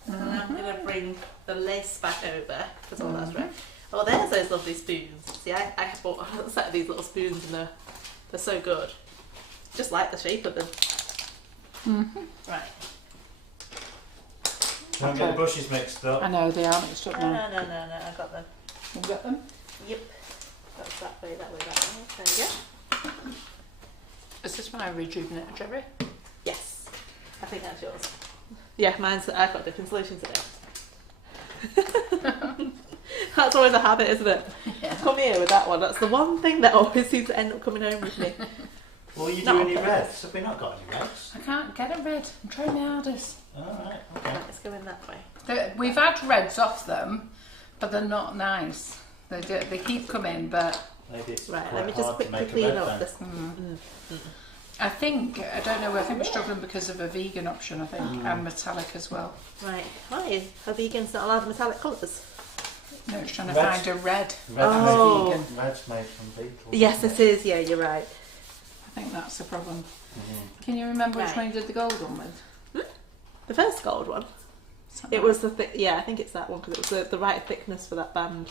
And then I'm going to bring the lace back over, because all that's right. Oh, there's those lovely spoons. See, I bought a set of these little spoons and they're so good. Just like the shape of them. Right. Don't get the brushes mixed up. I know they are mixed up now. No, I got them. You've got them? Yep. That's that way, that way, that way. There we go. Is this my rejuvenator, Gerry? Yes. I think that's yours. Yeah, I've got different solutions today. That's always a habit, isn't it? Yeah. Come here with that one. That's the one thing that always seems to end up coming home with me. Well, you do any reds? Have we not got any reds? I can't get a red. I'm trying my hardest. Alright, okay. Let's go in that way. We've had reds off them, but they're not nice. They keep coming, but Maybe it's right, quite let me just hard to quickly make a clean red up then. this. I don't know, I think we're struggling because of a vegan option, I think, and metallic as well. Right, why are vegans not allowed metallic colours? No, it's trying to Red. find a red. Oh. Vegan. Red's made from beetles. Yes, it is. Yeah, you're right. I think that's the problem. Can you remember which one you did the gold one with? The first gold one. It was the yeah, I think it's that one because it was the right thickness for that band.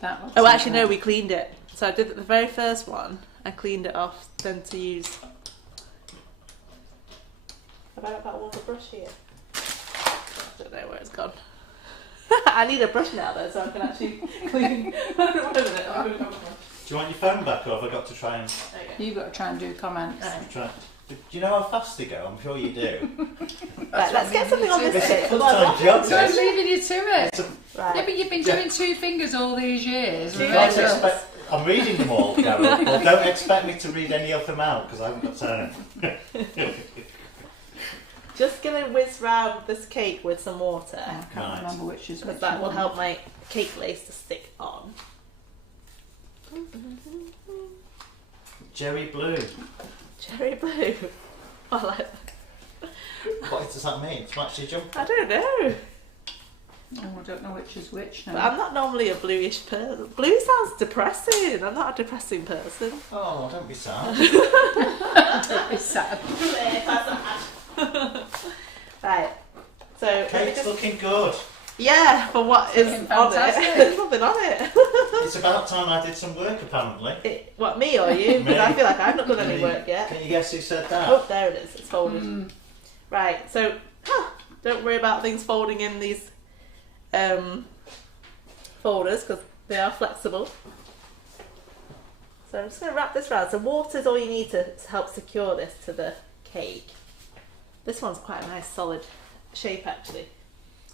That looks Oh, actually, like no, we cleaned it. So I did the very first one. I cleaned it off, then to use. Have I got that water brush here? I don't know where it's gone. I need a brush now though, so I can actually clean. Wait a minute, I'm gonna come on. Do you want your phone back, or have I got to try and... You've got to try and do comments. Try... Do you know how fast they go? I'm sure you do. Right, let's get something on this It's a bit. full-time job, So I'm this. leaving you to it. Right. Yeah, but you've been doing two fingers all these years. Don't Remember? expect... I'm reading them all, Carol, but don't expect me to read any of them out, because I haven't got time. Just gonna whiz round this cake with some water. I can't remember which is which. That will help my cake lace to stick on. Cherry blue. Cherry blue. I like that. What does that mean? To match your jumper? I don't know. Oh, I don't know which is which now. But I'm not normally a bluish person. Blue sounds depressing. I'm not a depressing person. Oh, don't be sad. It's sad. Right. So let me Cake's just, looking good. yeah, for what is Looking on it? fantastic. There's nothing on it. It's about time I did some work, apparently. What, me or you? Because I Me. feel like I've not done any work yet. Can you guess who said that? Oh, there it is. It's folded. Right. So don't worry about things folding in these folders because they are flexible. So I'm just going to wrap this round. So water is all you need to help secure this to the cake. This one's quite a nice solid shape actually.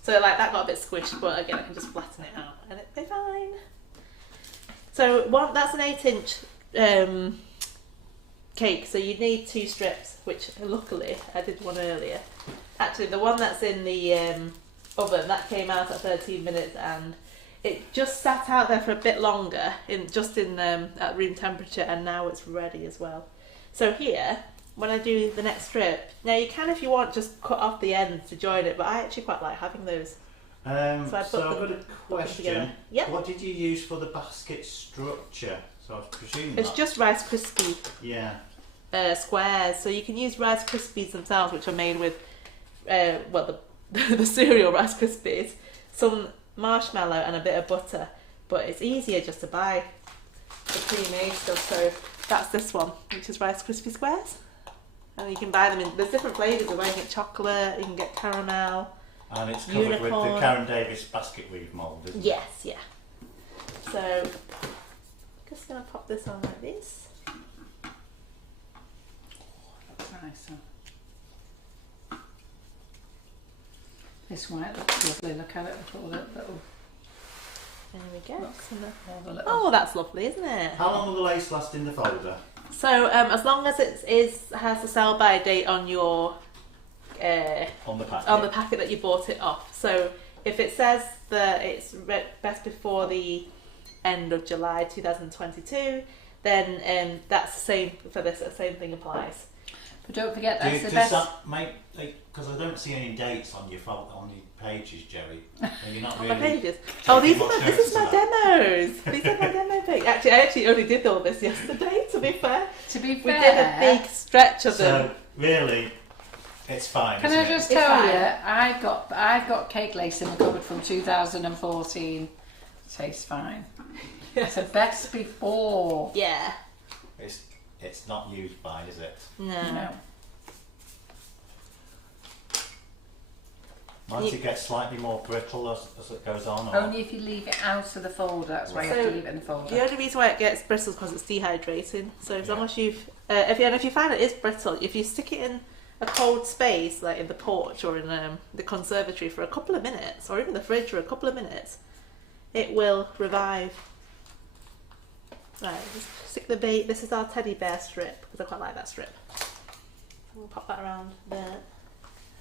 So like that got a bit squished, but again I can just flatten it out and it'll be fine. So that's an 8-inch cake, so you need 2 strips, which luckily I did one earlier. Actually the one that's in the oven, that came out at 13 minutes and it just sat out there for a bit longer at room temperature, and now it's ready as well. So here, when I do the next strip, now you can, if you want, just cut off the ends to join it, but I actually quite like having those. So I I've put got a them question. together. Yep. What did you use for the basket structure? So I presume It's that... just Rice Krispie Yeah. squares, so you can use Rice Krispies themselves, which are made with the cereal Rice Krispies, some marshmallow and a bit of butter, but it's easier just to buy the pre-made stuff. So that's this one, which is Rice Krispie squares, and you can buy them in, there's different flavours. You can get chocolate, you can get caramel, And it's covered with the Unicorn. Karen Davis basket weave mould, isn't it? yes, yeah. So just gonna pop this on like this. That's nice. Huh? This white looks lovely. Look at it with all the little. There we go. All the little. Oh, that's lovely, isn't it? How long will the lace last in the folder? So as long as it has the sell by date on your On the packet. on the packet that you bought it off. So if it says that it's best before the end of July 2022, then that's the same for this. The same thing applies. But don't forget that's the Does best. that make, because I don't see any dates on your pages, Jerry. And you're not On really. my pages. taking Oh, much this is notice my of that. demos. These are my demo page. Actually, I actually only did all this yesterday. To be fair, To be we fair, did a big stretch of them. So really, it's fine. can isn't I just it? It's tell fine. you, I've got cake lace in the cupboard from 2014. Tastes fine. It's a best before. Yeah. It's not used by, is it? No. Might it get slightly more brittle as it goes on? Or? Only if you leave it out of the folder. That's why you have to leave it in the folder. The only reason why it gets brittle is because it's dehydrating. So as long as you've, if you find it is brittle, if you stick it in a cold space, like in the porch or in the conservatory for a couple of minutes, or even the fridge for a couple of minutes, it will revive. Right, just stick the bait. This is our teddy bear strip because I quite like that strip. We'll pop that around there.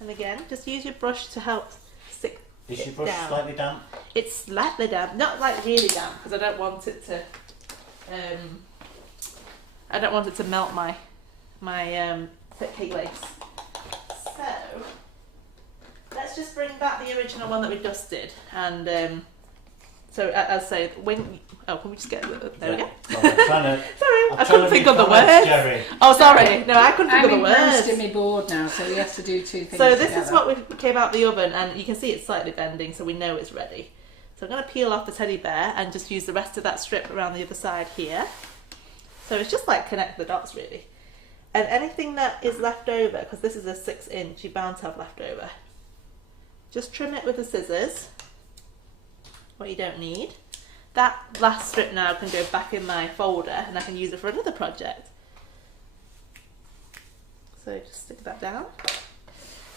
And again, just use your brush to help stick Is it your brush down. slightly damp? It's slightly damp, not like really damp, because I don't want it to. I don't want it to melt my cake lace. So let's just bring back the original one that we dusted, and so as I say, can we just get there we go. Well, I'm trying to. Sorry, I'm I trying couldn't to think be of the polite, words. Jerry. Oh, sorry, no, I couldn't think I'm of the words. engrossed in my board now, so we have to do two things. So this together. is what we came out the oven, and you can see it's slightly bending, so we know it's ready. So I'm going to peel off the teddy bear and just use the rest of that strip around the other side here. So it's just like connect the dots really. And anything that is left over, because this is a 6-inch, you're bound to have left over. Just trim it with the scissors, what you don't need. That last strip now can go back in my folder and I can use it for another project. So just stick that down.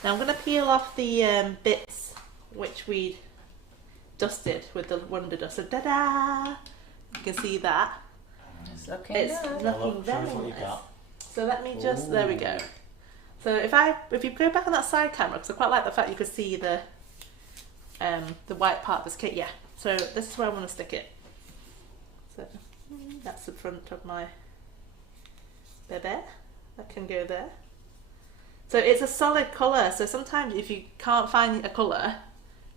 Now I'm going to peel off the bits which we dusted with the Wonder Dust. So da-da! You can see that. It's looking It's good. looking Look, show very us what you nice. got. So let me just, there we go. So if you go back on that side camera, because I quite like the fact you could see the white part of this kit, yeah. So this is where I want to stick it. So that's the front of my baby. That can go there. So it's a solid colour, so sometimes if you can't find a colour,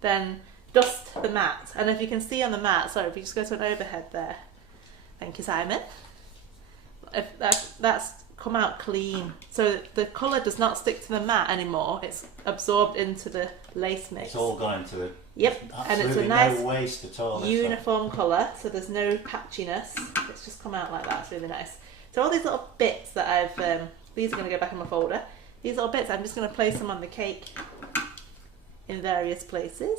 then dust the mat. And if you can see on the mat, sorry, if you just go to an overhead there. Thank you, Simon. If that's come out clean. So the colour does not stick to the mat anymore, it's absorbed into the lace mix. It's all going to it. Yep, and it's a Absolutely nice no waste at all. is there? uniform colour, so there's no patchiness. It's just come out like that. It's really nice. So all these little bits that I've, these are going to go back in my folder. These little bits, I'm just going to place them on the cake in various places.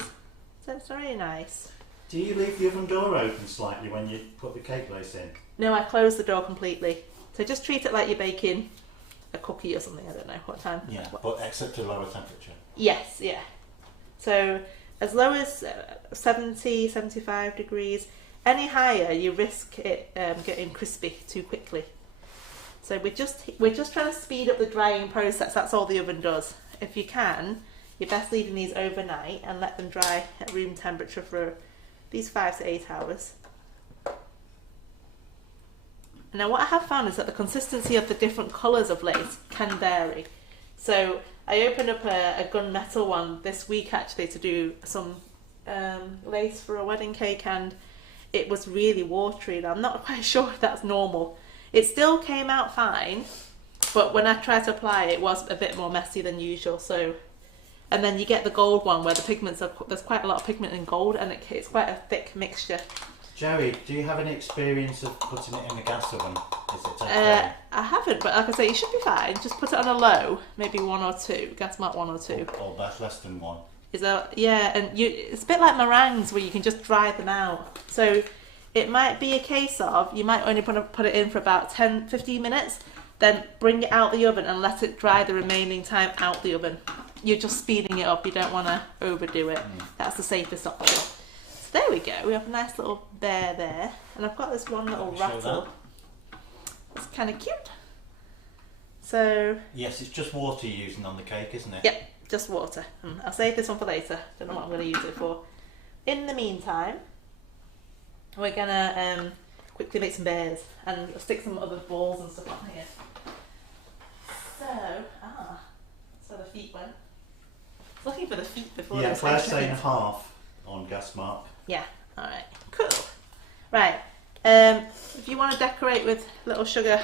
So it's very nice. Do you leave the oven door open slightly when you put the cake lace in? No, I closed the door completely. So just treat it like you're baking a cookie or something. I don't know what time. Yeah, but except to lower temperature. Yes, yeah. So as low as 70, 75 degrees. Any higher, you risk it getting crispy too quickly. So we're just trying to speed up the drying process. That's all the oven does. If you can, you're best leaving these overnight and let them dry at room temperature for these 5 to 8 hours. Now what I have found is that the consistency of the different colours of lace can vary. So I opened up a gunmetal one this week actually to do some lace for a wedding cake, and it was really watery, and I'm not quite sure if that's normal. It still came out fine, but when I tried to apply it, it was a bit more messy than usual. So, and then you get the gold one where the pigments are, there's quite a lot of pigment in gold, and it's quite a thick mixture. Jerry, do you have any experience of putting it in the gas oven? Is it okay? I haven't, but like I say, you should be fine. Just put it on a low, maybe 1 or 2, gas mark 1 or 2. Or less than 1? Yeah, and it's a bit like meringues where you can just dry them out. So it might be a case of you might only put it in for about 10-15 minutes, then bring it out the oven and let it dry the remaining time out the oven. you're just speeding it up. You don't want to overdo it. That's the safest option. So there we go. We have a nice little bear there, and I've got this one little rattle. It's kind of cute. So yes, it's just water you're using on the cake, isn't it? Yep, just water. I'll save this one for later. Don't know what I'm going to use it for. In the meantime, we're gonna quickly make some bears and stick some other balls and stuff on here. So the feet went. I was looking for the feet before. Yeah, Claire's saying half on gas mark. Yeah, alright, cool. Right, if you want to decorate with little sugar,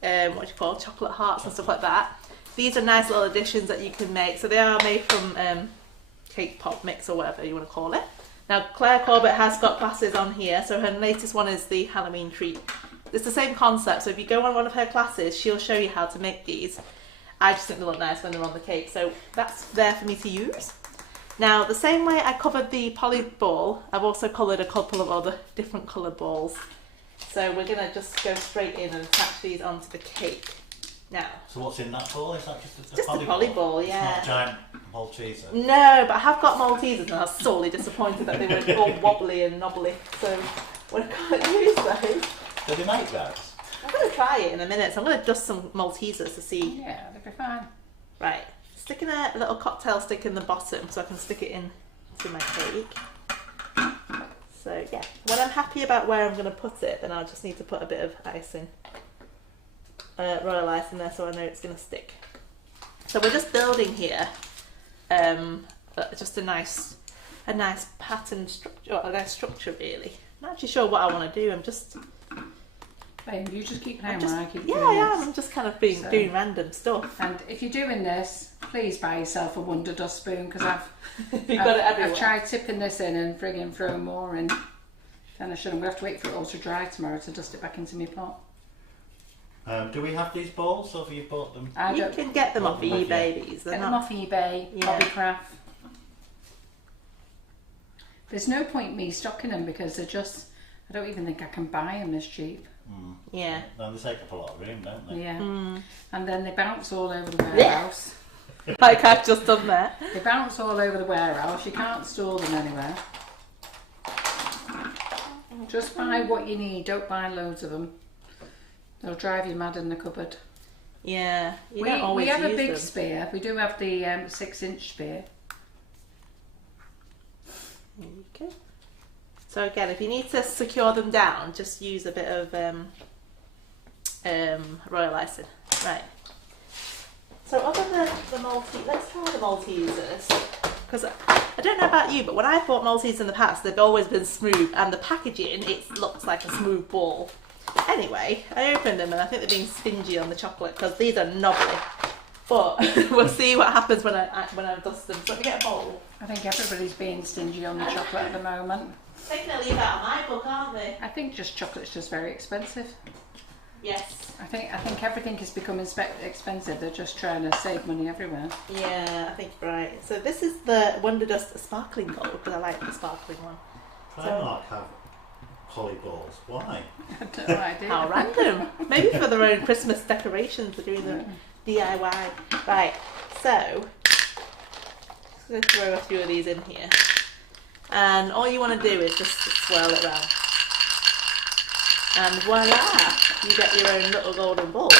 what do you call chocolate hearts and stuff like that, these are nice little additions that you can make. So they are made from cake pop mix or whatever you want to call it. Now Claire Corbett has got classes on here, so her latest one is the Halloween treat. It's the same concept, so if you go on one of her classes, she'll show you how to make these. I just think they look nice when they're on the cake, so that's there for me to use. Now, the same way I covered the poly ball, I've also coloured a couple of other different coloured balls. So we're going to just go straight in and attach these onto the cake. Now. So what's in that ball? Is that just a poly ball? Yeah. It's not a giant Malteser? No, but I have got Maltesers and I was sorely disappointed that they were all wobbly and knobbly. So we're going to use those. Do they make those? I'm going to try it in a minute, so I'm going to dust some Maltesers to see. Yeah, they'll be fine. Right, sticking a little cocktail stick in the bottom so I can stick it in to my cake. So yeah, when I'm happy about where I'm going to put it, then I'll just need to put a bit of icing, royal ice in there so I know it's going to stick. So we're just building here, just a nice pattern structure, or a nice structure really. I'm not actually sure what I want to do. I'm just. Babe, you just keep an eye on I keep yeah, doing I am. this. I'm just kind of doing random stuff. And if you're doing this, please buy yourself a Wonder Dust spoon because I've got it everywhere. I've tried tipping this in and frigging throwing more in. And I shouldn't. We have to wait for it all to dry tomorrow to dust it back into my pot. Do we have these balls, or have you bought them? You can get them off eBay. These. Get them off eBay, Hobbycraft. There's no point me stocking them because they're just. I don't even think I can buy them this cheap. Yeah. No, they take up a lot of room, don't they? Yeah. And then they bounce all over the warehouse. Like I've just done there. They bounce all over the warehouse. You can't store them anywhere. Just buy what you need. Don't buy loads of them. They'll drive you mad in the cupboard. Yeah. We have a big spear. We do have the 6-inch spear. There you go. So again, if you need to secure them down, just use a bit of royal icing. Right. So other than the Maltesers, let's try the Maltesers. Because I don't know about you, but when I've bought Maltesers in the past, they've always been smooth, and the packaging, it looks like a smooth ball. Anyway, I opened them and I think they're being stingy on the chocolate because these are knobbly. But we'll see what happens when I dust them. So let me get a bowl. I think everybody's being stingy on the chocolate at the moment. Taking a leaf out of my book, aren't they? I think chocolate's just very expensive. Yes. I think everything is becoming expensive. They're just trying to save money everywhere. Yeah, I think right. So this is the Wonder Dust Sparkling Gold because I like the sparkling one. Primark have poly balls. Why? I don't know what I did. How random. Maybe for their own Christmas decorations. They're doing the DIY. Right. So I'm going to throw a few of these in here. And all you want to do is just swirl it around. And voila! You get your own little golden balls.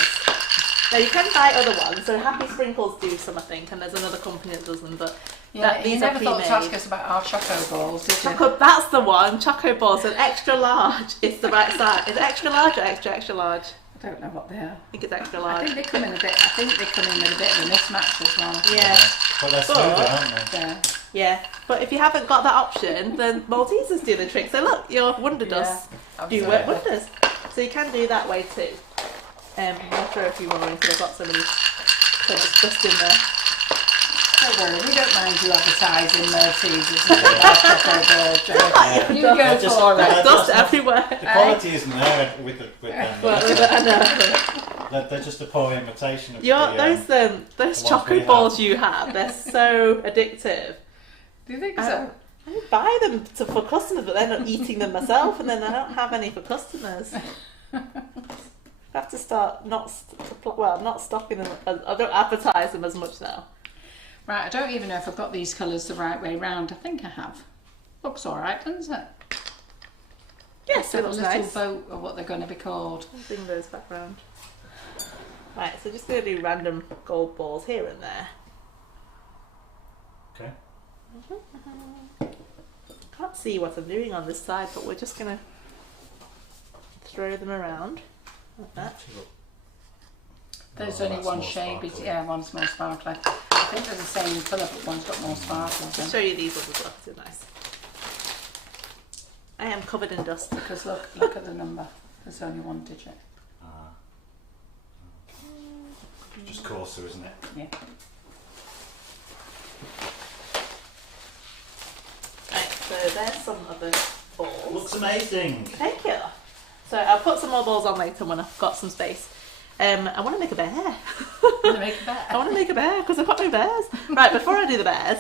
Now you can buy other ones, so Happy Sprinkles do some I think, and there's another company that does them, but these you are never pre-made. thought to ask us about our choco balls, did you? That's the one, choco balls, and extra large is the right size. Is it extra large or extra large? I don't know what they are. I think it's extra large. I think they come in with a bit of a mismatch as well. Yeah. But they're smoother, aren't they? Yeah. Yeah, but if you haven't got that option, then Maltesers do the trick. So look, your Wonder Dust do work wonders. So you can do that way too. I'm going to throw a few more in because I've got so many dust in there. Don't worry, we don't mind you advertising Maltesers and chocolate balls. You go for it. Dust everywhere. The quality isn't there with them. I know. They're just a poor imitation of those chocolate balls you have, they're so addictive. Do you think so? I buy them for customers, but then I'm eating them myself, and then I don't have any for customers. I have to start not stocking them. I don't advertise them as much now. Right, I don't even know if I've got these colours the right way round. I think I have. Looks alright, doesn't it? Yes, it looks a little nice. boat, or what they're going to be called. I'll bring those back round. Right, so just going to do random gold balls here and there. Okay. Can't see what I'm doing on this side, but we're just going to throw them around like that. There's Oh, only that's one more shade, sparkly. yeah, one's more sparkly. I think they're the same colour, but one's got more sparkles I'll in. show you these ones as well, they're nice. I am covered in dust. Because look at the number. There's only one digit. Just coarser, isn't it? Yeah. Right, so there's some other balls. Looks amazing. Thank you. So I'll put some more balls on later when I've got some space. I want to make a bear. Gonna make a bear. I want to make a bear because I've got no bears. Right, before I do the bears,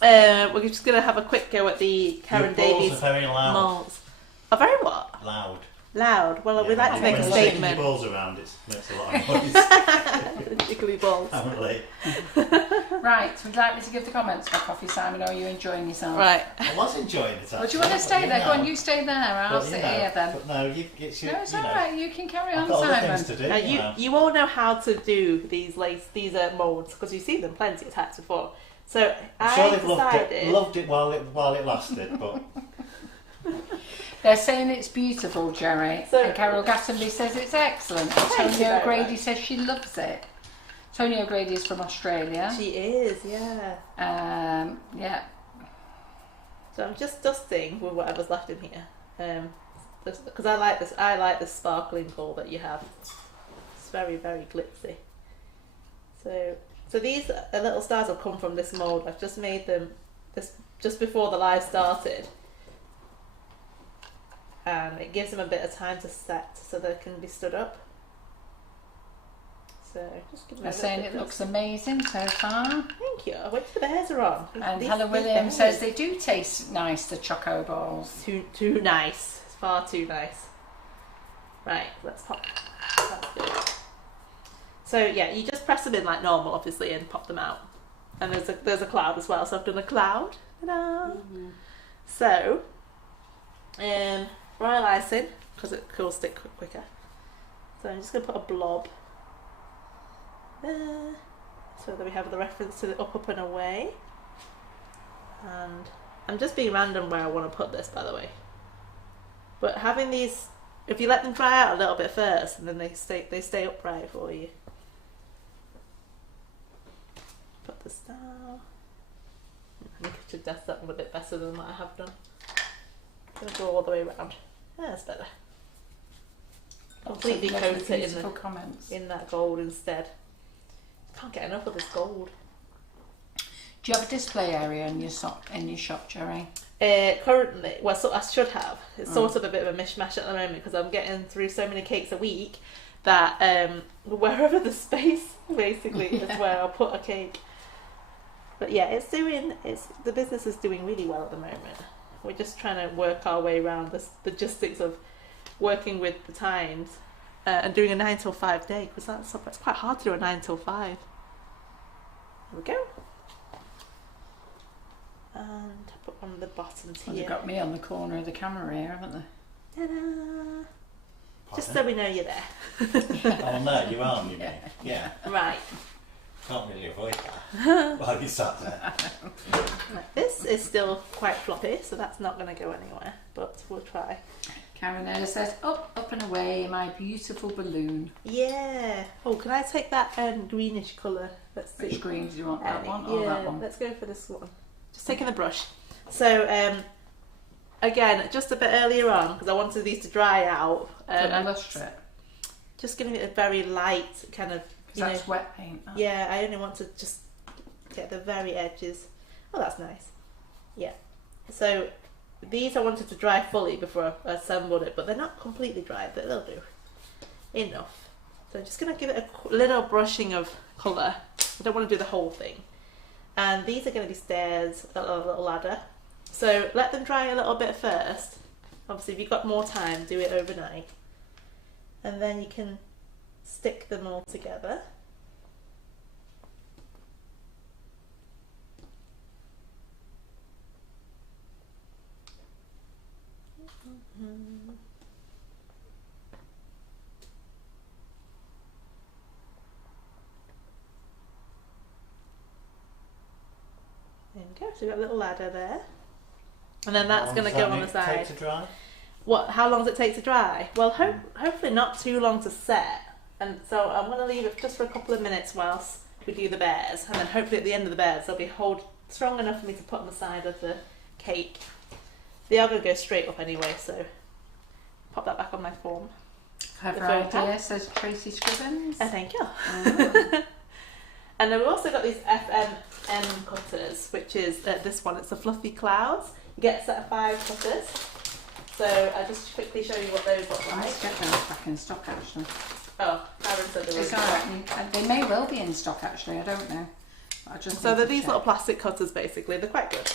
we're just going to have a quick go at the Karen Your balls Davies are very loud. molds. Are very what? Loud. Loud. Well, we like to make a when you're shaking statement. your balls around, it makes a lot of noise. Jiggly balls. Apparently. Right, would you like me to give the comments for Coffee Simon, or are you enjoying yourself? Right. I was enjoying it. Well, do you want to stay there? Go on, you stay there. I'll But, sit here then. But no, it's your, No, it's you know, alright, you can carry I've on, got other Simon. things to do. Now, you know. you all know how to do these molds because you've seen them plenty of times before. So I'm sure I they've decided. loved it while it lasted, but They're saying it's beautiful, Gerry. So- And Carol Gastonby says it's excellent. And Thank you Tony very O'Grady much. says she loves it. Tony O'Grady is from Australia. She is, yeah. Yeah. So I'm just dusting with whatever's left in here, because I like this. I like the sparkling ball that you have. It's very, very glitzy. So these little stars have come from this mold. I've just made them just before the live started, and it gives them a bit of time to set so they can be stood up. So just give them They're a saying bit it of looks amazing so far. Thank you. I wait till the bears are on. And These- Helen these Williams bears. says they do taste nice, the choco balls. Too nice. It's far too nice. Right, let's pop. That's good. So yeah, you just press them in like normal, obviously, and pop them out. And there's a cloud as well. So I've done a cloud. Ta-da! So, royal icing because it will stick quicker. So I'm just gonna put a blob there, so that we have the reference to the up and away. And I'm just being random where I want to put this, by the way. But having these, if you let them dry out a little bit first, and then they stay upright for you. Put this down. I think I should dust that one a bit better than what I have done. I'm gonna go all the way around. Yeah, that's better. Completely Lots of coat lovely, it beautiful comments. in that gold instead. Can't get enough of this gold. Do you have a display area in your shop, Gerry? Currently, well, so I should have. It's sort of a bit of a mishmash at the moment because I'm getting through so many cakes a week that wherever the space basically is where I'll put a cake. But yeah, the business is doing really well at the moment. We're just trying to work our way around the logistics of working with the times and doing a 9 till 5 day because that's quite hard to do a 9 till 5. There we go. And put on the bottoms Well, here. they've got me on the corner of the camera here, haven't they? Ta-da! Just so we know you're there. Oh no, you are, you mean? Yeah. Right. Can't really avoid that while you sat there. This is still quite floppy, so that's not going to go anywhere, but we'll try. Karen Ella says, up and away, my beautiful balloon. Yeah. Oh, can I take that greenish colour? Let's see. Which green do you want, that one or yeah, that one? let's go for this one. Just taking the brush. So, again, just a bit earlier on, because I wanted these to dry out. To illustrate. Just giving it a very light kind of, That's wet paint. That. yeah, I only want to just get the very edges. Oh, that's nice. Yeah. So these I wanted to dry fully before I assembled it, but they're not completely dry, but they'll do. Enough. So I'm just going to give it a little brushing of colour. I don't want to do the whole thing. And these are going to be stairs, a little ladder. So let them dry a little bit first. Obviously, if you've got more time, do it overnight. And then you can stick them all together. There we go. So we've got a little ladder there. And then that's going to go on the side. Take to dry? How long does it take to dry? Well, hopefully not too long to set. And so I'm going to leave it just for a couple of minutes whilst we do the bears. And then hopefully at the end of the bears, they'll be strong enough for me to put on the side of the cake. They are going to go straight up anyway, so pop that back on my form. Clever idea, says Tracy Scribbins. Thank you. And then we've also got these FMM cutters, which is this one. It's the Fluffy Clouds. You get a set of 5 cutters. So I'll just quickly show you what those look like. Let's get those back in stock actually. Oh, Karen said they were. It's alright. They may well be in stock actually. I don't know. So they're these little plastic cutters basically. They're quite good.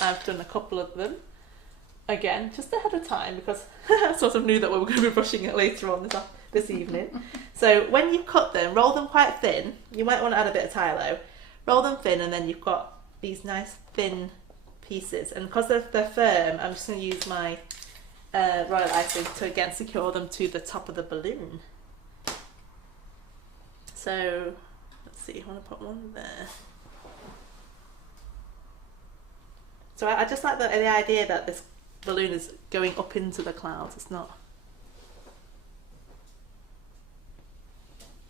I've done a couple of them. Again, just ahead of time because I sort of knew that we were going to be brushing it later on this evening. So when you cut them, roll them quite thin. You might want to add a bit of Tylo. Roll them thin, and then you've got these nice pieces. And because they're firm, I'm just going to use my royal icing to again secure them to the top of the balloon. So let's see, I want to put one there. So I just like the idea that this balloon is going up into the clouds. It's not.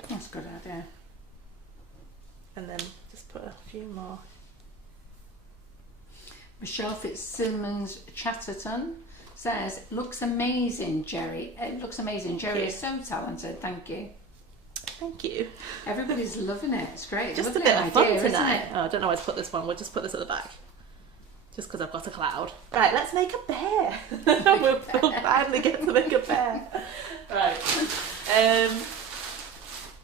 That's a good idea. And then just put a few more. Michelle Fitzsimmons Chatterton says, looks amazing, Gerry. It looks amazing. Gerry is so talented. Thank you. Thank you. Everybody's loving it. It's great. Just lovely a bit of fun idea, tonight. Oh, I don't know where to put this one. We'll just put this at the back. Just because I've got a cloud. Right, let's make a bear. We'll finally get to make a bear. Right.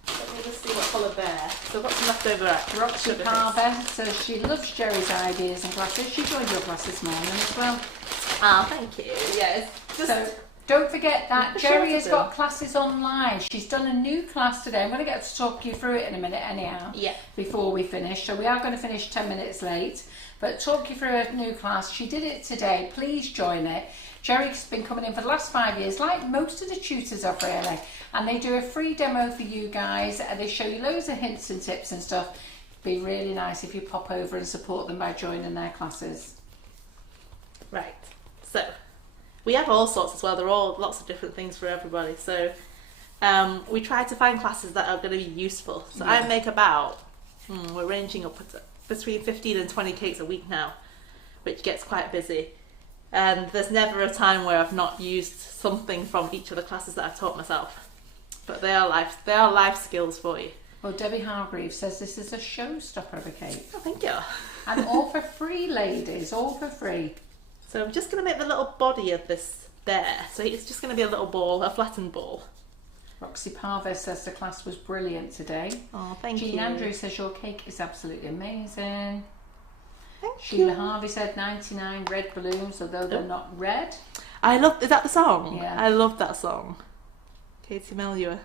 Let me just see what colour bear. So I've got some leftover Roxy Carver says she loves Gerry's ideas and classes. She joined your class this morning as well. Oh, thank you. Yeah, it's just... So don't forget that Gerry has got classes online. She's done a new class today. I'm going to get to talk you through it in a minute anyhow. Yeah. Before we finish. So we are going to finish 10 minutes late. But talk you through a new class. She did it today. Please join it. Gerry's been coming in for the last 5 years, like most of the tutors have really. And they do a free demo for you guys. And they show you loads of hints and tips and stuff. It'd be really nice if you pop over and support them by joining their classes. Right. So we have all sorts as well. They're all lots of different things for everybody. So we try to find classes that are going to be useful. So I make about, we're ranging up between 15 and 20 cakes a week now, which gets quite busy. And there's never a time where I've not used something from each of the classes that I've taught myself. But they are life skills for you. Well, Debbie Hargreaves says this is a showstopper of a cake. Oh, thank you. And all for free, ladies, all for free. So I'm just going to make the little body of this bear. So it's just going to be a little ball, a flattened ball. Roxy Parver says the class was brilliant today. Oh, thank you. Jean Andrews says your cake is absolutely amazing. Thank Sheila you. Harvey said 99 red balloons, although they're not red. Is that the song? Yeah. I love that song. Katie Melua.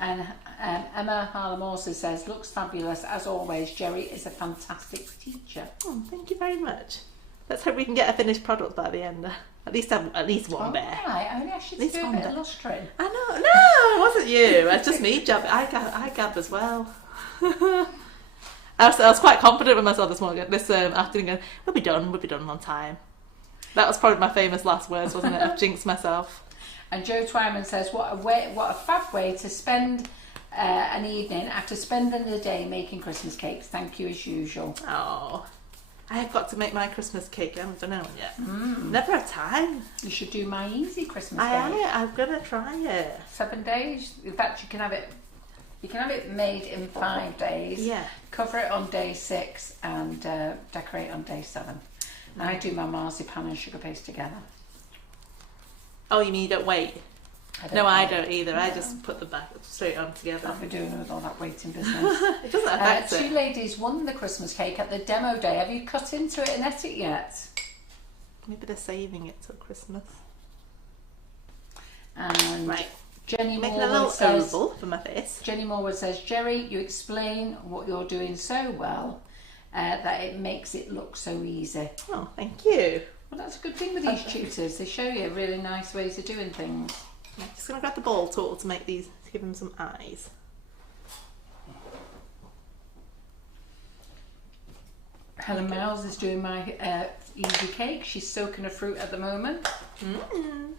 And Emma Harlem also says, looks fabulous as always. Gerry is a fantastic teacher. Oh, thank you very much. Let's hope we can get a finished product by the end. At least one bear. Right, only I should do a bit of illustrating. I know. No, it wasn't you. It's just me jabbing. I gab as well. I was quite confident with myself this afternoon. Going, we'll be done on time. That was probably my famous last words, wasn't it? I've jinxed myself. And Joe Twyman says, what a fab way to spend an evening after spending the day making Christmas cakes. Thank you as usual. Oh, I have got to make my Christmas cake. I haven't done it yet. Never have time. You should do my easy Christmas cake. I'm gonna try it. 7 days. In fact, you can have it made in 5 days. Yeah. Cover it on day 6 and decorate on day 7. I do my marzipan and sugar paste together. Oh, you mean you don't wait? I don't either. No. I just put them back straight on together. I'll be doing with all that waiting business. It doesn't affect it. 2 ladies won the Christmas cake at the demo day. Have you cut into it and ate it yet? Maybe they're saving it till Christmas. And right. Jenny Making Moore a little says, oval for my face. Jenny Moore says, Gerry, you explain what you're doing so well that it makes it look so easy. Oh, thank you. Well, that's a good thing with these tutors. They show you really nice ways of doing things. I'm just going to grab the ball tool to make these, to give them some eyes. Helen Miles is doing my easy cake. She's soaking her fruit at the moment.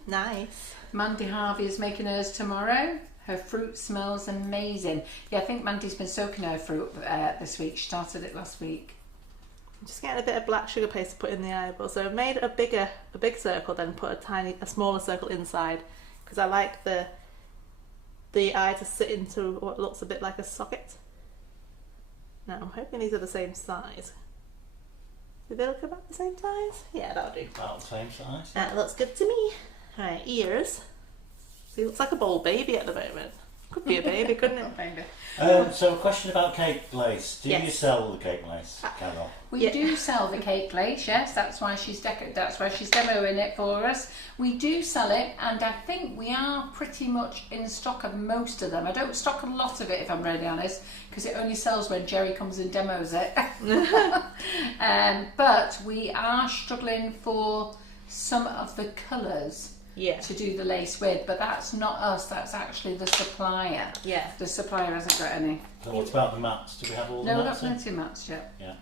Nice. Mandy Harvey is making hers tomorrow. Her fruit smells amazing. Yeah, I think Mandy's been soaking her fruit this week. She started it last week. I'm just getting a bit of black sugar paste to put in the eyeball. So I've made a big circle, then put a smaller circle inside, because I like the eye to sit into what looks a bit like a socket. Now I'm hoping these are the same size. Do they look about the same size? Yeah, that'll do. About the same size. That looks good to me. Right, ears. See, it looks like a bold baby at the moment. Could be a baby, couldn't it? So a question about cake lace. Do you Yes. sell the cake lace, Carol? We do sell the cake lace, yes. That's why she's demoing it for us. We do sell it, and I think we are pretty much in stock of most of them. I don't stock a lot of it, if I'm really honest, because it only sells when Gerry comes and demos it. But we are struggling for some of the colours. Yeah. To do the lace with, but that's not us, that's actually the supplier. Yeah. The supplier hasn't got any. So what about the mats? Do we have all the No, mats we've got in? plenty of mats yet. Yeah.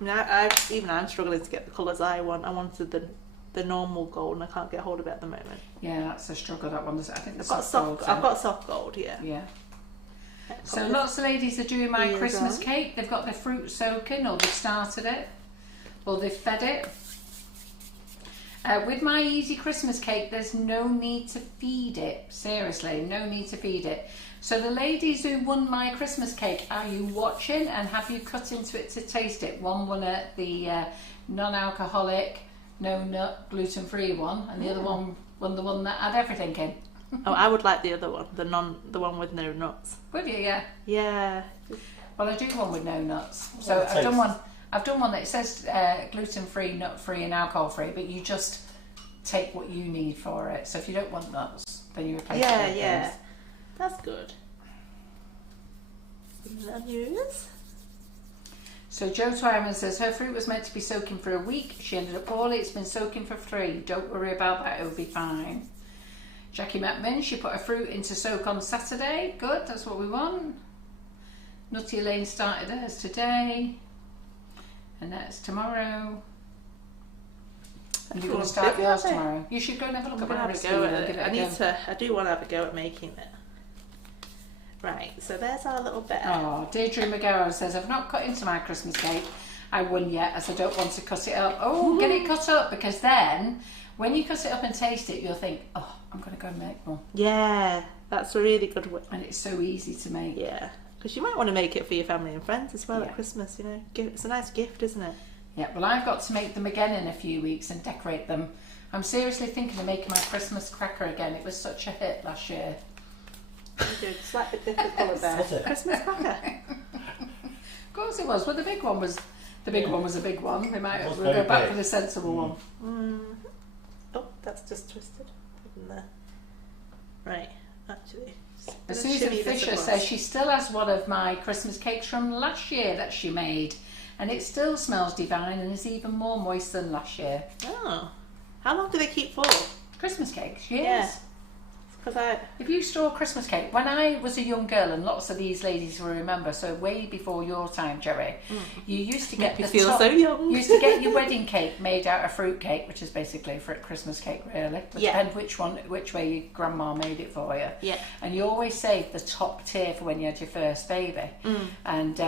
I mean, I'm struggling to get the colours I want. I wanted the normal gold, and I can't get hold of it at the moment. Yeah, that's a struggle, that one. I think the I've got soft gold. I've got soft gold, yeah. Yeah. So lots of ladies are doing my Ears Christmas on. cake. They've got their fruit soaking, or they've started it, or they've fed it. With my easy Christmas cake, there's no need to feed it. Seriously, no need to feed it. So the ladies who won my Christmas cake, are you watching, and have you cut into it to taste it? One won at the non-alcoholic, no nut, gluten-free one, and the other one won the one that had everything in. Oh, I would like the other one, the one with no nuts. Would you? Yeah. Yeah. Well, I do one with no nuts. So Well, I've done one that says gluten-free, nut-free and alcohol-free, but you just take what you need for it. So if you don't want nuts, then you replace it with things. That's good. Onions. So Joe Twyman says her fruit was meant to be soaking for a week. She ended up poorly. It's been soaking for 3. Don't worry about that. It'll be fine. Jackie Metman, she put her fruit into soak on Saturday. Good. That's what we want. Nutty Elaine started hers today. And that's tomorrow. And you're going to start yours tomorrow. You should go and have a look at my recipe. I do want to have a go at making it. Right, so there's our little bit. Oh, Deirdre McGarrow says, I've not cut into my Christmas cake. I won yet, as I don't want to cut it up. Oh, get it cut up, because then when you cut it up and taste it, you'll think, oh, I'm going to go and make one. Yeah, that's a really good way. And it's so easy to make. Yeah, because you might want to make it for your family and friends as well at Christmas, you know. It's a nice gift, isn't it? Yeah, well, I've got to make them again in a few weeks and decorate them. I'm seriously thinking of making my Christmas cracker again. It was such a hit last year. Slightly different colour there. Was it? Christmas cracker. Of course it was. Well, the big one was a big one. We'll very go back big. for the sensible one. Oh, that's just twisted. Put in there. Right, actually. But Susan Fisher says she still has one of my Christmas cakes from last year that she made, and it still smells divine and is even more moist than last year. Oh, how long do they keep for? Christmas cakes, years. Yeah. Because If you store Christmas cake, when I was a young girl, and lots of these ladies will remember, so way before your time, Gerry, you used to get Make me feel so young. You used to get your wedding cake made out of fruit cake, which is basically a Christmas cake, really. But depends which way your grandma made it for you. Yeah. And you always saved the top tier for when you had your first baby, and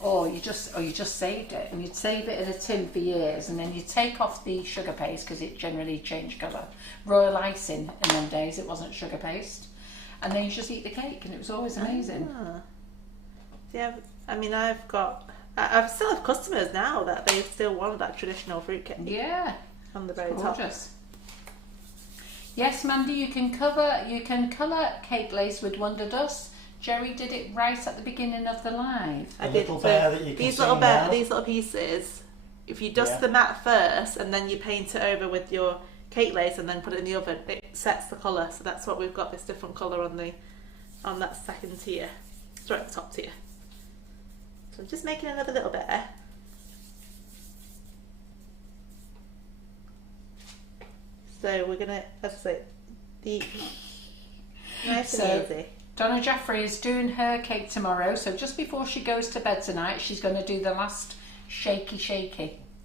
or you just saved it, and you'd save it in a tin for years, and then you take off the sugar paste because it generally changed colour. Royal icing in them days, it wasn't sugar paste, and then you just eat the cake, and it was always amazing. Yeah, I mean, I still have customers now that they still want that traditional fruit cake. Yeah, On the very top. gorgeous. Yes, Mandy, you can colour cake lace with Wonder Dust. Gerry did it right at the beginning of the live. A little bear that you can these see little now. these little pieces. If you dust the mat first and then you paint it over with your cake lace and then put it in the oven, it sets the colour. So that's what we've got, this different colour on that second tier. Sorry, at the top tier. So I'm just making another little bear. So we're gonna, as I say, the nice and easy. Donna Jeffrey is doing her cake tomorrow, so just before she goes to bed tonight, she's going to do the last shaky.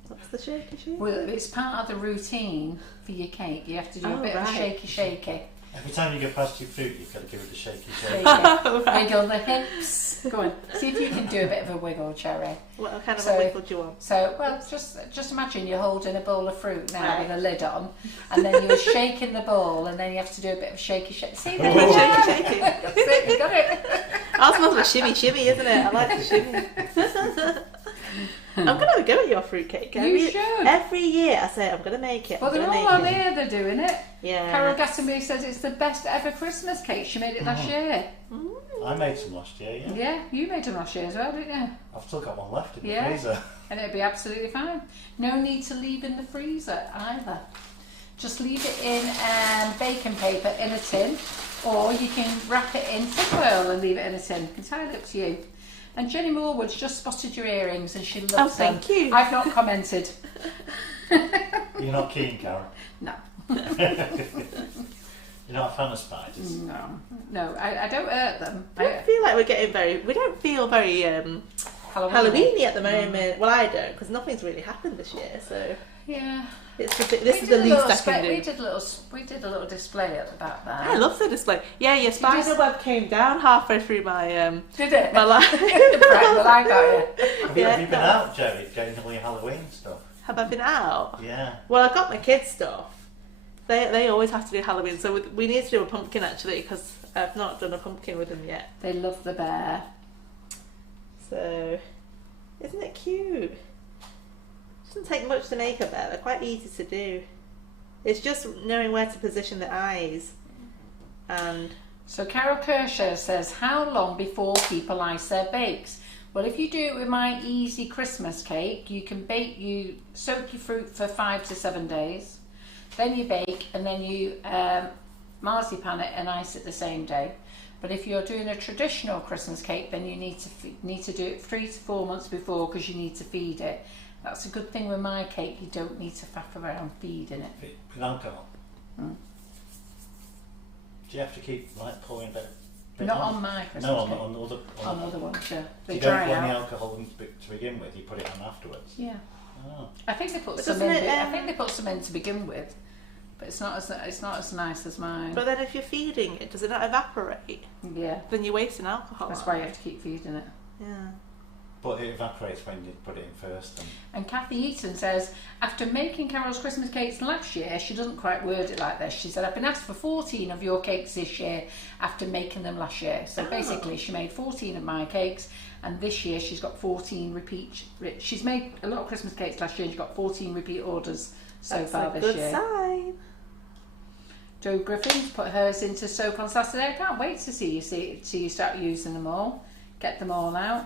What's the shaky? Well, it's part of the routine for your cake. You have to do a bit of shaky. Every time you go past your fruit, you've got to give it a shaky. Wiggle the hips. Go on, see if you can do a bit of a wiggle, Cherry. What kind of a wiggle do you want? So, well, just imagine you're holding a bowl of fruit now with a lid on, and then you're shaking the bowl, and then you have to do a bit of shaky. See, there you shaky. That's it, you got it. That smells like shimmy, isn't it? I like the shimmy. I'm going to have a go at your fruitcake. You should. Every year I say I'm going to make it. Well, they're all on here, they're doing it. Yeah. Carol Gastonbury says it's the best ever Christmas cake. She made it last year. I made some last year, yeah. Yeah, you made them last year as well, didn't you? I've still got one left in the freezer. And it'll be absolutely fine. No need to leave in the freezer either. Just leave it in baking paper in a tin, or you can wrap it in tinfoil and leave it in a tin. It's entirely up to you. And Jenny Morewood's just spotted your earrings and she loves them. Thank you. I've not commented. You're not keen, Karen? No. You're not a fan of spiders? No, I don't hurt them. I don't feel like we don't feel very Halloween-y at the moment. Well, I don't, because nothing's really happened this year, so... Yeah. This is the least I can do. We did a little display at the back there. I love the display. Yeah, your spider web came down halfway through my did it? my life. Well, I got you. Have you been out, Jerry, getting all your Halloween stuff? Have I been out? Yeah. Well, I got my kids' stuff. They always have to do Halloween, so we need to do a pumpkin actually, because I've not done a pumpkin with them yet. They love the bear. So, isn't it cute? Doesn't take much to make a bear. They're quite easy to do. It's just knowing where to position the eyes. And so Carol Kershaw says, how long before people ice their bakes? Well, if you do it with my easy Christmas cake, you soak your fruit for 5 to 7 days, then you bake, and then you marzipan it and ice it the same day. But if you're doing a traditional Christmas cake, then you need to do it 3 to 4 months before, because you need to feed it. That's a good thing with my cake, you don't need to faff around feeding it. With alcohol? Do you have to keep pouring a bit Not on my Christmas cake. No, on other ones, yeah. They you don't put any alcohol to begin with, you put it on afterwards? Yeah. Oh. I think they put some in. I think they put some in to begin with, but it's not as nice as mine. But then if you're feeding it, does it not evaporate? Yeah. Then you're wasting alcohol. That's why you have to keep feeding it. Yeah. But it evaporates when you put it in first. And Kathy Eaton says, after making Carol's Christmas cakes last year, she doesn't quite word it like this. She said, I've been asked for 14 of your cakes this year after making them last year. So basically, she made 14 of my cakes, and this year she's got 14 repeat. She's made a lot of Christmas cakes last year, and she's got 14 repeat orders so far this year. That's a good sign. Jo Griffin's put hers into soak on Saturday. I can't wait to see you start using them all. Get them all out.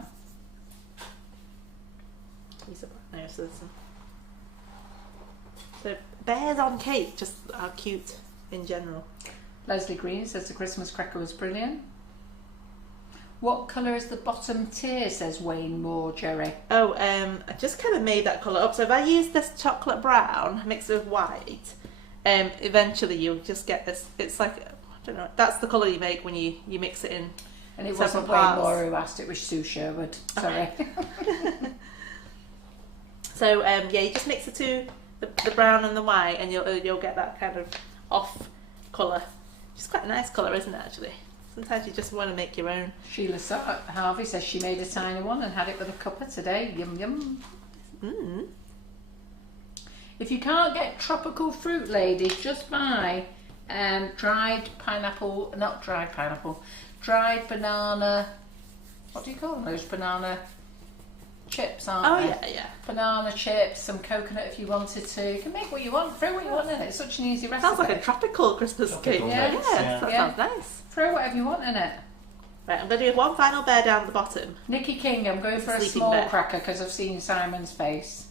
So bears on cake just are cute in general. Leslie Green says the Christmas cracker was brilliant. What colour is the bottom tier, says Wayne Moore, Jerry? Oh, I just kind of made that colour up. So if I use this chocolate brown mixed with white, eventually you'll just get this. It's like, I don't know, that's the colour you make when you mix it in. And it wasn't Wayne Moore who asked, it was Sue Sherwood. Sorry. So yeah, you just mix the two, the brown and the white, and you'll get that kind of off colour. It's quite a nice colour, isn't it, actually? Sometimes you just want to make your own. Sheila Harvey says she made a tiny one and had it with a cuppa today. Yum yum. Mm. If you can't get tropical fruit, ladies, just buy dried banana. What do you call them? Those banana chips, aren't they? Oh yeah. Banana chips, some coconut if you wanted to. You can make what you want, throw what you want in it. It's such an easy recipe. Sounds like a tropical Christmas cake. Yeah. That sounds nice. Throw whatever you want in it. Right, I'm going to do one final bear down at the bottom. Nikki King, I'm going for a small cracker because I've seen Simon's face.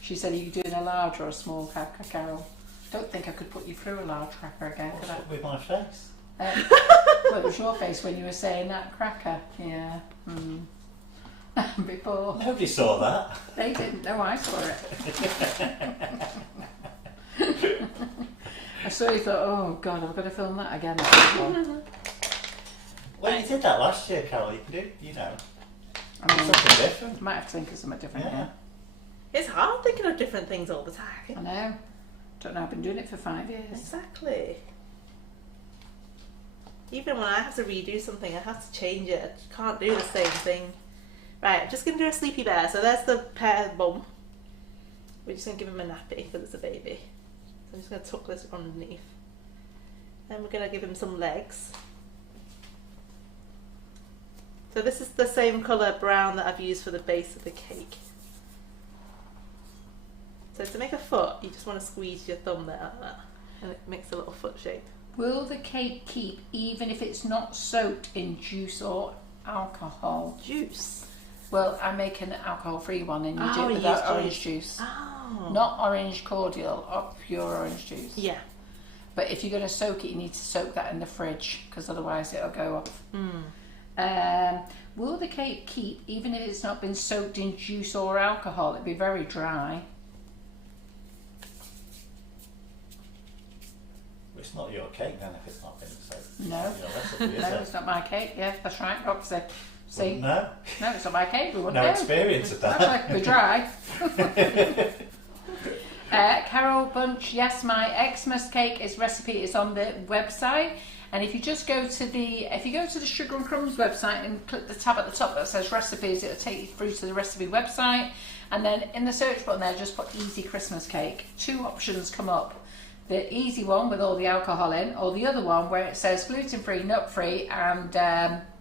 She said, are you doing a large or a small cracker, Carol? Don't think I could put you through a large cracker again, could I? With my face? Well, it was your face when you were saying that cracker. Yeah. Before. Nobody saw that. They didn't. No, I saw it. So you thought, oh God, I've got to film that again. Well, you did that last year, Carol. You can do, I mean, something different. Might have to think of something different. Yeah. It's hard thinking of different things all the time. I know. Don't know. I've been doing it for 5 years. Exactly. Even when I have to redo something, I have to change it. I can't do the same thing. Right, I'm just going to do a sleepy bear. So there's the pear bum. We're just going to give him a nappy because it's a baby. So I'm just going to tuck this underneath. Then we're going to give him some legs. So this is the same colour brown that I've used for the base of the cake. So to make a foot, you just want to squeeze your thumb there like that. And it makes a little foot shape. Will the cake keep even if it's not soaked in juice or alcohol? Juice? Well, I make an alcohol-free one and you do it you without use orange juice. Oh. Not orange cordial or pure orange juice. Yeah. But if you're going to soak it, you need to soak that in the fridge because otherwise it'll go off. Will the cake keep even if it's not been soaked in juice or alcohol? It'd be very dry. It's not your cake then if it's not been soaked. No. Your recipe, is No, it? it's not my cake. Yeah, that's right. Roxy. See? No. No, it's not my cake. We wouldn't No know. experience of that. That's like we're dry. Carol Bunch, yes, my Xmas cake recipe is on the website. And if you just go to the Sugar and Crumbs website and click the tab at the top that says recipes, it'll take you through to the recipe website. And then in the search button there, just put easy Christmas cake. 2 options come up. The easy one with all the alcohol in, or the other one where it says gluten-free, nut-free, and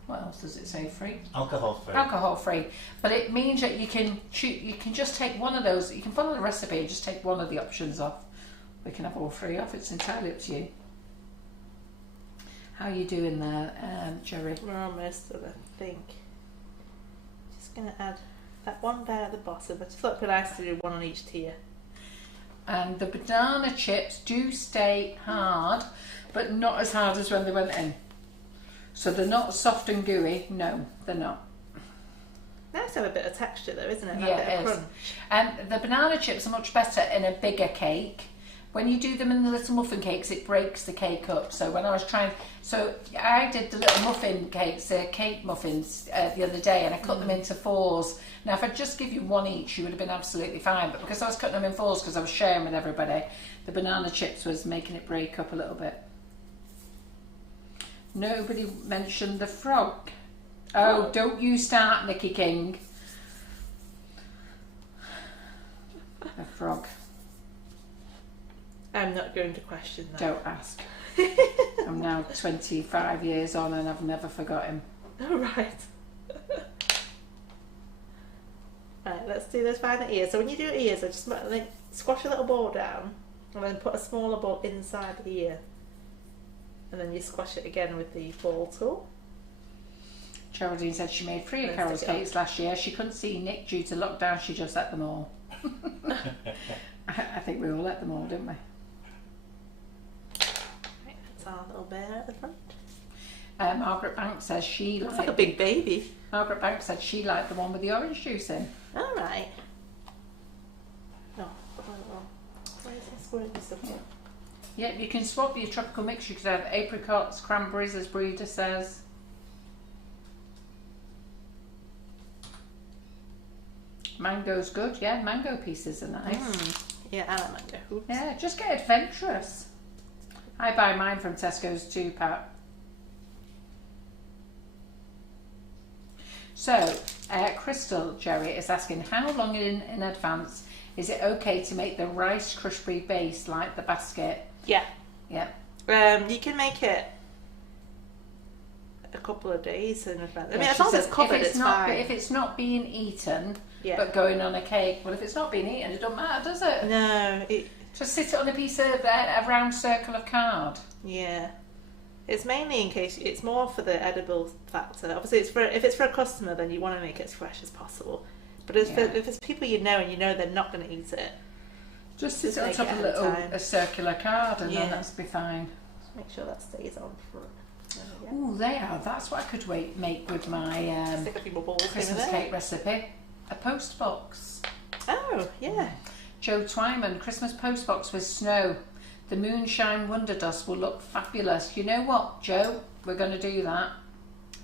what else does it say? Free? Alcohol-free. Alcohol-free. But it means that you can just take one of those. You can follow the recipe and just take one of the options off. We can have all 3 off. It's entirely up to you. How are you doing there, Gerry? We're almost done, I think. Just going to add that one there at the bottom. I just thought it'd be nice to do one on each tier. And the banana chips do stay hard, but not as hard as when they went in. So they're not soft and gooey. No, they're not. Nice to have a bit of texture though, isn't it? Yeah, That bit it of is. crunch. And the banana chips are much better in a bigger cake. When you do them in the little muffin cakes, it breaks the cake up. So when I was I did the little muffin cakes, cake muffins the other day, and I cut them into 4s. Now, if I'd just give you one each, you would have been absolutely fine. But because I was cutting them in 4s because I was sharing with everybody, the banana chips was making it break up a little bit. Nobody mentioned the frog. Oh, don't you start, Nicky King. The frog. I'm not going to question that. Don't ask. I'm now 25 years on and I've never forgot him. Oh, right. Right, let's do those final ears. So when you do ears, I just like squash a little ball down and then put a smaller ball inside the ear. And then you squash it again with the ball tool. Geraldine said she made 3 of Let's Carol's take it cakes last year. She couldn't see Nick due to lockdown. She just ate them all. I think we all ate them all, didn't we? Right, that's our little bear at the front. Margaret Banks says she Looks liked... like a big baby. Margaret Banks said she liked the one with the orange juice in. All right. No. Where is this word and stuff? Yeah, you can swap your tropical mix. You could have apricots, cranberries, as Breeder says. Mango's good. Yeah, mango pieces are nice. Yeah, I like mango. Oops. Yeah, just get adventurous. I buy mine from Tesco's 2-pack. So, Crystal Gerry is asking, how long in advance is it okay to make the Rice Krispie base like the basket? Yeah. Yeah. You can make it a couple of days in advance. I mean, Yeah, as she long as it's said covered, if it's not, fine. If it's not being eaten, Yeah. but going on a cake, well, if it's not being eaten, it doesn't matter, does it? No, Just sit it on a piece of a round circle of card. yeah. It's mainly in case it's more for the edible factor. Obviously, if it's for a customer, then you want to make it as fresh as possible. But if it's people you know and you know they're not going to eat it, Just sit it on make top it of ahead of time. a circular card, and Yeah. then that's be fine. just make sure that stays on front. There we go. Ooh, they are. That's what I could make with my Stick a few bubbles over Christmas there. cake recipe. A post box. Oh, yeah. Joe Twyman, Christmas post box with snow. The Moonshine Wonder Dust will look fabulous. You know what, Joe? We're going to do that.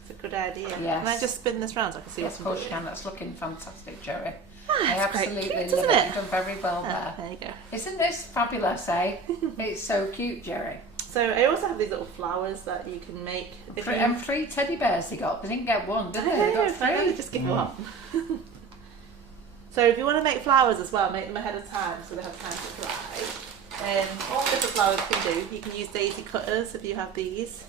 It's a good idea. Yes. Can I just spin this round so I can see Yes, what's of course you can. That's looking fantastic, Jerry. I it's quite absolutely cute, love isn't it. it? You've done very well there. There you go. Isn't this fabulous, eh? It's so cute, Jerry. So I also have these little flowers that you can make. And 3 teddy bears they got. They didn't get one, did they? They got 3. Just give one. So if you want to make flowers as well, make them ahead of time so they have time to dry. All different flowers you can do. You can use daisy cutters if you have these.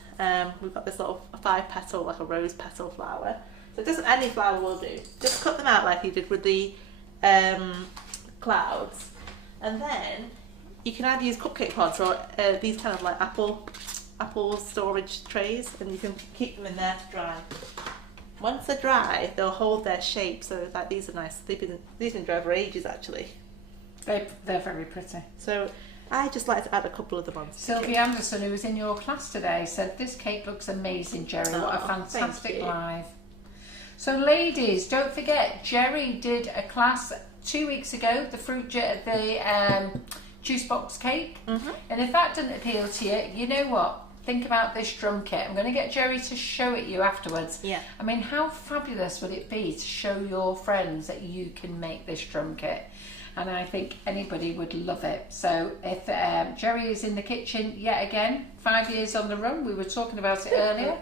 We've got this little 5-petal, like a rose petal flower. So just any flower will do. Just cut them out like you did with the clouds, and then you can either use cupcake pods or these kind of like apple storage trays, and you can keep them in there to dry. Once they're dry, they'll hold their shape. So like these are nice. These can dry for ages actually. They're very pretty. So I just like to add a couple of them on. Sylvia Anderson, who was in your class today, said this cake looks amazing, Jerry. What a fantastic live. So ladies, don't forget, Gerry did a class 2 weeks ago, the juice box cake. And if that didn't appeal to you, you know what? Think about this drum kit. I'm going to get Gerry to show it you afterwards. Yeah. I mean, how fabulous would it be to show your friends that you can make this drum kit? And I think anybody would love it. So if Gerry is in the kitchen yet again, 5 years on the run, we were talking about it earlier.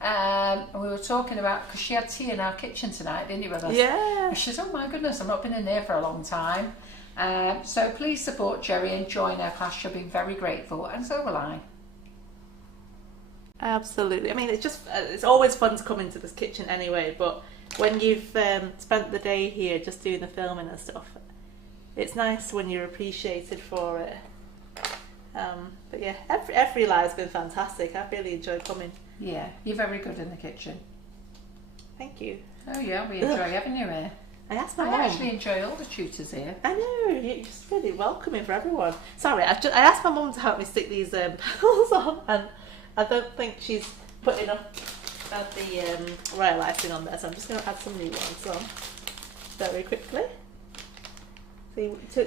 And we were talking about, because she had tea in our kitchen tonight, didn't you, with us? Yeah. And she said, oh my goodness, I've not been in there for a long time. So please support Gerry and join her class. She'll be very grateful, and so will I. Absolutely. I mean, it's always fun to come into this kitchen anyway, but when you've spent the day here just doing the filming and stuff, it's nice when you're appreciated for it. But yeah, every live's been fantastic. I've really enjoyed coming. Yeah, you're very good in the kitchen. Thank you. Oh yeah, we enjoy having you here. I asked my I mum. actually enjoy all the tutors here. I know, you're just really welcoming for everyone. Sorry, I asked my mum to help me stick these petals on, and I don't think she's put enough of the royal icing on there, so I'm just going to add some new ones on very quickly.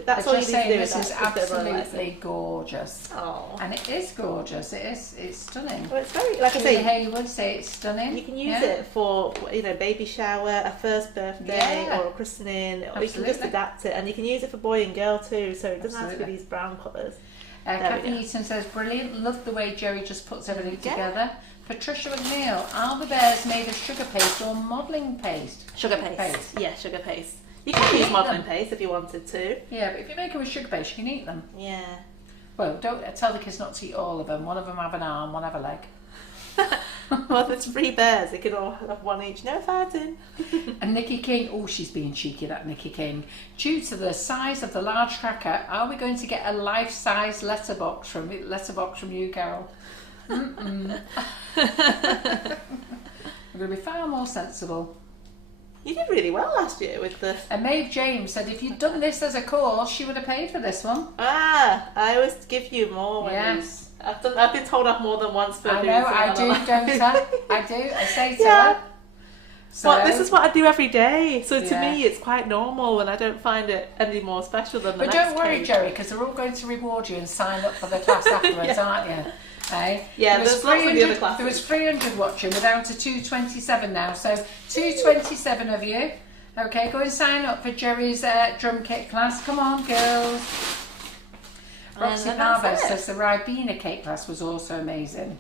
That's all you need to do. This is absolutely gorgeous. Oh. And it is gorgeous. It's stunning. Well, it's very, like I say, Haywood say it's stunning. You can use it for, baby shower, a first birthday, or a christening, or you can just adapt it, and you can use it for boy and girl too. So it doesn't have to be these brown colours. Kathy Eaton says, brilliant. Love the way Gerry just puts everything together. Patricia McNeil, are the bears made of sugar paste or modelling paste? Sugar paste. Yeah, sugar paste. You can use modelling paste if you wanted to. Yeah, but if you make them with sugar paste, you can eat them. Yeah. Well, don't tell the kids not to eat all of them. One of them have an arm, one have a leg. Well, there's 3 bears. They could all have one each. No fighting. And Nikki King, oh, she's being cheeky, that Nikki King. Due to the size of the large cracker, are we going to get a life-size letterbox from you, Carol? We're going to be far more sensible. You did really well last year with the... And Maeve James said if you'd done this as a course, she would have paid for this one. I always give you more when yes. I've been told off more than once for I doing know, something I do, don't I? I do, I say to yeah. her. So, well, this is what I do every day, so to me it's quite normal and I don't find it any more special than the next don't worry, cake. Gerry, because they're all going to reward you and sign up for the class afterwards, aren't you? Hey? Yeah, there's lots of the other classes. There was 300 watching, we're down to 227 now, so 227 of you. Okay, go and sign up for Gerry's drum kit class. Come on, girls. Roxy Narves says the Ribena cake class was also amazing.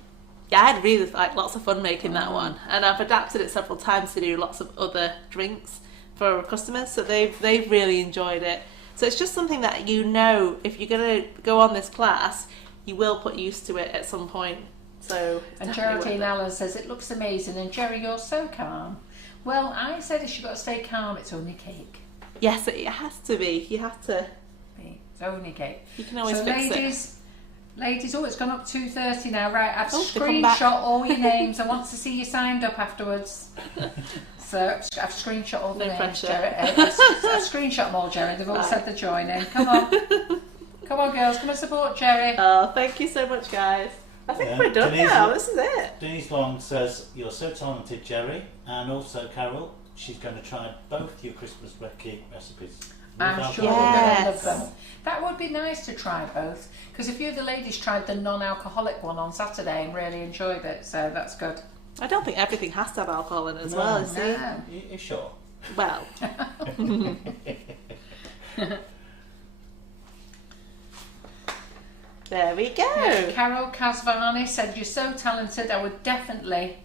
Yeah, I had really lots of fun making that one, and I've adapted it several times to do lots of other drinks for customers, so they've really enjoyed it. So it's just something that if you're going to go on this class, you will put used to it at some point. So and Geraldine Allen says it looks amazing, and Gerry, you're so calm. Well, I said if you've got to stay calm, it's only cake. Yes, it has to be. You have to. It's only cake. You can always fix it. Ladies, it's gone up 2:30 now. Right, I've screenshot all your names. I want to see you signed up afterwards. So I've screenshot all the names, Gerry. I've screenshot them all, Gerry. They've all said they're joining. Come on. Come on, girls. Come and support Gerry. Oh, thank you so much, guys. I think we're done now. This is it. Denise Long says, you're so talented, Gerry. And also, Carol, she's going to try both your Christmas cake recipes. I'm sure you're going to love them. That would be nice to try both, because a few of the ladies tried the non-alcoholic one on Saturday and really enjoyed it, so that's good. I don't think everything has to have alcohol in it as well, is it? No. You sure? Well. There we go. Yeah, Carol Kasvani said, you're so talented, I would definitely...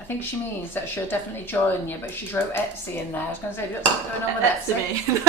I think she means that she'll definitely join you, but she's wrote Etsy in there. I was going to say, have you got something going on with Etsy?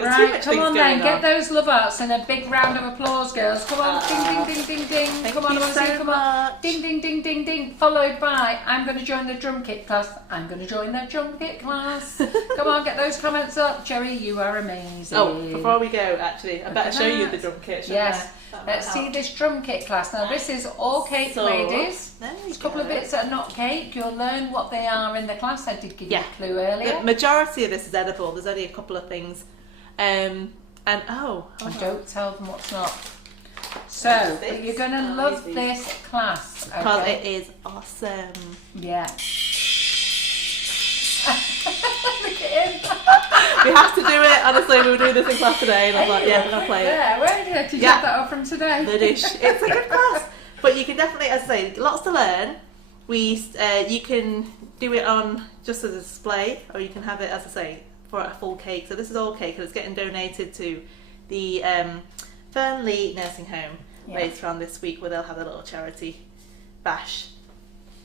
Right, come on then, get those love arts and a big round of applause, girls. Come on, ding, ding, ding, ding, ding. Come on, I want to see you, come on. Ding, ding, ding, ding, ding. Followed by, I'm going to join the drum kit class. I'm going to join the drum kit class. Come on, get those comments up. Jerry, you are amazing. Oh, before we go, actually, I better show you the drum kit, shouldn't Yes. Let's see this drum kit class. Now this is all cake, ladies. There's a couple of bits that are not cake. You'll learn what they are in the class. I did give you a clue earlier. The majority of this is edible. There's only a couple of things. And don't tell them what's not. So, you're going to love this class. Okay? Because it is awesome. Yeah. Look at him. We have to do it. Honestly, we were doing this in class today, and I was like, yeah, we're going to play it. Yeah, where did you get that up from today? The dish. It's a good class. But you can definitely, as I say, lots to learn. You can do it on just as a display, or you can have it, as I say, for a full cake. So this is all cake, and it's getting donated to the Fernley Nursing Home later on this week, where they'll have a little charity bash.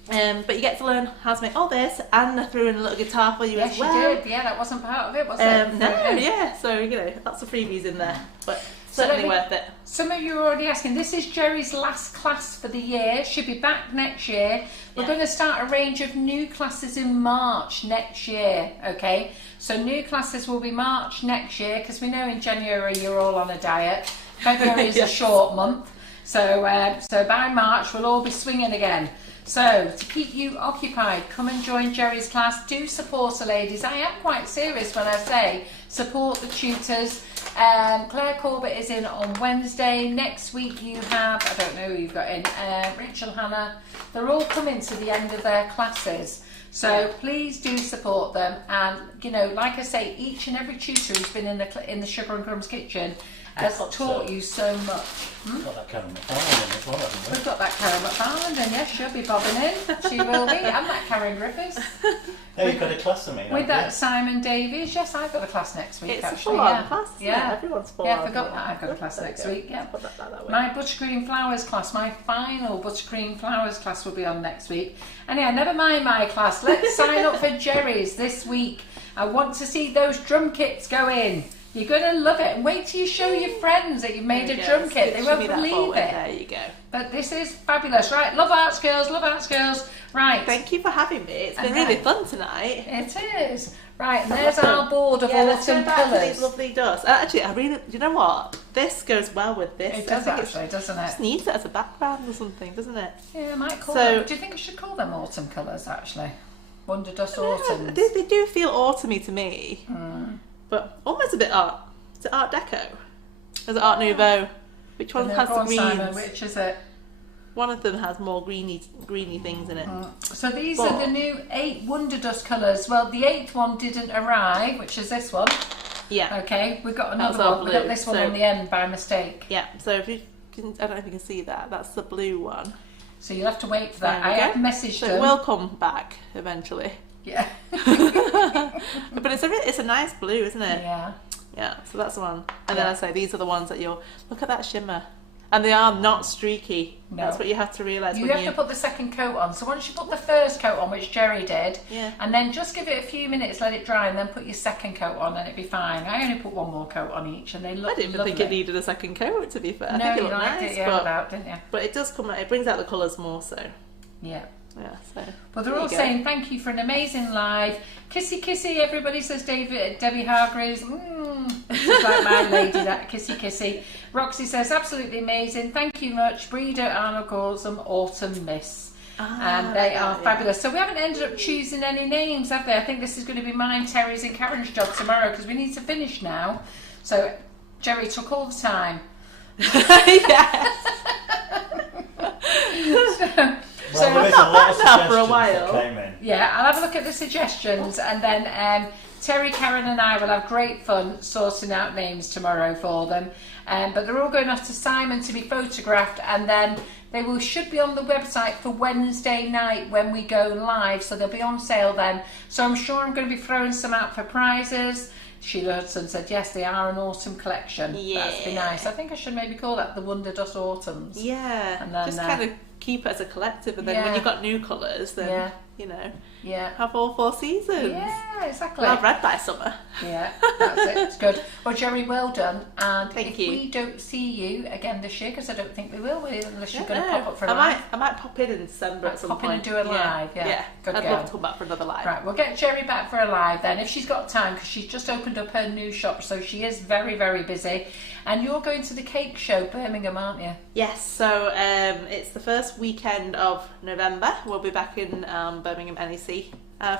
But you get to learn how to make all this, and I threw in a little guitar for you as well. Yes, you did. Yeah, that wasn't part of it, was it? No, yeah. So, lots of freebies in there, but certainly worth it. Some of you are already asking, this is Jerry's last class for the year. She'll be back next year. We're going to start a range of new classes in March next year, okay? So new classes will be March next year, because we know in January you're all on a diet. February is a short month. So by March we'll all be swinging again. So, to keep you occupied, come and join Jerry's class. Do support her, ladies. I am quite serious when I say support the tutors. Claire Corbett is in on Wednesday. Next week you have, I don't know who you've got in, Rachel Hannah. They're all coming to the end of their classes. So please do support them. And, like I say, each and every tutor who's been in the Sugar and Crumbs Kitchen has taught you so much. We've got that Karen McFarlane as well, haven't we? We've got that Karen McFarlane, and yes, she'll be bobbing in. She will be. And that Karen Griffiths. Hey, you've got a class of me. With that Simon Davies. Yes, I've got a class next week. It's actually. a full-on class. Yeah, everyone's full-on. Yeah, I forgot that. I've got a class next week. Yeah. My buttercream flowers class, my final buttercream flowers class will be on next week. And yeah, never mind my class. Let's sign up for Jerry's this week. I want to see those drum kits go in. You're going to love it. And wait till you show your friends that you've made a drum kit. They won't believe it. There you go. But this is fabulous. Right, love arts girls, love arts girls. Right. Thank you for having me. It's been really fun tonight. It is. Right, and there's our board of autumn colours. These lovely dusts. Actually, you know what? This goes well with this. It does actually, doesn't it? Just needs it as a background or something, doesn't it? Yeah, I might call them. Do you think I should call them autumn colours, actually? Wonder Dust Autumns. They do feel autumny to me. But almost a bit art. Is it Art Deco? Is it Art Nouveau? Which one has the greens? Simon, which is it? One of them has more greeny things in it. So these are the new 8 Wonder Dust colours. Well, the 8th one didn't arrive, which is this one. Yeah. Okay, we've got another one. We've got this one on the end by mistake. Yeah, so if you can, I don't know if you can see that. That's the blue one. So you'll have to wait for that. I have messaged them. It will come back eventually. Yeah. But it's a nice blue, isn't it? Yeah. Yeah, so that's the one. And then I say these are the ones that look at that shimmer. And they are not streaky. No. That's what you have to realise. You have to put the second coat on. So once you put the first coat on, which Jerry did, and then just give it a few minutes, let it dry, and then put your second coat on, and it'd be fine. I only put one more coat on each, and they look lovely. I didn't think it needed a second coat, to be fair. I think it looked nice, didn't you? But it does come out. It brings out the colours more so. Yeah. Yeah, so. Well, they're all saying thank you for an amazing live. Kissy kissy, everybody says Debbie Hargreaves. This is like my lady, that kissy kissy. Roxy says absolutely amazing. Thank you much. Breeder Arnold calls them Autumn Miss. And they are fabulous. So we haven't ended up choosing any names, have they? I think this is going to be mine, Terry's and Karen's job tomorrow because we need to finish now. So Jerry took all the time. Yes. Well, there is a lot of I've had that suggestions for a that while. came in. Yeah, I'll have a look at the suggestions, and then Terry, Karen and I will have great fun sorting out names tomorrow for them. But they're all going off to Simon to be photographed, and then they should be on the website for Wednesday night when we go live, so they'll be on sale then. So I'm sure I'm going to be throwing some out for prizes. Sheila Hudson said, yes, they are an autumn collection. Yeah. That'd be nice. I think I should maybe call that the Wonder Dot Autumns. Yeah, And then, just kind of keep it as a collective, and then yeah. when you've got new colours, then, Yeah. you know, Yeah. have all 4 seasons. Yeah, exactly. Well, I've read by summer. Yeah, that's it. It's good. Well, Gerry, well done. And Thank if you. we don't see you again this year, because I don't think we will, unless you're Yeah, going to pop up for a I live. might pop in December at some Pop in point. and do a live, yeah. Good I'd girl. love to come back for another live. Right, we'll get Gerry back for a live then, if she's got time, because she's just opened up her new shop, so she is very, very busy. And you're going to the cake show, Birmingham, aren't you? Yes, so it's the first weekend of November. We'll be back in Birmingham NEC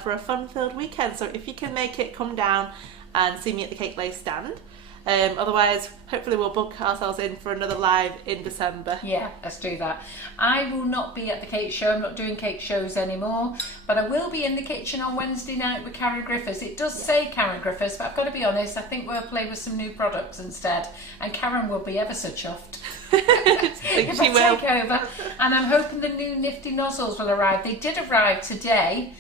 for a fun-filled weekend. So if you can make it, come down and see me at the Cake Lay stand. Otherwise, hopefully we'll book ourselves in for another live in December. Yeah, let's do that. I will not be at the cake show. I'm not doing cake shows anymore, but I will be in the kitchen on Wednesday night with Karen Griffiths. It does say Karen Griffiths, but I've got to be honest, I think we'll play with some new products instead, and Karen will be ever so chuffed if she I will. take over. And I'm hoping the new nifty nozzles will arrive. They did arrive today,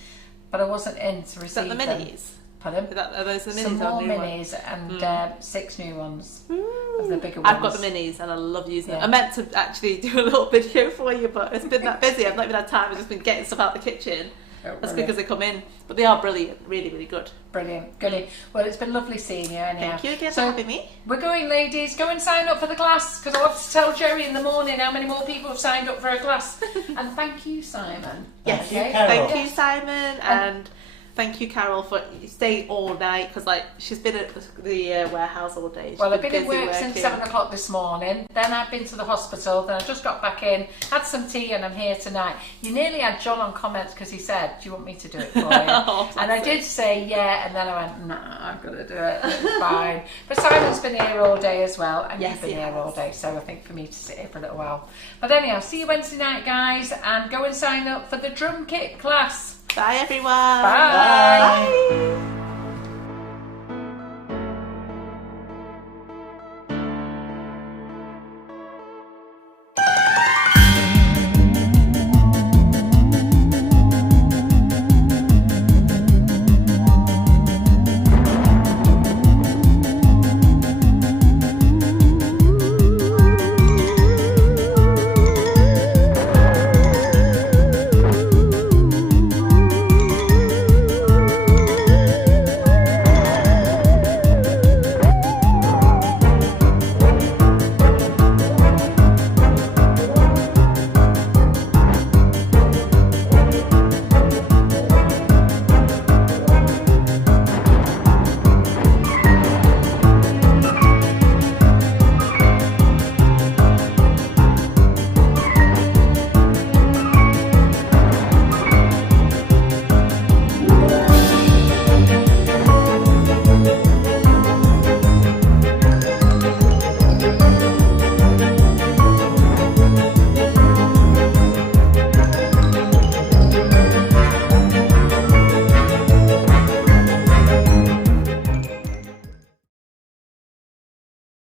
but I wasn't in to receive Is that the them. minis? Pardon? Are those the minis Some or more new minis ones? and 6 new ones of the bigger ones. I've got the minis and I love using them. Yeah. I meant to actually do a little video for you, but it's been that busy. I've not even had time. I've just been getting stuff out the kitchen as quick as they come in. But they are brilliant, really, really good. Brilliant, goody. Well, it's been lovely seeing you anyhow. Thank you again So, for having me. we're going, ladies. Go and sign up for the class, because I'll have to tell Gerry in the morning how many more people have signed up for a class. And thank you, Simon. Yes, Thank you, Carol. Thank you, Simon, and thank you, Carol, for staying all night, because she's been at the warehouse all day. She's Well, I've been at busy work since 7 o'clock this morning. Then I've been to the hospital. Then I just got back in, had some tea, and I'm here tonight. You nearly had John on comments because he said, "Do you want me to do it for you?" Oh, and I did say yeah, and then I went, "Nah, I've got to do it. It's fine." But Simon's been here all day as well, and Yes, you've been he here has. all day, so I think for me to sit here for a little while. But anyhow, see you Wednesday night, guys, and go and sign up for the drum kit class. Bye, everyone. Bye. Bye.